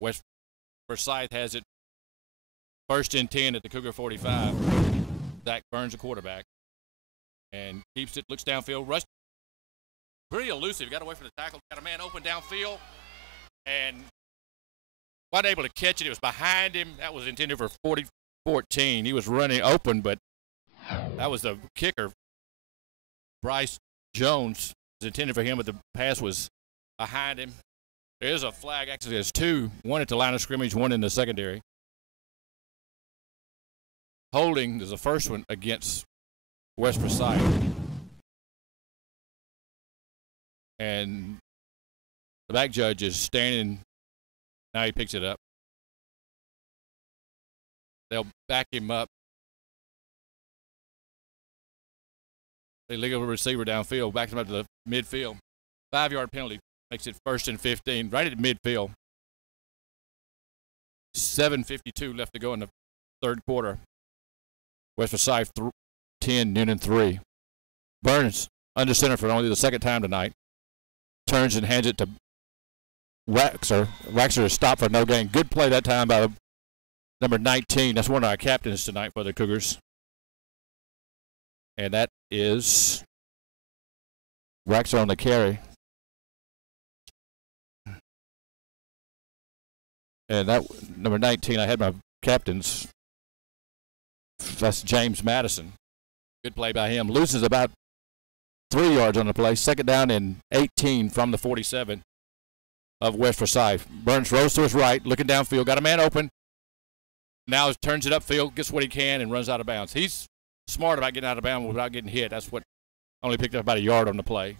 West Forsyth has it 1st and 10 at the Cougar 45. Zach Burns, the quarterback, and keeps it, looks downfield, rush. Pretty elusive. Got away from the tackle, got a man open downfield, and wasn't able to catch it. It was behind him. That was intended for 40-14. He was running open, but that was the kicker. Bryce Jones was intended for him, but the pass was behind him. There's a flag. Actually, there's 2. One at the line of scrimmage, one in the secondary. Holding is the first one against West Forsyth. And the back judge is standing. Now he picks it up. They'll back him up. They leave a receiver downfield, backs him up to the midfield. 5-yard penalty makes it 1st and 15, right at midfield. 7:52 left to go in the third quarter. West Forsyth 10, Newnan 3. Burns under center for only the second time tonight. Turns and hands it to Waxer. Waxer is stopped for no gain. Good play that time by number 19. That's one of our captains tonight for the Cougars. And that is Waxer on the carry. And that number 19, I had my captains. That's James Madison. Good play by him. Loses about 3 yards on the play. Second down and 18 from the 47 of West Forsyth. Burns rolls to his right, looking downfield. Got a man open. Now turns it upfield, gets what he can, and runs out of bounds. He's smart about getting out of bounds without getting hit. That's what only picked up about a yard on the play.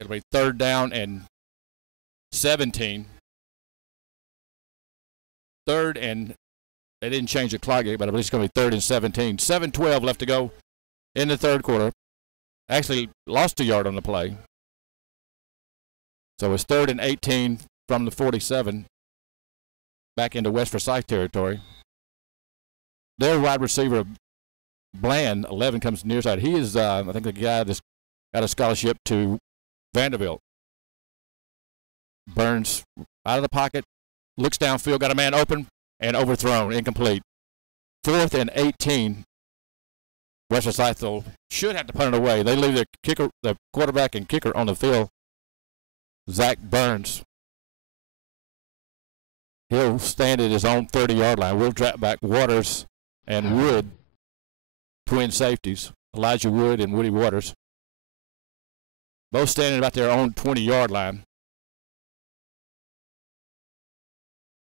It'll be 3rd down and 17. 3rd and they didn't change the clock yet, but I believe it's going to be 3rd and 17. 7:12 left to go in the 3rd quarter. Actually lost a yard on the play. So it's 3rd and 18 from the 47 back into West Forsyth territory. Their wide receiver, Bland, 11, comes near side. He is, I think, the guy that's got a scholarship to Vanderbilt. Burns out of the pocket, looks downfield, got a man open, and overthrown, incomplete. 4th and 18. West Forsyth, though, should have to punt it away. They leave the quarterback and kicker on the field. Zach Burns. He'll stand at his own 30-yard line. We'll drop back Waters and Wood, twin safeties. Elijah Wood and Woody Waters. Both standing about their own 20-yard line.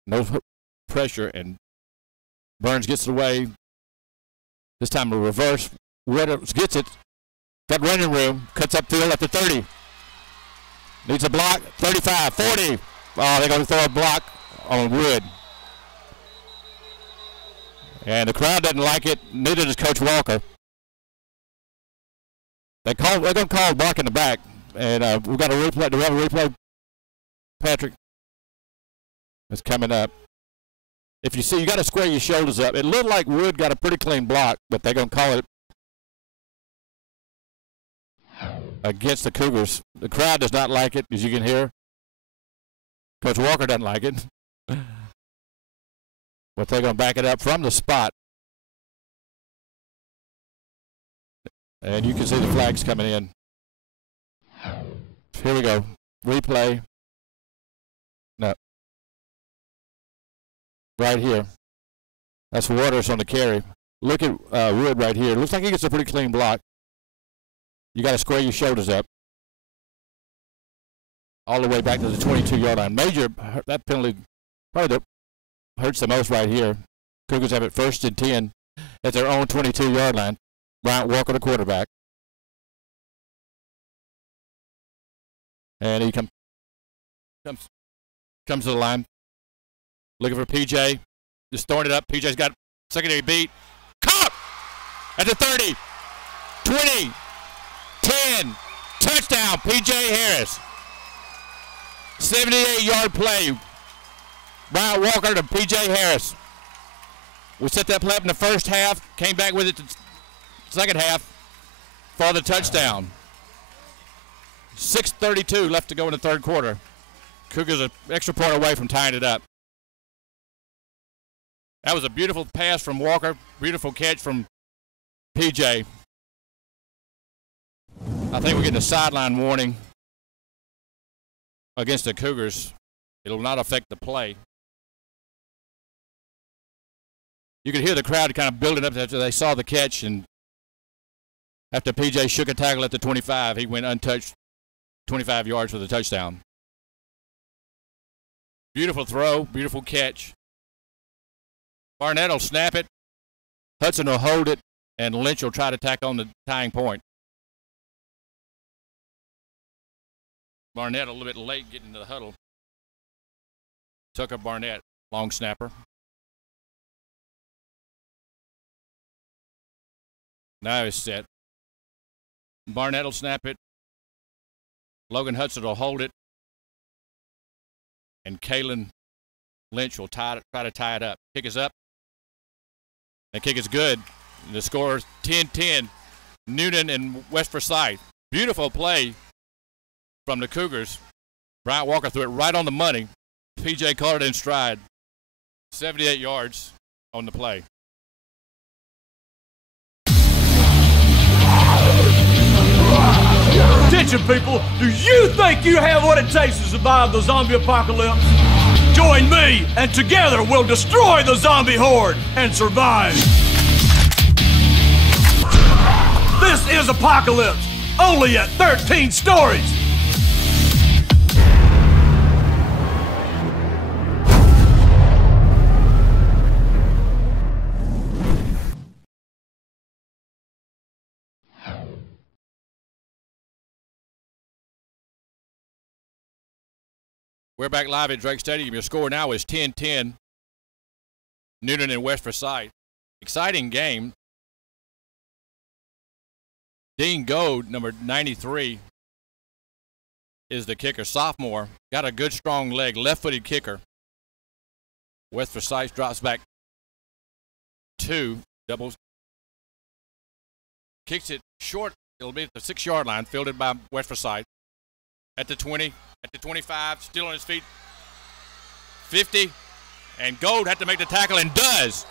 No pressure, and Burns gets it away. This time a reverse. Wood gets it. Got running room. Cuts upfield at the 30. Needs a block. 35, 40. Oh, they're going to throw a block on Wood. And the crowd doesn't like it. Neither does Coach Walker. They're going to call a block in the back. And we've got a replay. Do we have a replay, Patrick? It's coming up. If you see, you got to square your shoulders up. It looked like Wood got a pretty clean block, but they're going to call it against the Cougars. The crowd does not like it, as you can hear. Coach Walker doesn't like it. But they're going to back it up from the spot. And you can see the flags coming in. Here we go. Replay. No. Right here. That's Waters on the carry. Look at Wood right here. Looks like he gets a pretty clean block. You got to square your shoulders up. All the way back to the 22-yard line. Major, that penalty probably hurts the most right here. Cougars have it 1st and 10 at their own 22-yard line. Bryant Walker, the quarterback. And he comes to the line. Looking for PJ. Just throwing it up. PJ's got secondary beat. Caught at the 30. 20. 10. Touchdown, PJ Harris. 78-yard play. Bryant Walker to PJ Harris. We set that play up in the first half. Came back with it the second half for the touchdown. 6:32 left to go in the 3rd quarter. Cougars an extra point away from tying it up. That was a beautiful pass from Walker. Beautiful catch from PJ. I think we're getting a sideline warning against the Cougars. It'll not affect the play. You could hear the crowd kind of building up after they saw the catch, and after PJ shook a tackle at the 25, he went untouched 25 yards for the touchdown. Beautiful throw, beautiful catch. Barnett will snap it. Hudson will hold it, and Lynch will try to tack on the tying point. Barnett a little bit late getting into the huddle. Tucker Barnett, long snapper. Now he's set. Barnett will snap it. Logan Hudson will hold it. And Kalen Lynch will try to tie it up. Kick is up. The kick is good. The score is 10-10. Newnan and West Forsyth. Beautiful play from the Cougars. Bryant Walker threw it right on the money. P.J. caught it in stride. 78 yards on the play. Attention, people! Do you think you have what it takes to survive the zombie apocalypse? Join me, and together we'll destroy the zombie horde and survive. This is Apocalypse, only at 13 Stories. We're back live at Drake Stadium. Your score now is 10-10. Newnan and West Forsyth. Exciting game. Dean Goad, number 93, is the kicker. Sophomore. Got a good, strong leg. Left-footed kicker. West Forsyth drops back 2. Doubles. Kicks it short. It'll be at the 6-yard line. Fielded by West Forsyth. At the 20. At the 25, still on his feet, 50, and Gold had to make the tackle and does.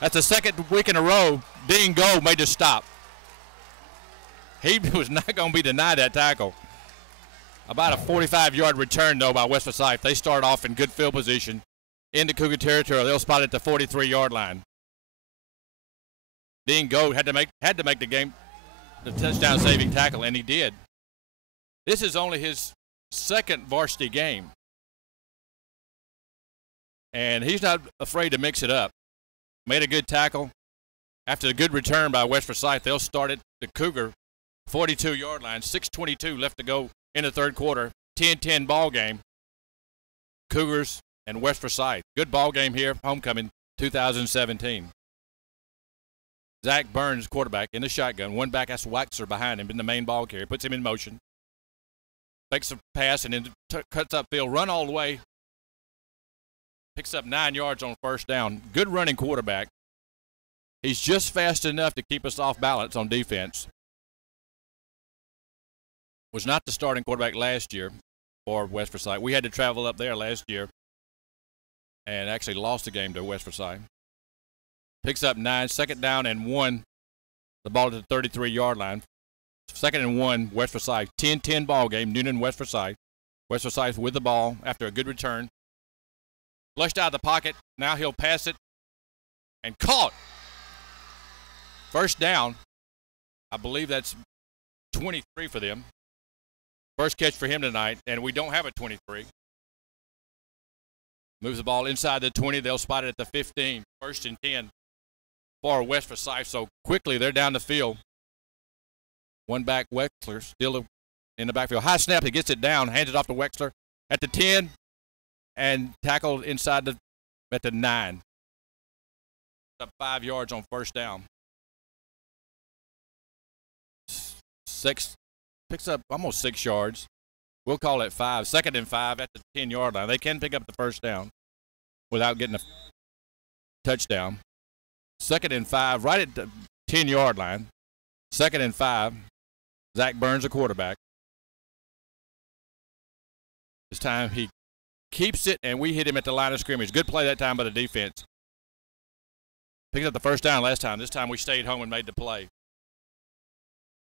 That's the second week in a row Dean Gold made the stop. He was not going to be denied that tackle. About a 45-yard return, though, by West Forsyth. They start off in good field position into Cougar territory. They'll spot at the 43-yard line. Dean Gold had to make the touchdown-saving tackle, and he did. This is only his second varsity game, and he's not afraid to mix it up. Made a good tackle. After a good return by West Forsyth, they'll start at the Cougar 42-yard line. 6:22 left to go in the third quarter. 10-10 ball game. Cougars and West Forsyth. Good ball game here. Homecoming 2017. Zach Burns, quarterback, in the shotgun. One back, that's Waxer behind him in the main ball carrier. Puts him in motion. Makes a pass and then cuts upfield, run all the way. Picks up 9 yards on first down. Good running quarterback. He's just fast enough to keep us off balance on defense. Was not the starting quarterback last year for West Forsyth. We had to travel up there last year and actually lost the game to West Forsyth. Picks up 9, second down and 1. The ball to the 33-yard line. Second and 1, West Forsyth. 10-10 ball game, Newnan, West Forsyth. West Forsyth with the ball after a good return. Flushed out of the pocket. Now he'll pass it and caught. First down. I believe that's 23 for them. First catch for him tonight, and we don't have a 23. Moves the ball inside the 20. They'll spot it at the 15. First and 10 for West Forsyth. So quickly they're down the field. One back, Wexler, still in the backfield. High snap, he gets it down, hands it off to Wexler at the 10, and tackled inside at the 9. Up 5 yards on first down. 6, picks up almost 6 yards. We'll call it 5. Second and 5 at the 10-yard line. They can pick up the first down without getting a touchdown. Second and 5 right at the 10-yard line. Second and 5. Zach Burns, a quarterback. This time he keeps it, and we hit him at the line of scrimmage. Good play that time by the defense. Picked up the first down last time. This time we stayed home and made the play.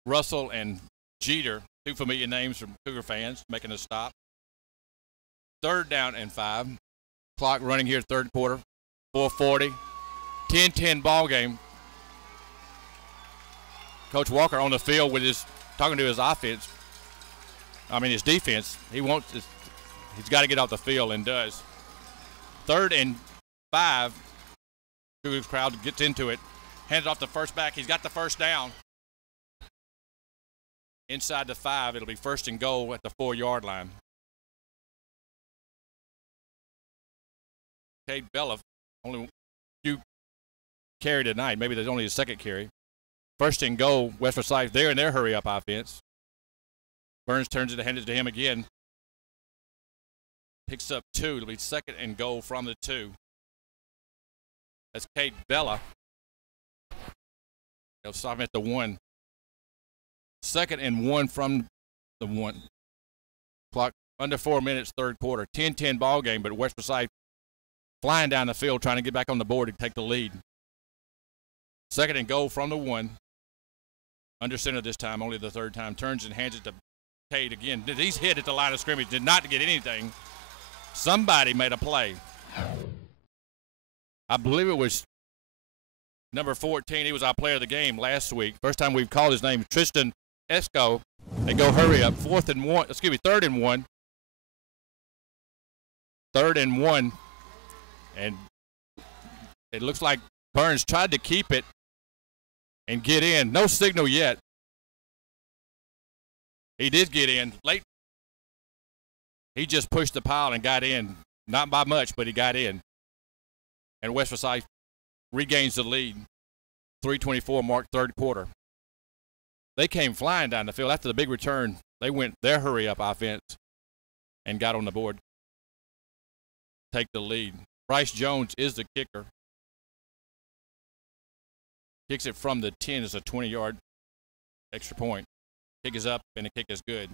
Russell and Jeter, 2 familiar names from Cougar fans, making a stop. Third down and 5. Clock running here, third quarter. 4:40. 10-10 ball game. Coach Walker on the field with talking to his offense. His defense. He's got to get off the field and does. Third and 5. Cougars crowd gets into it. Hands it off the first back. He's got the first down. Inside the 5. It'll be first and goal at the 4-yard line. Cade Bella, only few carry tonight. Maybe there's only a second carry. First and goal, West Forsyth there in their hurry-up offense. Burns turns it and hands it to him again. Picks up 2. It'll be second and goal from the 2. That's Cade Bella. They'll stop him at the 1. 2nd and 1 from the 1. Clock under 4 minutes, third quarter. 10-10 ball game, but West Forsyth flying down the field trying to get back on the board to take the lead. 2nd and goal from the 1. Under center this time, only the 3rd time. Turns and hands it to Cade again. He's hit at the line of scrimmage, did not get anything. Somebody made a play. I believe it was number 14. He was our player of the game last week. First time we've called his name, Tristan Esco. They go hurry up. 3rd and 1. 3rd and 1. And it looks like Burns tried to keep it and get in. No signal yet. He did get in late. He just pushed the pile and got in. Not by much, but he got in. And West Forsyth regains the lead. 3:24 mark, third quarter. They came flying down the field after the big return. They went their hurry-up offense and got on the board. Take the lead. Bryce Jones is the kicker. Kicks it from the 10 as a 20-yard extra point. Kick is up, and the kick is good.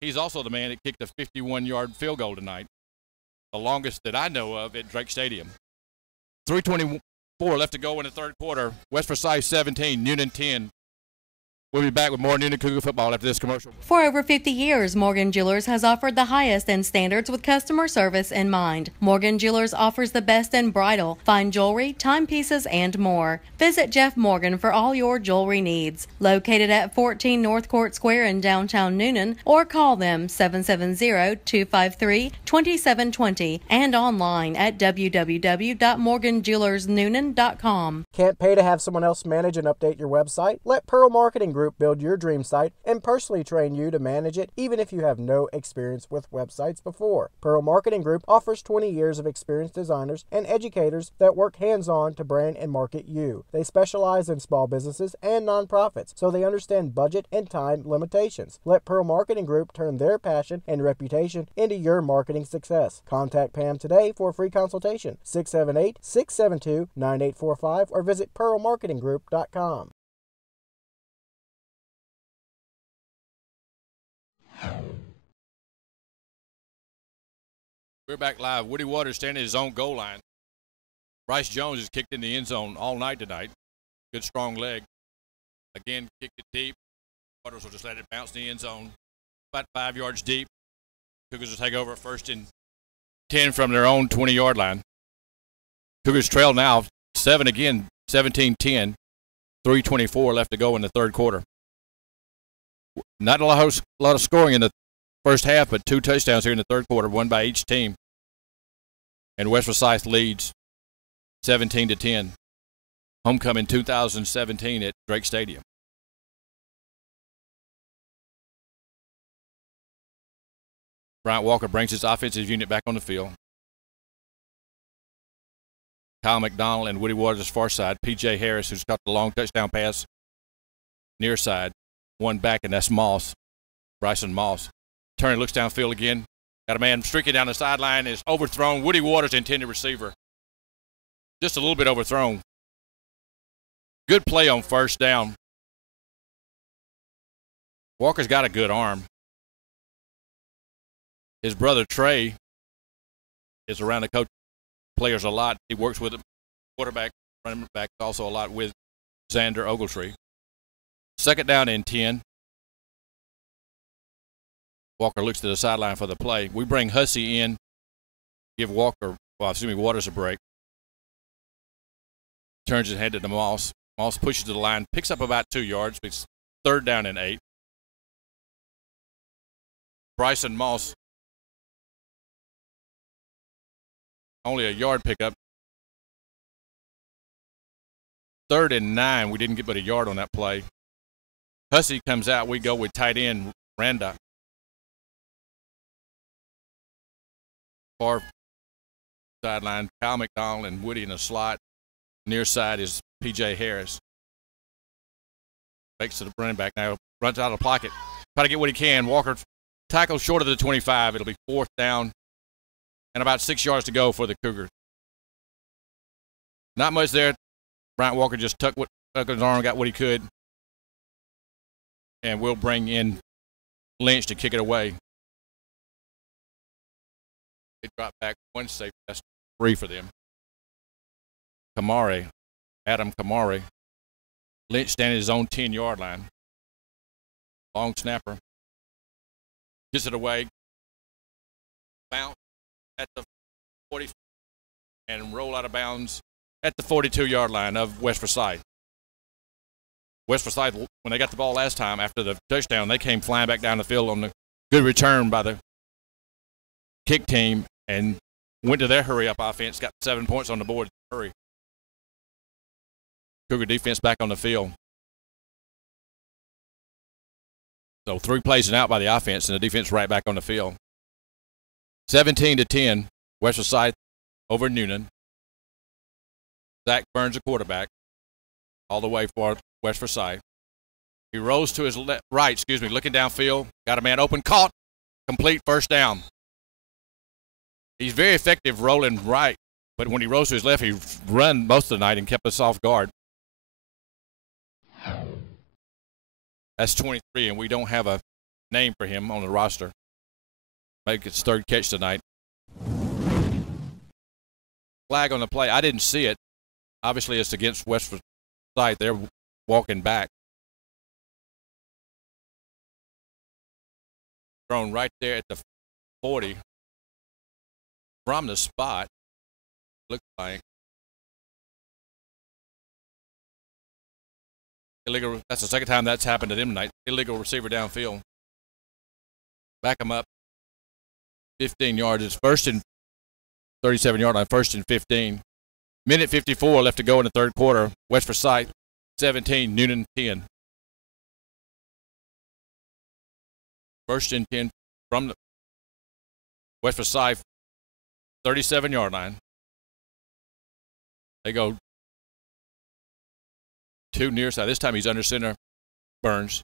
He's also the man that kicked a 51-yard field goal tonight, the longest that I know of at Drake Stadium. 3:24 left to go in the third quarter. West Forsyth 17, Newnan 10. We'll be back with more Newnan Cougar football after this commercial. For over 50 years, Morgan Jewelers has offered the highest in standards with customer service in mind. Morgan Jewelers offers the best in bridal, fine jewelry, timepieces, and more. Visit Jeff Morgan for all your jewelry needs. Located at 14 North Court Square in downtown Newnan, or call them 770-253-2720 and online at www.morganjewelersnewnan.com. Can't pay to have someone else manage and update your website? Let Pearl Marketing Group build your dream site and personally train you to manage it, even if you have no experience with websites before. Pearl Marketing Group offers 20 years of experienced designers and educators that work hands-on to brand and market you. They specialize in small businesses and nonprofits, so they understand budget and time limitations. Let Pearl Marketing Group turn their passion and reputation into your marketing success. Contact Pam today for a free consultation, 678-672-9845, or visit pearlmarketinggroup.com. We're back live. Woody Waters standing at his own goal line. Bryce Jones has kicked in the end zone all night tonight. Good strong leg. Again, kicked it deep. Waters will just let it bounce in the end zone. About 5 yards deep. Cougars will take over 1st and 10 from their own 20-yard line. Cougars trail now 7 again, 17-10. 3:24 left to go in the third quarter. Not a lot of scoring in the first half, but 2 touchdowns here in the third quarter, one by each team. And West Forsyth leads 17-10. Homecoming 2017 at Drake Stadium. Bryant Walker brings his offensive unit back on the field. Kyle McDonald and Woody Waters far side. P.J. Harris, who's got the long touchdown pass near side. One back, and that's Moss, Bryson Moss. Turner looks downfield again. Got a man streaking down the sideline. Is overthrown. Woody Waters, intended receiver. Just a little bit overthrown. Good play on first down. Walker's got a good arm. His brother Trey is around the coach players a lot. He works with the quarterback, running back, also a lot with Xander Ogletree. 2nd down and 10. Walker looks to the sideline for the play. We bring Hussey in, give Waters a break. Turns his head to Moss. Moss pushes to the line, picks up about 2 yards. It's 3rd down and 8. Bryson Moss, only a yard pickup. 3rd and 9. We didn't get but a yard on that play. Hussey comes out. We go with tight end Randa. Far sideline, Kyle McDonald and Woody in the slot. Near side is P.J. Harris. Fakes to the running back now. Runs out of the pocket. Try to get what he can. Walker tackles short of the 25. It'll be 4th down and about 6 yards to go for the Cougars. Not much there. Bryant Walker just tucked his arm, got what he could. and we'll bring in Lynch to kick it away. They drop back one safe. That's 3 for them. Adam Kamari. Lynch standing at his own 10-yard line. Long snapper. Gets it away. Bounce at the 40 and roll out of bounds at the 42-yard line of West Forsyth. West Forsyth, when they got the ball last time after the touchdown, they came flying back down the field on the good return by the kick team and went to their hurry-up offense, got 7 points on the board. Hurry. Cougar defense back on the field. So 3 plays and out by the offense, and the defense right back on the field. 17-10, West Forsyth over Newnan. Zach Burns, the quarterback, all the way for West Forsyth. He rolls to his right, looking downfield. Got a man open, caught, complete, first down. He's very effective rolling right, but when he rolls to his left, he run most of the night and kept us off guard. That's 23, and we don't have a name for him on the roster. Make his 3rd catch tonight. Flag on the play. I didn't see it. Obviously, it's against West Forsyth. They're walking back. Thrown right there at the 40 from the spot. Looks like. Illegal. That's the second time that's happened to them tonight. Illegal receiver downfield. Back them up. 15 yards. It's first and 37-yard line. First and 15. Minute 54 left to go in the 3rd quarter. West Forsyth 17, Newnan 10. First and 10 from the West Forsyth 37-yard line. They go 2 near side. This time he's under center. Burns.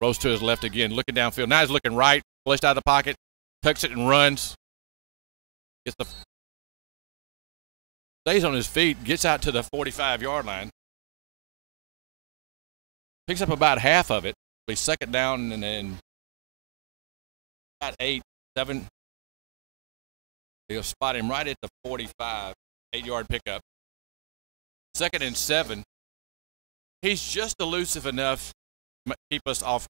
Rolls to his left again, looking downfield. Now he's looking right, placed out of the pocket, tucks it and runs. Stays on his feet, gets out to the 45-yard line. Picks up about half of it. Be 2nd down and then about 8, 7. They'll spot him right at the 45, 8-yard pickup. 2nd and 7. He's just elusive enough to keep us off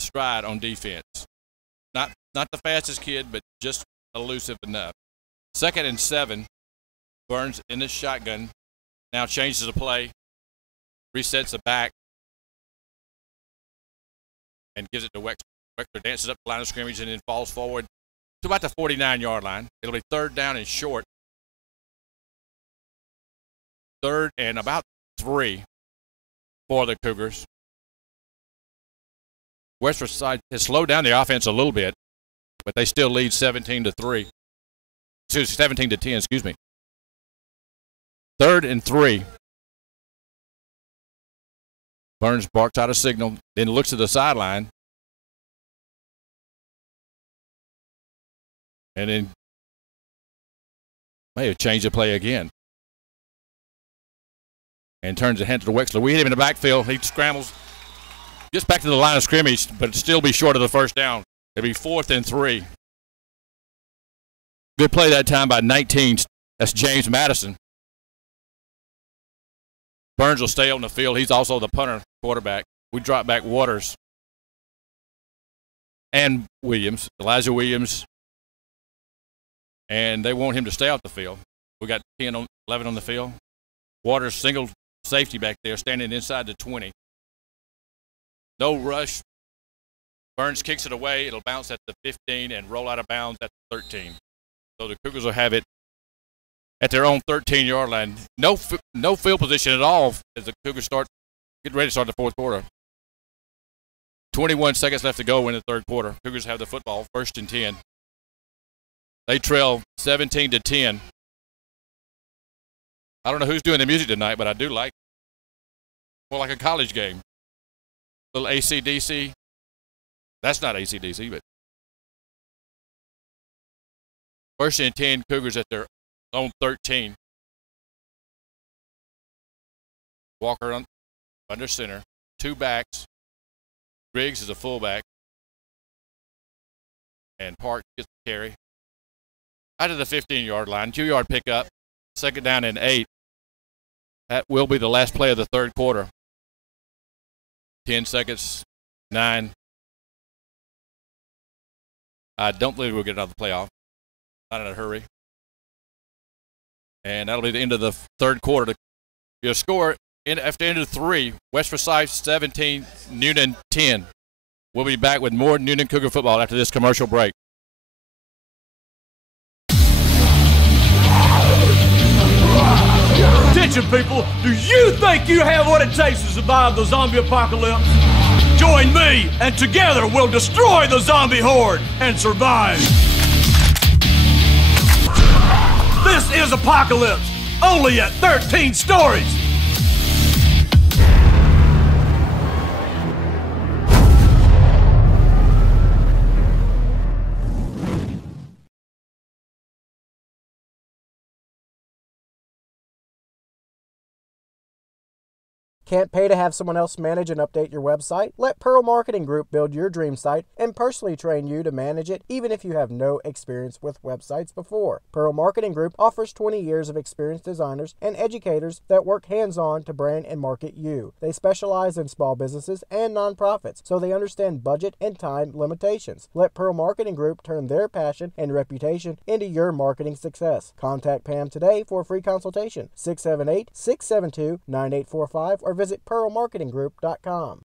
stride on defense. Not the fastest kid, but just elusive enough. 2nd and 7. Burns in the shotgun. Now changes the play. Resets the back. And gives it to Wexler. Wexler dances up the line of scrimmage and then falls forward to about the 49-yard line. It'll be 3rd down and short. 3rd and about 3 for the Cougars. West Forsyth has slowed down the offense a little bit, but they still lead 17-3. 17-10, excuse me. 3rd and 3. Burns barks out a signal, then looks to the sideline. And then may have changed the play again. And turns the hand to Wexler. We hit him in the backfield. He scrambles, gets back to the line of scrimmage, but still be short of the 1st down. It'll be 4th and 3. Good play that time by 19. That's James Madison. Burns will stay on the field. He's also the punter quarterback. We drop back Waters and Williams, Elijah Williams, and they want him to stay off the field. We got 11 on the field. Waters single safety back there, standing inside the 20. No rush. Burns kicks it away. It'll bounce at the 15 and roll out of bounds at the 13. So the Cougars will have it at their own 13-yard line. No field position at all as the Cougars get ready to start the 4th quarter. 21 seconds left to go in the 3rd quarter. Cougars have the football, 1st and 10. They trail 17-10. I don't know who's doing the music tonight, but I do like it. More like a college game. Little AC/DC. That's not AC/DC, but 1st and 10, Cougars at their own 13. Walker under center, 2 backs. Griggs is a fullback. And Park gets the carry. Out of the 15-yard line, 2-yard pickup, 2nd down and 8. That will be the last play of the third quarter. 10 seconds, 9. I don't believe we'll get another playoff. Not in a hurry. And that'll be the end of the third quarter. Your score after the end of 3, West Forsyth 17, Newnan 10. We'll be back with more Newnan Cougar football after this commercial break. Attention, people! Do you think you have what it takes to survive the zombie apocalypse? Join me, and together we'll destroy the zombie horde and survive. This is Apocalypse, only at 13 Stories. Can't pay to have someone else manage and update your website? Let Pearl Marketing Group build your dream site and personally train you to manage it, even if you have no experience with websites before. Pearl Marketing Group offers 20 years of experienced designers and educators that work hands-on to brand and market you. They specialize in small businesses and nonprofits, so they understand budget and time limitations. Let Pearl Marketing Group turn their passion and reputation into your marketing success. Contact Pam today for a free consultation, 678-672-9845, or visit pearlmarketinggroup.com.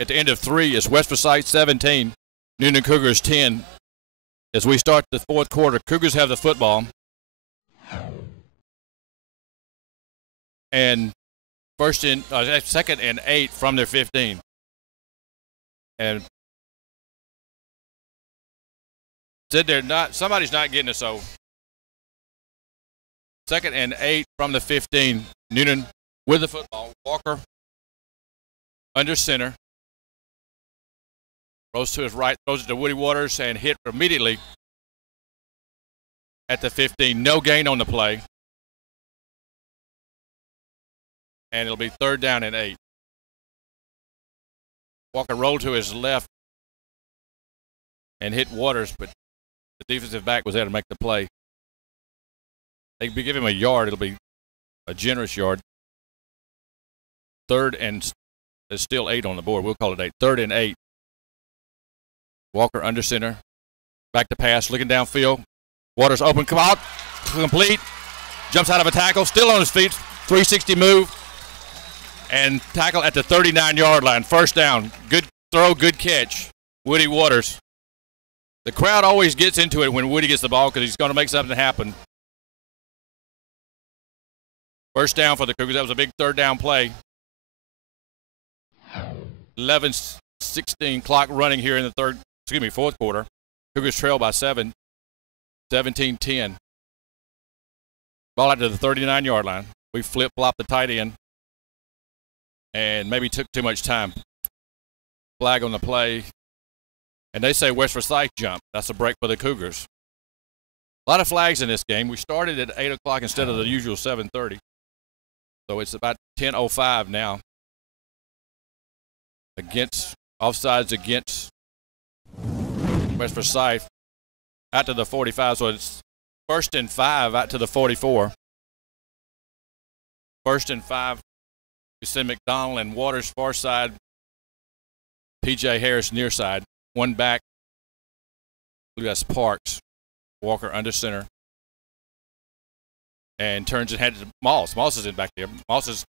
At the end of 3 is West Forsyth 17, Newnan Cougars 10. As we start the fourth quarter, Cougars have the football. And 2nd and 8 from their 15. And said somebody's not getting it, so 2nd and 8 from the 15. Newnan with the football. Walker under center. Throws to his right, throws it to Woody Waters, and hit immediately at the 15. No gain on the play. And it'll be 3rd down and 8. Walker rolled to his left and hit Waters, but the defensive back was there to make the play. They can give him a yard. It'll be a generous yard. 3rd and there's still 8 on the board. We'll call it 8. 3rd and 8. Walker under center. Back to pass. Looking downfield. Waters open. Come out. Complete. Jumps out of a tackle. Still on his feet. 360 move. And tackle at the 39-yard line. 1st down. Good throw. Good catch. Woody Waters. The crowd always gets into it when Woody gets the ball because he's going to make something happen. 1st down for the Cougars. That was a big 3rd down play. 11-16 clock running here in the fourth quarter. Cougars trail by 7. 17-10. Ball out to the 39-yard line. We flip-flop the tight end. And maybe took too much time. Flag on the play. And they say West Forsyth jump. That's a break for the Cougars. A lot of flags in this game. We started at 8 o'clock instead of the usual 7:30. So it's about 10:05 now. Offsides against West Forsyth out to the 45. So it's 1st and 5 out to the 44. 1st and 5. We send McDonald and Waters far side. P.J. Harris near side. 1 back. I believe that's Parks. Walker under center. And turns and heads to Moss. Moss is in back there. Moss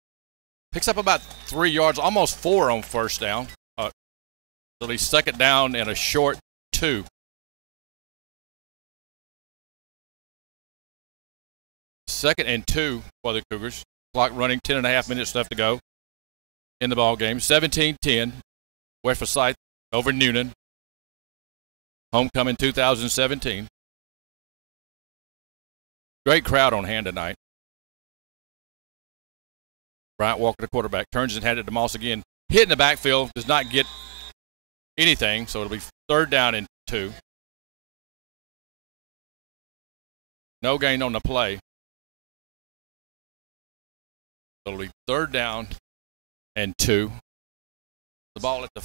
picks up about 3 yards, almost 4 on 1st down. So he's 2nd down and a short 2. Second and 2 for the Cougars. Clock running, 10.5 minutes left to go in the ball game. 17-10. West Forsyth over Newnan. Homecoming 2017. Great crowd on hand tonight. Bryant Walker, the quarterback, turns and handed to Moss again. Hit in the backfield, does not get anything, so it'll be 3rd down and 2. No gain on the play. It'll be 3rd down and 2. The ball at the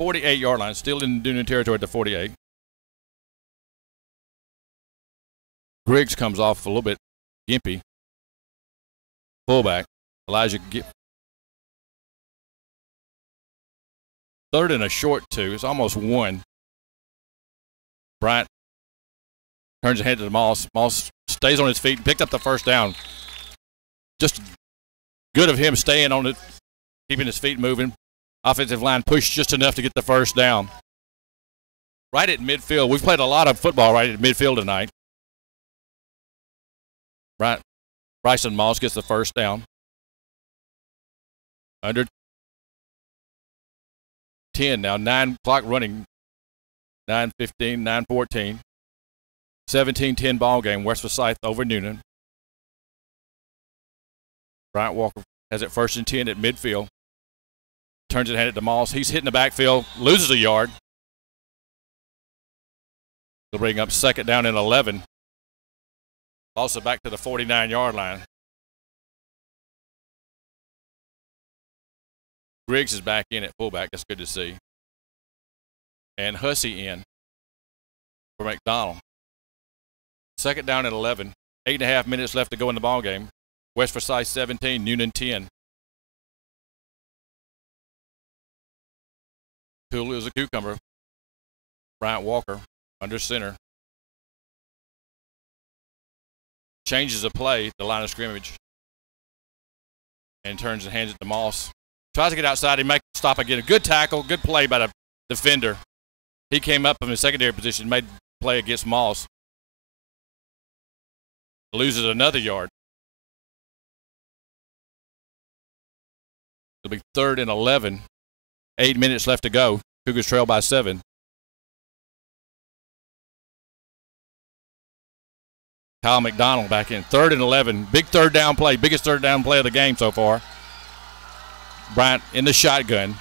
48-yard line, still in Newnan territory at the 48. Griggs comes off a little bit gimpy. Fullback. Elijah get 3rd and a short 2. It's almost 1. Bryant turns ahead to the Moss. Moss stays on his feet and picked up the 1st down. Just good of him staying on it, keeping his feet moving. Offensive line pushed just enough to get the 1st down. Right at midfield. We've played a lot of football right at midfield tonight. Bryson Moss gets the 1st down. Under 10 now. 9 clock running. 9:15, 9:14. 17-10 ball game. West Forsyth over Newnan. Bryant Walker has it 1st and 10 at midfield. Turns it, hand it to Moss. He's hitting the backfield, loses a yard. They'll bring up 2nd down and 11. Also back to the 49-yard line. Griggs is back in at fullback. That's good to see. And Hussey in for McDonald. 2nd down and 11. 8.5 minutes left to go in the ball game. West Forsyth 17, Newnan 10. Cool as a cucumber. Bryant Walker under center. Changes the play, the line of scrimmage. And turns and hands it to Moss. Tries to get outside. He makes stop again. A good tackle, good play by the defender. He came up from his secondary position, made play against Moss. Loses another yard. It'll be 3rd and 11. 8 minutes left to go. Cougars trail by 7. Kyle McDonald back in. 3rd and 11. Big 3rd down play. Biggest 3rd down play of the game so far. Bryant in the shotgun.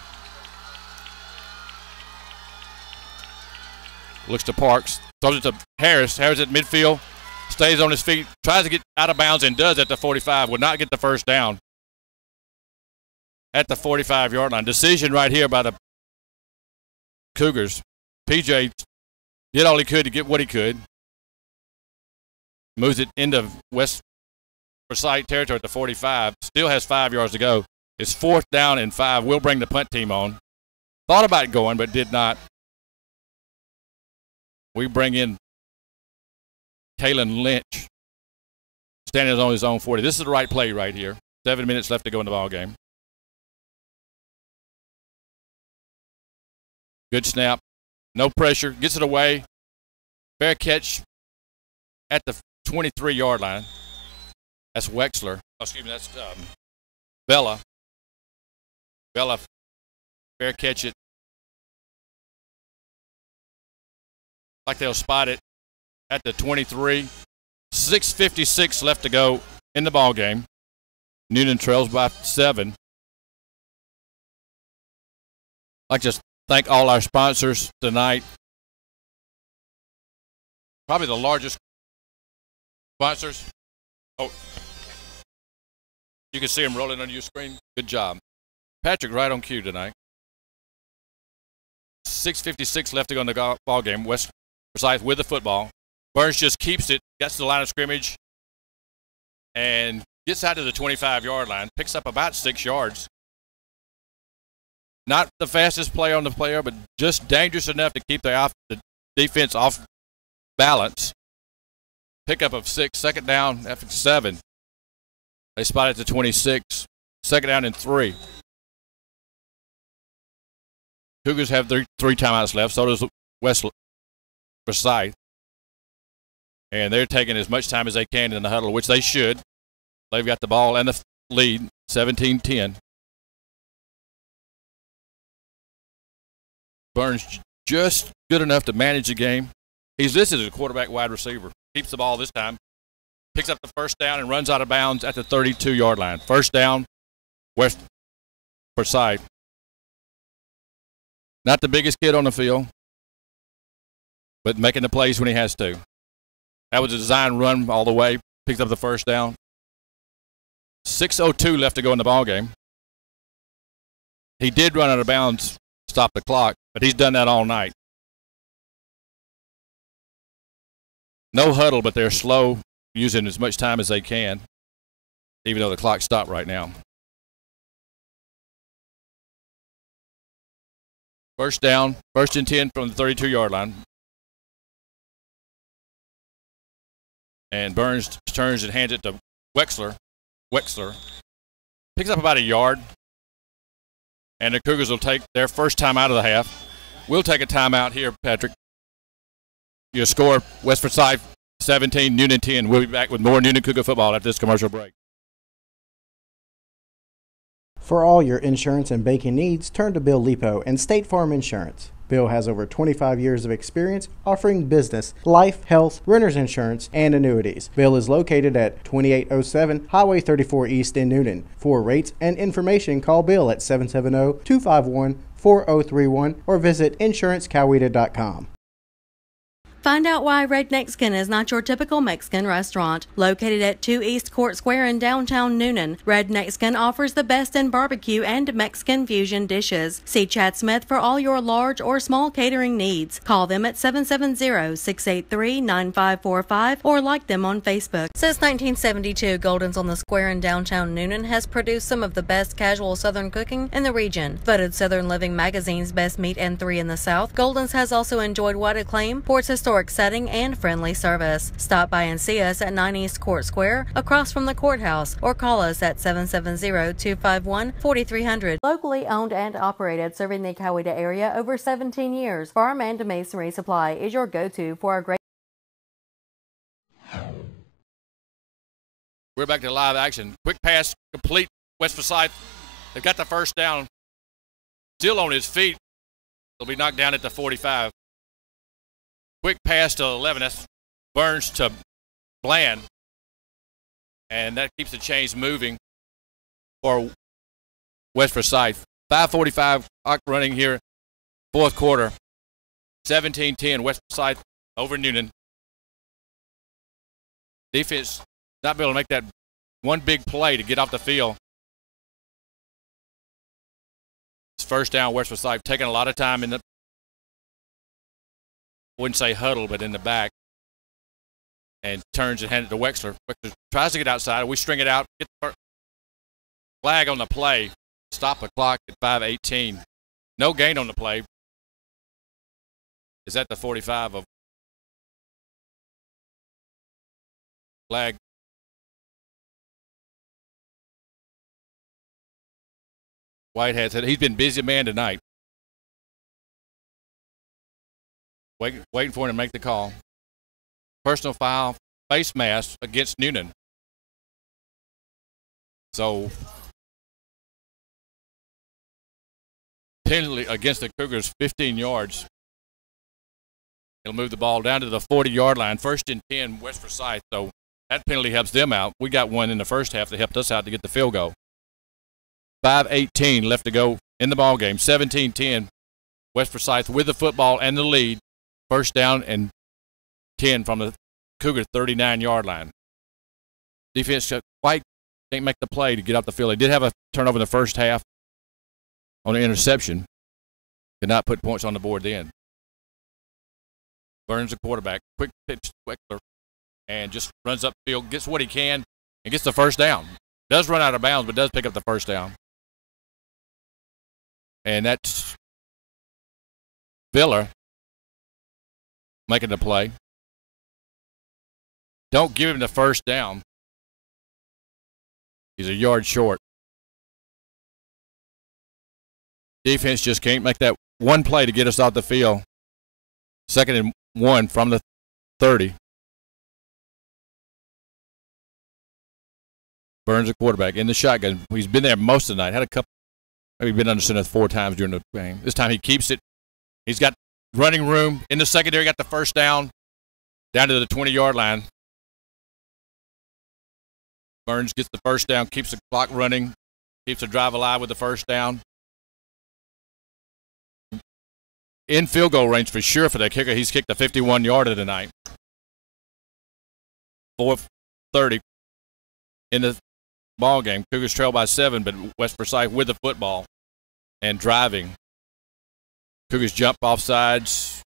Looks to Parks. Throws it to Harris. Harris at midfield. Stays on his feet. Tries to get out of bounds and does at the 45. Would not get the 1st down. At the 45-yard line. Decision right here by the Cougars. PJ did all he could to get what he could. Moves it into West Forsyth territory at the 45. Still has 5 yards to go. It's 4th down and 5. We'll bring the punt team on. Thought about going, but did not. We bring in Kalen Lynch. Standing on his own 40. This is the right play right here. 7 minutes left to go in the ball game. Good snap. No pressure. Gets it away. Fair catch at the 23-yard line. That's Wexler. Oh, excuse me, that's Bella. Bella, fair catch it. Like they'll spot it at the 23. 6:56 left to go in the ball game. Newnan trails by 7. I'd like to thank all our sponsors tonight. Probably the largest sponsors. Oh, you can see them rolling on your screen. Good job. Patrick right on cue tonight. 6:56 left to go in the ball game. West Forsyth with the football. Burns just keeps it, gets to the line of scrimmage, and gets out to the 25-yard line. Picks up about 6 yards. Not the fastest play on the player, but just dangerous enough to keep the defense off balance. Pickup of 6, 2nd down after 7. They spot it to 26. 2nd down and 3. Cougars have 3 timeouts left. So does West Forsyth. And they're taking as much time as they can in the huddle, which they should. They've got the ball and the lead, 17-10. Burns just good enough to manage the game. He's listed as a quarterback wide receiver. Keeps the ball this time. Picks up the 1st down and runs out of bounds at the 32-yard line. 1st down, West Forsyth. Not the biggest kid on the field, but making the plays when he has to. That was a design run all the way. Picked up the first down. 6:02 left to go in the ball game. He did run out of bounds, stop the clock, but he's done that all night. No huddle, but they're slow, using as much time as they can, even though the clock stopped right now. First down, 1st and 10 from the 32-yard line. And Burns turns and hands it to Wexler. Wexler picks up about a yard. And the Cougars will take their first time out of the half. We'll take a timeout here, Patrick. Your score, West Forsyth 17, Newnan 10. We'll be back with more Newnan Cougar football after this commercial break. For all your insurance and banking needs, turn to Bill Lipo and State Farm Insurance. Bill has over 25 years of experience offering business, life, health, renter's insurance, and annuities. Bill is located at 2807 Highway 34 East in Newnan. For rates and information, call Bill at 770-251-4031 or visit insurancecoweta.com. Find out why Red Mexican is not your typical Mexican restaurant. Located at 2 East Court Square in downtown Newnan, Red Mexican offers the best in barbecue and Mexican fusion dishes. See Chad Smith for all your large or small catering needs. Call them at 770-683-9545 or like them on Facebook. Since 1972, Golden's on the Square in downtown Newnan has produced some of the best casual Southern cooking in the region. Voted Southern Living Magazine's Best Meat and 3 in the South, Golden's has also enjoyed wide acclaim for its historic setting and friendly service. Stop by and see us at 9 East Court Square, across from the courthouse, or call us at 770-251-4300. Locally owned and operated, serving the Coweta area over 17 years, Farm and Masonry Supply is your go-to for a great... We're back to live action. Quick pass, complete. West Forsyth. They've got the first down. Still on his feet. He'll be knocked down at the 45. Quick pass to 11. That's Burns to Bland. And that keeps the chains moving for West Forsyth. 5:45 clock running here, fourth quarter. 17-10, West Forsyth over Newnan. Defense not be able to make that one big play to get off the field. It's first down, West Forsyth, taking a lot of time in the, I wouldn't say huddle, but in the back. And turns and hands it to Wexler. Wexler tries to get outside. We string it out. Get the flag on the play. Stop the clock at 5:18. No gain on the play. Is that the 45 of flag? Whitehead said he's been busy man tonight. Waiting for him to make the call. Personal foul, face mask against Newnan. So, penalty against the Cougars, 15 yards. He'll move the ball down to the 40-yard line. 1st and 10, West Forsyth. So, that penalty helps them out. We got one in the first half that helped us out to get the field goal. 5:18 left to go in the ball game. 17-10, West Forsyth with the football and the lead. First down and 10 from the Cougar 39-yard line. Defense quite can't make the play to get off the field. They did have a turnover in the first half on an interception. Could not put points on the board then. Burns the quarterback. Quick pitch to Wexler. And just runs up the field, gets what he can, and gets the first down. Does run out of bounds, but does pick up the first down. And that's Viller making the play. Don't give him the first down. He's a yard short. Defense just can't make that one play to get us off the field. 2nd and 1 from the 30. Burns the quarterback in the shotgun. He's been there most of the night. Had a couple, maybe been under center 4 times during the game. This time he keeps it. He's got running room in the secondary, got the first down to the 20-yard line. Burns gets the first down, keeps the clock running, keeps the drive alive with the first down. In field goal range for sure for the kicker. He's kicked a 51-yarder tonight. 4:30 in the ball game. Cougars trail by 7, but West Forsyth with the football and driving. Cougars jump offsides.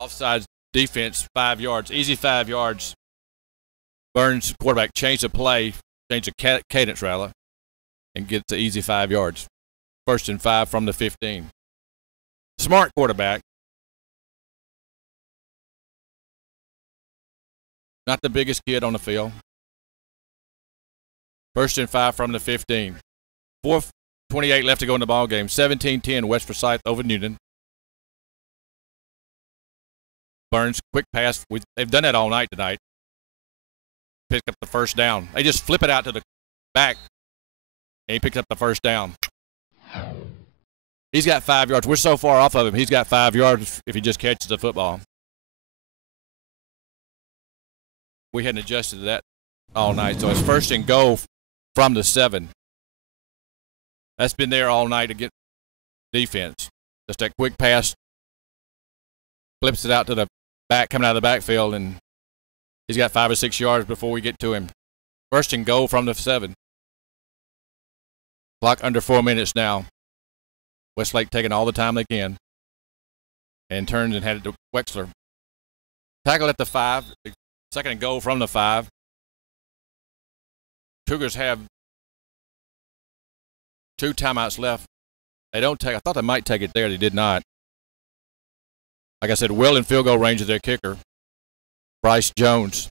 Offsides defense, 5 yards. Easy 5 yards. Burns, quarterback, changed the play, changed the cadence, rather, and gets the easy 5 yards. 1st and 5 from the 15. Smart quarterback. Not the biggest kid on the field. 1st and 5 from the 15. 4:28 left to go in the ball game. 17-10 West Forsyth over Newnan. Burns, quick pass. They've done that all night tonight. Picked up the 1st down. They just flip it out to the back, and he picks up the 1st down. He's got 5 yards. We're so far off of him. He's got 5 yards if he just catches the football. We hadn't adjusted to that all night, so it's 1st and goal from the 7. That's been there all night to get defense. Just that quick pass, flips it out to the back, coming out of the backfield, and he's got 5 or 6 yards before we get to him. 1st and goal from the 7. Clock under 4 minutes now. Westlake taking all the time they can, and turns and had it to Wexler. Tackle at the 5. 2nd and goal from the 5. Cougars have 2 timeouts left. They don't take. I thought they might take it there. They did not. Like I said, well in field goal range of their kicker, Bryce Jones.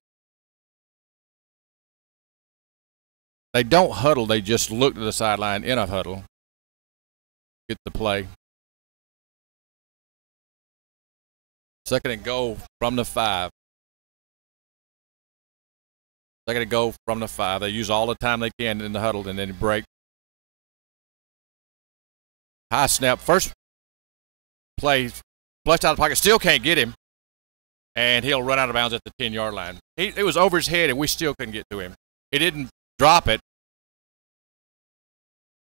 They don't huddle. They just look to the sideline in a huddle. Get the play. 2nd and goal from the 5. 2nd and goal from the 5. They use all the time they can in the huddle, and then break. High snap. First play, flushed out of the pocket. Still can't get him. And he'll run out of bounds at the 10-yard line. It was over his head, and we still couldn't get to him. He didn't drop it.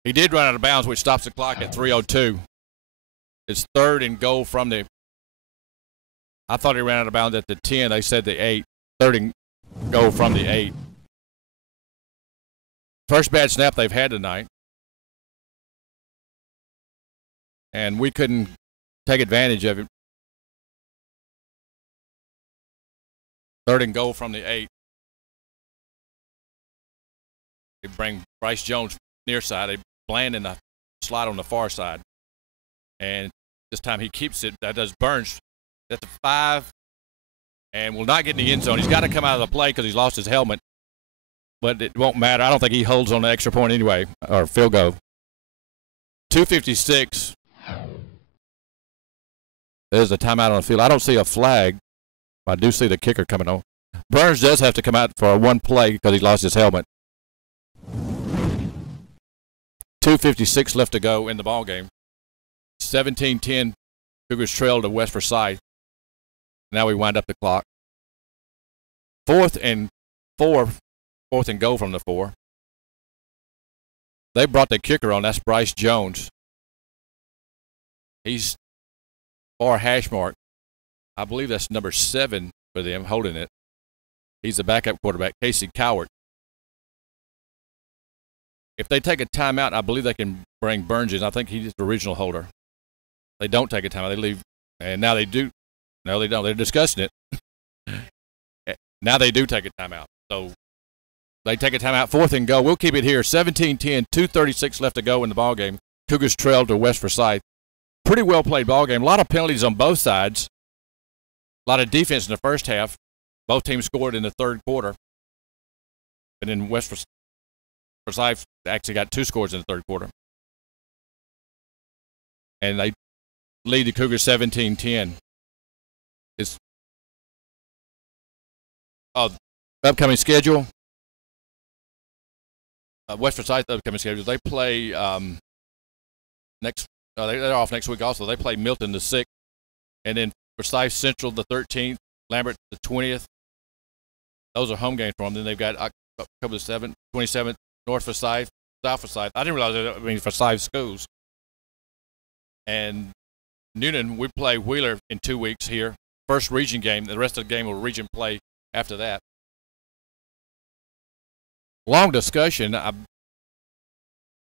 He did run out of bounds, which stops the clock at 3:02. It's 3rd and goal from the. I thought he ran out of bounds at the 10. They said the 8. 3rd and goal from the 8. First bad snap they've had tonight. And we couldn't take advantage of it. 3rd and goal from the 8. They bring Bryce Jones near side. They Bland in the slot on the far side. And this time he keeps it. That does Burns at the 5. And will not get in the end zone. He's got to come out of the play because he's lost his helmet. But it won't matter. I don't think he holds on the extra point anyway, or field goal. 2:56. There's a timeout on the field. I don't see a flag. I do see the kicker coming on. Burns does have to come out for one play because he lost his helmet. 2:56 left to go in the ball game. 17-10. Cougars trail to West Forsyth. Now we wind up the clock. 4th and 4. 4th and goal from the 4. They brought the kicker on. That's Bryce Jones. He's far hash mark. I believe that's number 7 for them holding it. He's the backup quarterback, Casey Cowart. If they take a timeout, I believe they can bring Burns in. I think he's the original holder. They don't take a timeout. They leave, and now they do. No, they don't. They're discussing it. Now they do take a timeout. So they take a timeout. 4th and goal. We'll keep it here. 17-10. 2:36 left to go in the ball game. Cougars trail to West Forsyth. Pretty well played ball game. A lot of penalties on both sides. A lot of defense in the first half. Both teams scored in the 3rd quarter. And then West Forsyth actually got 2 scores in the 3rd quarter. And they lead the Cougars 17-10. It's upcoming schedule. West Forsyth upcoming schedule. They play they're off next week also. They play Milton the 6th, and then Forsyth Central the 13th, Lambert the 20th. Those are home games for them. Then they've got October the 27th, North Forsyth, South Forsyth. I didn't realize that. I mean, Forsyth schools. And Newnan, we play Wheeler in 2 weeks here. First region game. The rest of the game will region play after that. Long discussion.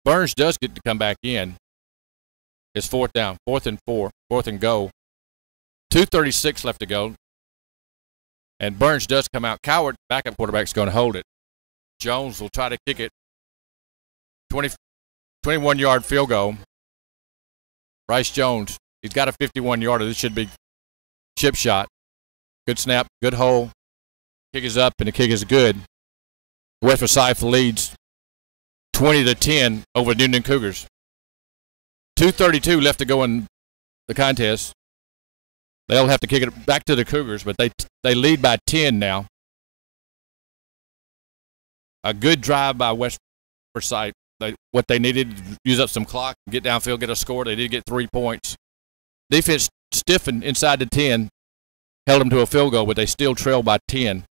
Burns does get to come back in. It's 4th down, 4th and 4, 4th and goal. 2:36 left to go. And Burns does come out. Coward, backup quarterback, is going to hold it. Jones will try to kick it. 21-yard field goal. Bryce Jones, he's got a 51-yarder. This should be chip shot. Good snap, good hole. Kick is up, and the kick is good. West Forsyth leads 20-10 over Newnan Cougars. 2:32 left to go in the contest. They'll have to kick it back to the Cougars, but they lead by 10 now. A good drive by West Forsyth. What they needed to use up some clock, get downfield, get a score. They did get 3 points. Defense stiffened inside the 10, held them to a field goal, but they still trail by 10.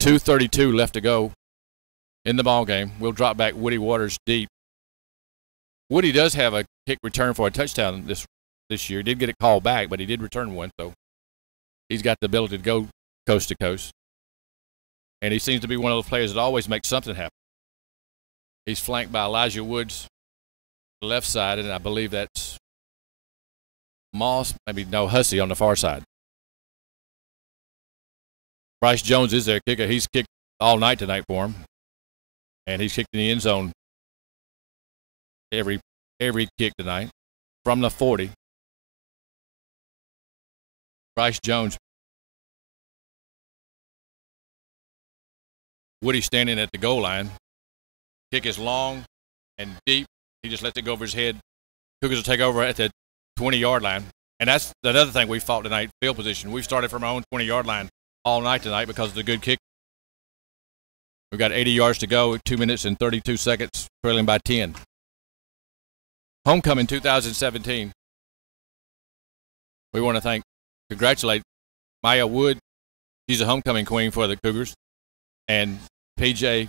2:32 left to go in the ball game. We'll drop back Woody Waters deep. Woody does have a kick return for a touchdown this year. He did get it called back, but he did return one, so he's got the ability to go coast to coast. And he seems to be one of those players that always makes something happen. He's flanked by Elijah Woods, the left side, and I believe that's Moss, Hussey on the far side. Bryce Jones is their kicker. He's kicked all night tonight for him, and he's kicked in the end zone every kick tonight from the 40. Bryce Jones. Woody standing at the goal line. Kick is long and deep. He just lets it go over his head. Cougars will take over at the 20-yard line. And that's another thing we fought tonight, field position. We've started from our own 20-yard line all night tonight because of the good kick. We've got 80 yards to go, 2 minutes and 32 seconds, trailing by 10. Homecoming 2017. We want to congratulate Maya Wood. She's a homecoming queen for the Cougars. And P.J.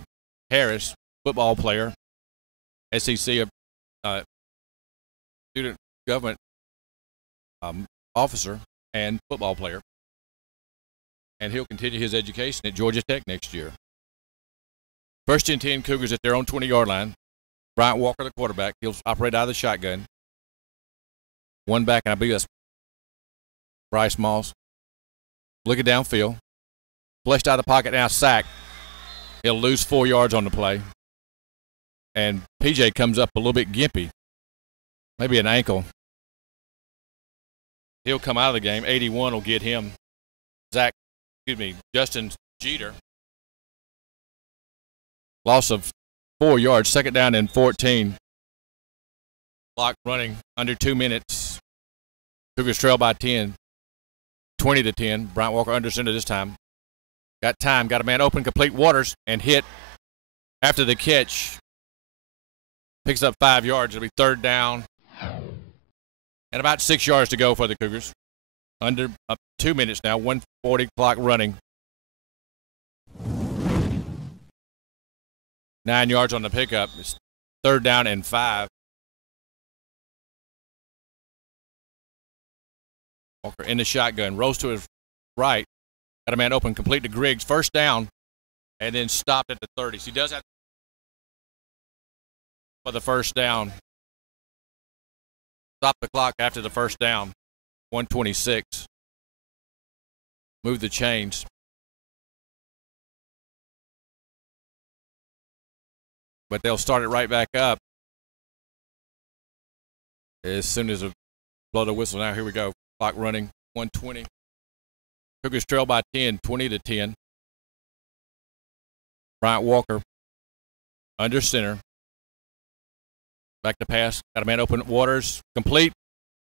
Harris, football player, SEC student government officer and football player. And he'll continue his education at Georgia Tech next year. 1st and 10 Cougars at their own 20-yard line. Bryant Walker, the quarterback. He'll operate out of the shotgun. One back, and I believe that's Bryce Moss. Looking downfield. Flushed out of the pocket, now sacked. He'll lose 4 yards on the play. And PJ comes up a little bit gimpy. Maybe an ankle. He'll come out of the game. 81 will get him. Justin Jeter. Loss of 4 yards. 2nd down and 14. Clock running under 2 minutes. Cougars trail by 10. 20-10. Bryant Walker under center this time. Got time. Got a man open. Complete Waters and hit after the catch. Picks up 5 yards. It'll be 3rd down. And about 6 yards to go for the Cougars. Under 2 minutes now. 1:40 clock running. 9 yards on the pickup. It's 3rd down and 5. Walker in the shotgun. Rolls to his right. Got a man open. Complete to Griggs. 1st down. And then stopped at the 30. So he does have for the 1st down. Stop the clock after the 1st down. 1:26. Move the chains. But they'll start it right back up as soon as they blow the whistle. Now here we go. Clock running. 1:20. Cougars trail by 10, 20-10. Bryant Walker under center. Back to pass. Got a man open. Waters complete.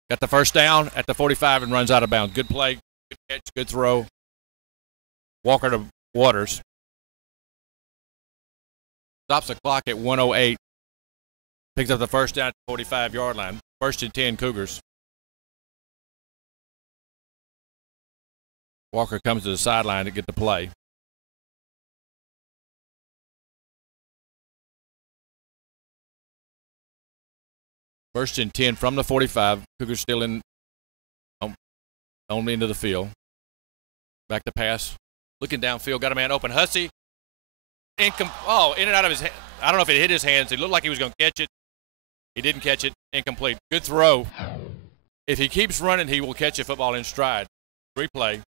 Got the 1st down at the 45 and runs out of bounds. Good play. Good catch. Good throw. Walker to Waters. Stops the clock at 1:08. Picks up the 1st down at the 45-yard line. 1st and 10 Cougars. Walker comes to the sideline to get the play. First and 10 from the 45. Cougars still in on the end of the field. Back to pass. Looking downfield. Got a man open. Hussey. In and out of his hand. I don't know if it hit his hands. It looked like he was going to catch it. He didn't catch it. Incomplete. Good throw. If he keeps running, he will catch a football in stride. Replay.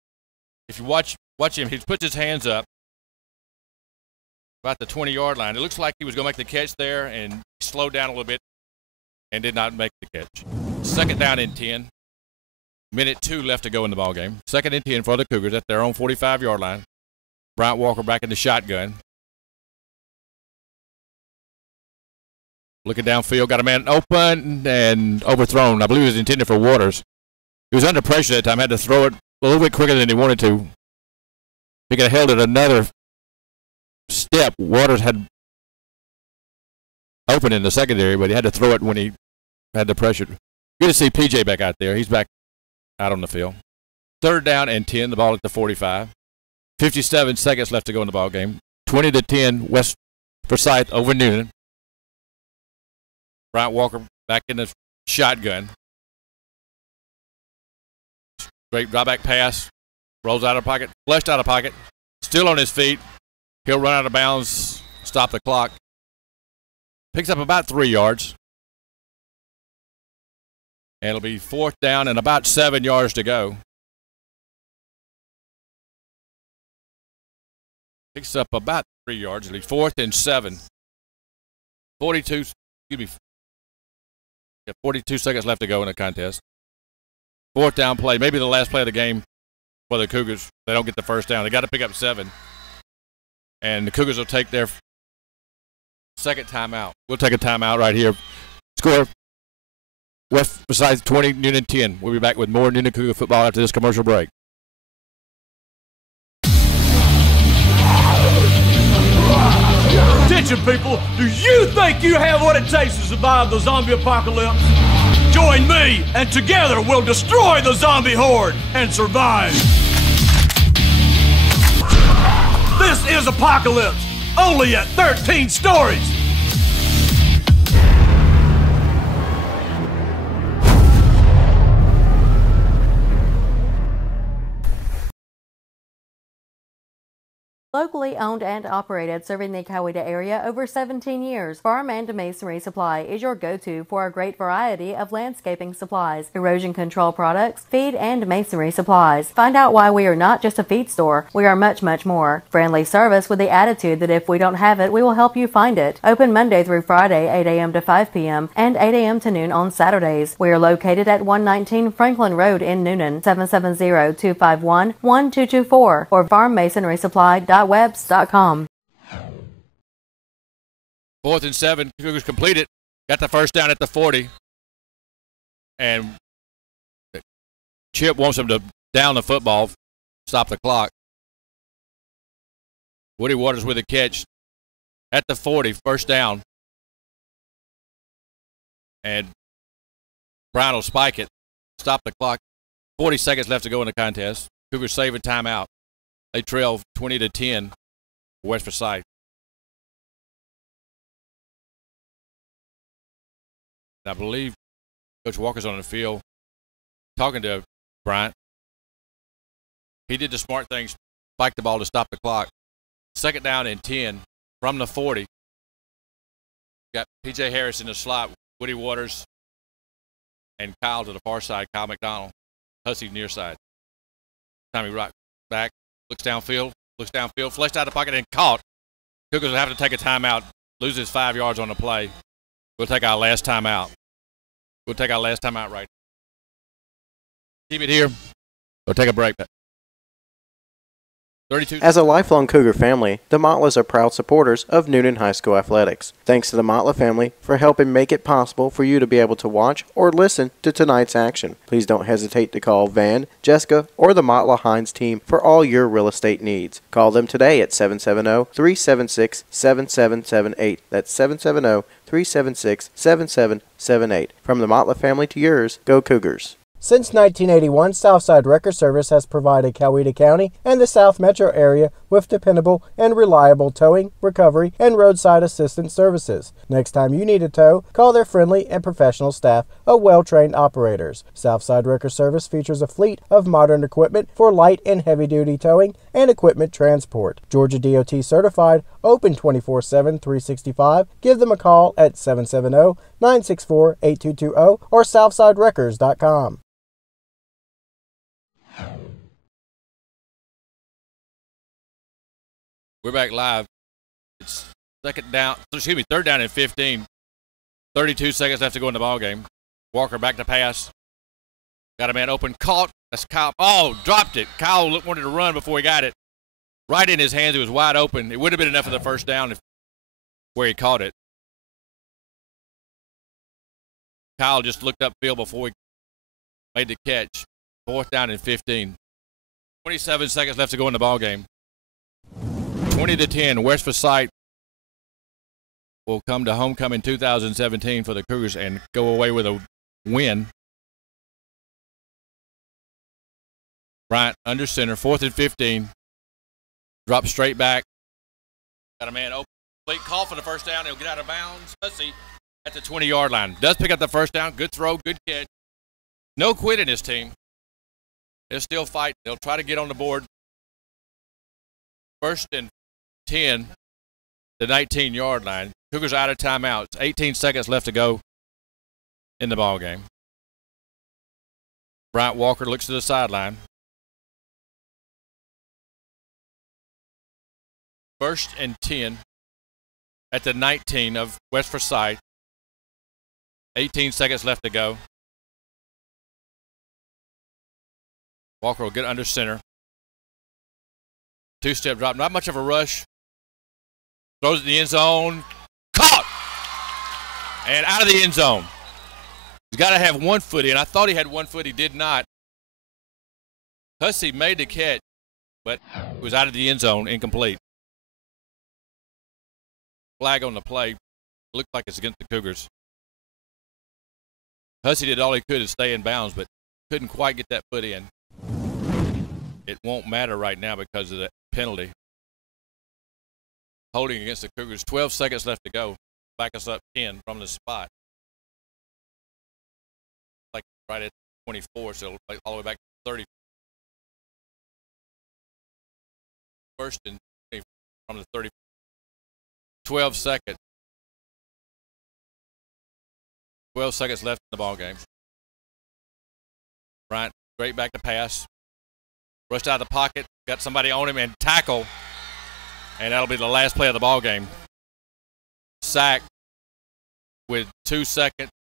If you watch him, he puts his hands up about the 20-yard line. It looks like he was going to make the catch there and slowed down a little bit and did not make the catch. Second down and 10. Minute 2 left to go in the ball game. Second and 10 for the Cougars at their own 45-yard line. Bryant Walker back in the shotgun. Looking downfield, got a man open and overthrown. I believe it was intended for Waters. He was under pressure that time, had to throw it a little bit quicker than he wanted to. He could have held it another step. Waters had open in the secondary, but he had to throw it when he had the pressure. Good to see PJ back out there. He's back out on the field. Third down and 10, the ball at the 45. 57 seconds left to go in the ball game. 20-10, West Forsyth over Newnan. Bryant Walker back in the shotgun. Great drawback pass. Rolls out of pocket. Flushed out of pocket. Still on his feet. He'll run out of bounds. Stop the clock. Picks up about 3 yards. And it'll be fourth down and about 7 yards to go. Picks up about 3 yards. It'll be 4th and 7. 42 seconds left to go in the contest. Fourth down play, maybe the last play of the game for the Cougars. They don't get the first down. They got to pick up 7. And the Cougars will take their second timeout. We'll take a timeout right here. Score, West Forsyth 20, Newnan 10. We'll be back with more Newnan Cougar football after this commercial break. Attention, people! Do you think you have what it takes to survive the zombie apocalypse? Join me, and together we'll destroy the zombie horde and survive. This is Apocalypse, only at 13 Stories. Locally owned and operated, serving the Coweta area over 17 years, Farm and Masonry Supply is your go-to for a great variety of landscaping supplies, erosion control products, feed and masonry supplies. Find out why we are not just a feed store. We are much, much more. Friendly service with the attitude that if we don't have it, we will help you find it. Open Monday through Friday, 8 a.m. to 5 p.m. and 8 a.m. to noon on Saturdays. We are located at 119 Franklin Road in Newnan, 770-251-1224 or farmmasonrysupply.webs.com. 4th and 7, Cougars complete it. Got the first down at the 40. And Chip wants them to down the football, stop the clock. Woody Waters with a catch at the 40, first down. And Brown will spike it, stop the clock. 40 seconds left to go in the contest. Cougars save a timeout. They trail 20-10, West Forsyth. I believe Coach Walker's on the field talking to Bryant. He did the smart things, spiked the ball to stop the clock. Second down and 10 from the 40. Got P.J. Harris in the slot, Woody Waters, and Kyle to the far side, Kyle McDonald. Hussey near side. Tommy Rock back. Looks downfield, flushed out of the pocket and caught. Cougars will have to take a timeout, loses 5 yards on the play. We'll take our last timeout. Right. Keep it here. We'll take a break. 32. As a lifelong Cougar family, the Motlas are proud supporters of Newnan High School athletics. Thanks to the Motla family for helping make it possible for you to be able to watch or listen to tonight's action. Please don't hesitate to call Van, Jessica, or the Motla Hines team for all your real estate needs. Call them today at 770-376-7778. That's 770-376-7778. From the Motla family to yours, go Cougars. Since 1981, Southside Wrecker Service has provided Coweta County and the South Metro area with dependable and reliable towing, recovery, and roadside assistance services. Next time you need a tow, call their friendly and professional staff of well-trained operators. Southside Wrecker Service features a fleet of modern equipment for light and heavy-duty towing and equipment transport. Georgia DOT certified, open 24/7, 365. Give them a call at 770-964-8220 or southsidewreckers.com. We're back live. It's third down and 15. 32 seconds left to go in the ball game. Walker back to pass. Got a man open, caught. That's Kyle. Oh, dropped it. Kyle wanted to run before he got it. Right in his hands. It was wide open. It would have been enough for the first down where he caught it. Kyle just looked upfield before he made the catch. 4th down and 15. 27 seconds left to go in the ball game. 20-10, West Forsyth will come to homecoming 2017 for the Cougars and go away with a win. Bryant under center, 4th and 15. Drop straight back. Got a man open. Complete call for the first down. He'll get out of bounds. Hussey at the 20-yard line. Does pick up the first down. Good throw, good catch. No quit in his team. They'll still fight. They'll try to get on the board. 1st and 10, the 19-yard line. Cougars out of timeouts. 18 seconds left to go in the ball game. Bryant Walker looks to the sideline. 1st and 10 at the 19 of West Forsyth. 18 seconds left to go. Walker will get under center. 2-step drop. Not much of a rush. Throws it in the end zone. Caught! And out of the end zone. He's got to have 1 foot in. I thought he had 1 foot. He did not. Hussey made the catch, but it was out of the end zone, incomplete. Flag on the play. Looked like it's against the Cougars. Hussey did all he could to stay in bounds, but couldn't quite get that foot in. It won't matter right now because of that penalty. Holding against the Cougars. 12 seconds left to go. Back us up 10 from the spot. Like right at 24, so it'll play all the way back to 30. 1st and 20 from the 30. 12 seconds. 12 seconds left in the ball game. Bryant straight back to pass. Rushed out of the pocket. Got somebody on him and tackle. And that'll be the last play of the ball game. Sack with 2 seconds.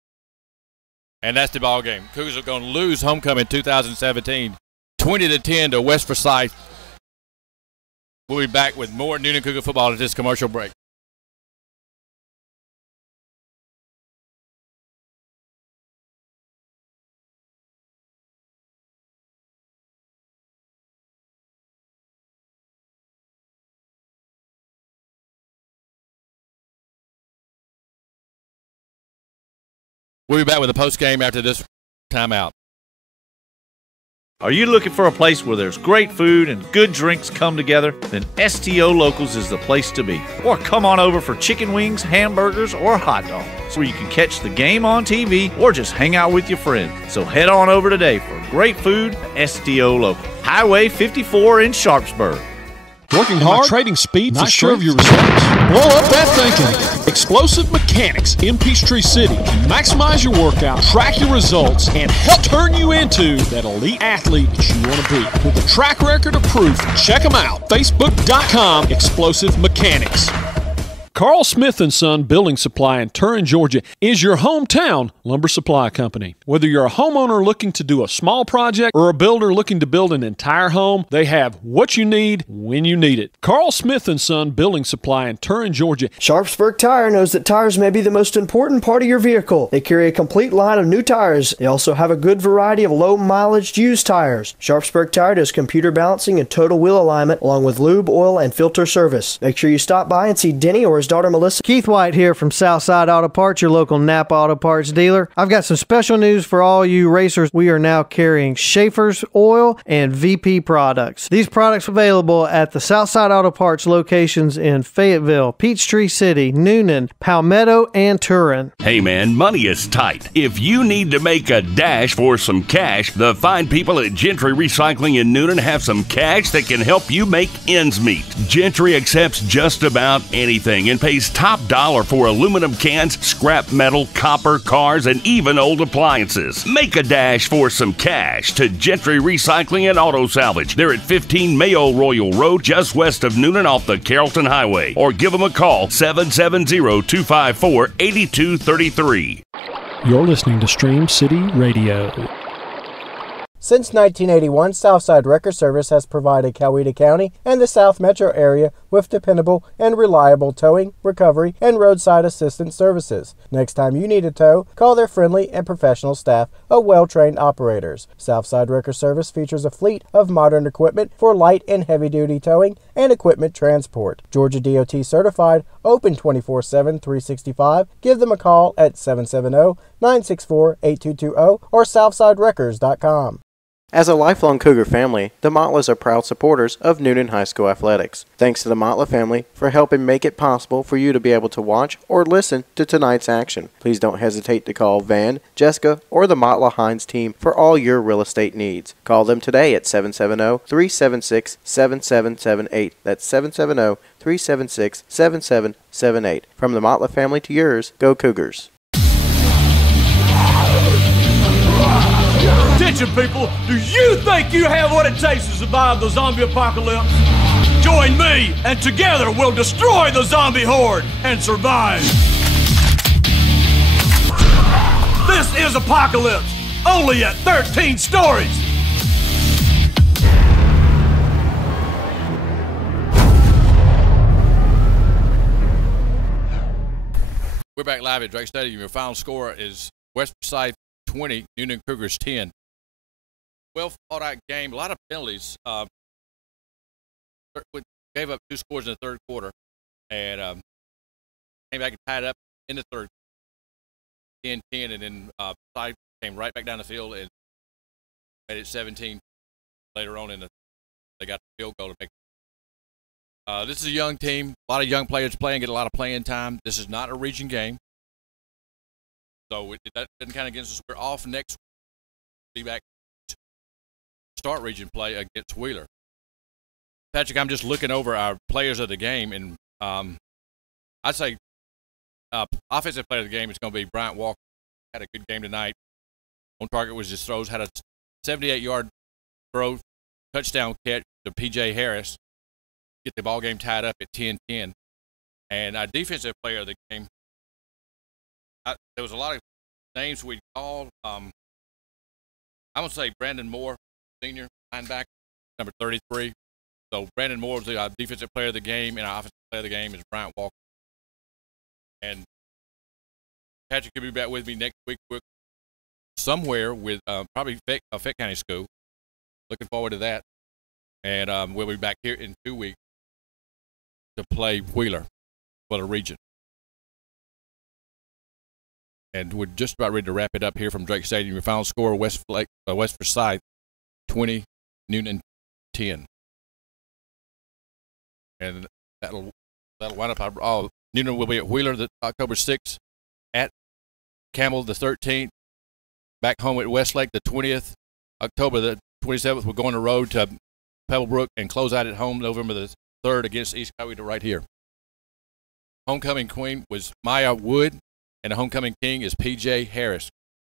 And that's the ball game. Cougars are going to lose homecoming 2017. 20-10 to West Forsyth. We'll be back with more Newnan Cougar football at this commercial break. We'll be back with a post-game after this timeout. Are you looking for a place where there's great food and good drinks come together? Then STO Locals is the place to be. Or come on over for chicken wings, hamburgers, or hot dogs, where you can catch the game on TV or just hang out with your friends. So head on over today for great food at STO Local. Highway 54 in Sharpsburg. Working hard, trading speed, not sure of your results. Blow up that thinking. Explosive Mechanics in Peachtree City can maximize your workout, track your results, and help turn you into that elite athlete that you want to be. With a track record of proof, check them out. Facebook.com, Explosive Mechanics. Carl Smith & Son Building Supply in Turin, Georgia is your hometown lumber supply company. Whether you're a homeowner looking to do a small project or a builder looking to build an entire home, they have what you need when you need it. Carl Smith & Son Building Supply in Turin, Georgia. Sharpsburg Tire knows that tires may be the most important part of your vehicle. They carry a complete line of new tires. They also have a good variety of low-mileage used tires. Sharpsburg Tire does computer balancing and total wheel alignment along with lube, oil, and filter service. Make sure you stop by and see Denny or his daughter Melissa. Keith White here from Southside Auto Parts, your local Napa Auto Parts dealer. I've got some special news for all you racers. We are now carrying Schaefer's oil and VP products. These products available at the Southside Auto Parts locations in Fayetteville, Peachtree City, Newnan, Palmetto, and Turin. Hey man, money is tight. If you need to make a dash for some cash, the fine people at Gentry Recycling in Newnan have some cash that can help you make ends meet. Gentry accepts just about anything and pays top dollar for aluminum cans, scrap metal, copper, cars, and even old appliances. Make a dash for some cash to Gentry Recycling and Auto Salvage. They're at 15 Mayo Royal Road, just west of Newnan off the Carrollton Highway. Or give them a call, 770-254-8233. You're listening to Stream City Radio. Since 1981, Southside Wrecker Service has provided Coweta County and the South Metro area with dependable and reliable towing, recovery, and roadside assistance services. Next time you need a tow, call their friendly and professional staff of well-trained operators. Southside Wrecker Service features a fleet of modern equipment for light and heavy-duty towing and equipment transport. Georgia DOT certified, open 24/7, 365. Give them a call at 770-964-8220 or southsidewreckers.com. As a lifelong Cougar family, the Motlas are proud supporters of Newnan High School athletics. Thanks to the Motla family for helping make it possible for you to be able to watch or listen to tonight's action. Please don't hesitate to call Van, Jessica, or the Motla Hines team for all your real estate needs. Call them today at 770-376-7778. That's 770-376-7778. From the Motla family to yours, go Cougars. Attention, people! Do you think you have what it takes to survive the zombie apocalypse? Join me, and together we'll destroy the zombie horde and survive. This is Apocalypse, only at 13 stories. We're back live at Drake Stadium. Your final score is West Forsyth 20, Newnan Cougars 10. Well fought out game, a lot of penalties. Gave up 2 scores in the third quarter, and came back and tied up in the third, 10-10, and then Forsyth came right back down the field and made it 17 later on. They got the field goal to make. This is a young team, a lot of young players playing, get a lot of playing time. This is not a region game, so that doesn't count against us. We're off next week. Be back to start region play against Wheeler. Patrick, I'm just looking over our players of the game, and I'd say offensive player of the game is going to be Bryant Walker. Had a good game tonight. On target was his throws. Had a 78-yard throw, touchdown catch to P.J. Harris. Get the ball game tied up at 10-10. And our defensive player of the game, there was a lot of names we called. I'm going to say Brandon Moore, senior linebacker, number 33. So Brandon Moore was the defensive player of the game, and our offensive player of the game is Bryant Walker. And Patrick could be back with me next week. We're somewhere with probably Fayette County School. Looking forward to that. And we'll be back here in 2 weeks to play Wheeler for the region. And we're just about ready to wrap it up here from Drake Stadium. Your final score, West Forsyth 20, Newnan 10. And that'll wind up. Newnan will be at Wheeler October 6th, at Campbell the 13th, back home at Westlake the 20th. October the 27th, we're going on the road to Pebblebrook and close out at home November the 3rd against East Coweta right here. Homecoming queen was Maya Wood, and the homecoming king is P.J. Harris.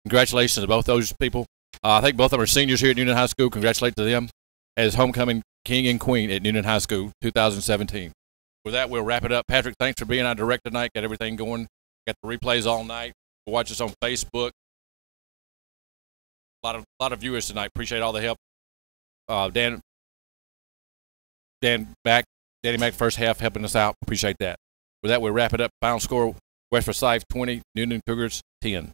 Congratulations to both those people. I think both of them are seniors here at Newnan High School. Congratulations to them as homecoming king and queen at Newnan High School 2017. With that, we'll wrap it up. Patrick, thanks for being our director tonight. Got everything going. Got the replays all night. Watch us on Facebook. A lot of viewers tonight. Appreciate all the help. Danny Mack, first half helping us out. Appreciate that. With that, we'll wrap it up. Final score, West Forsyth 20, Newnan Cougars 10.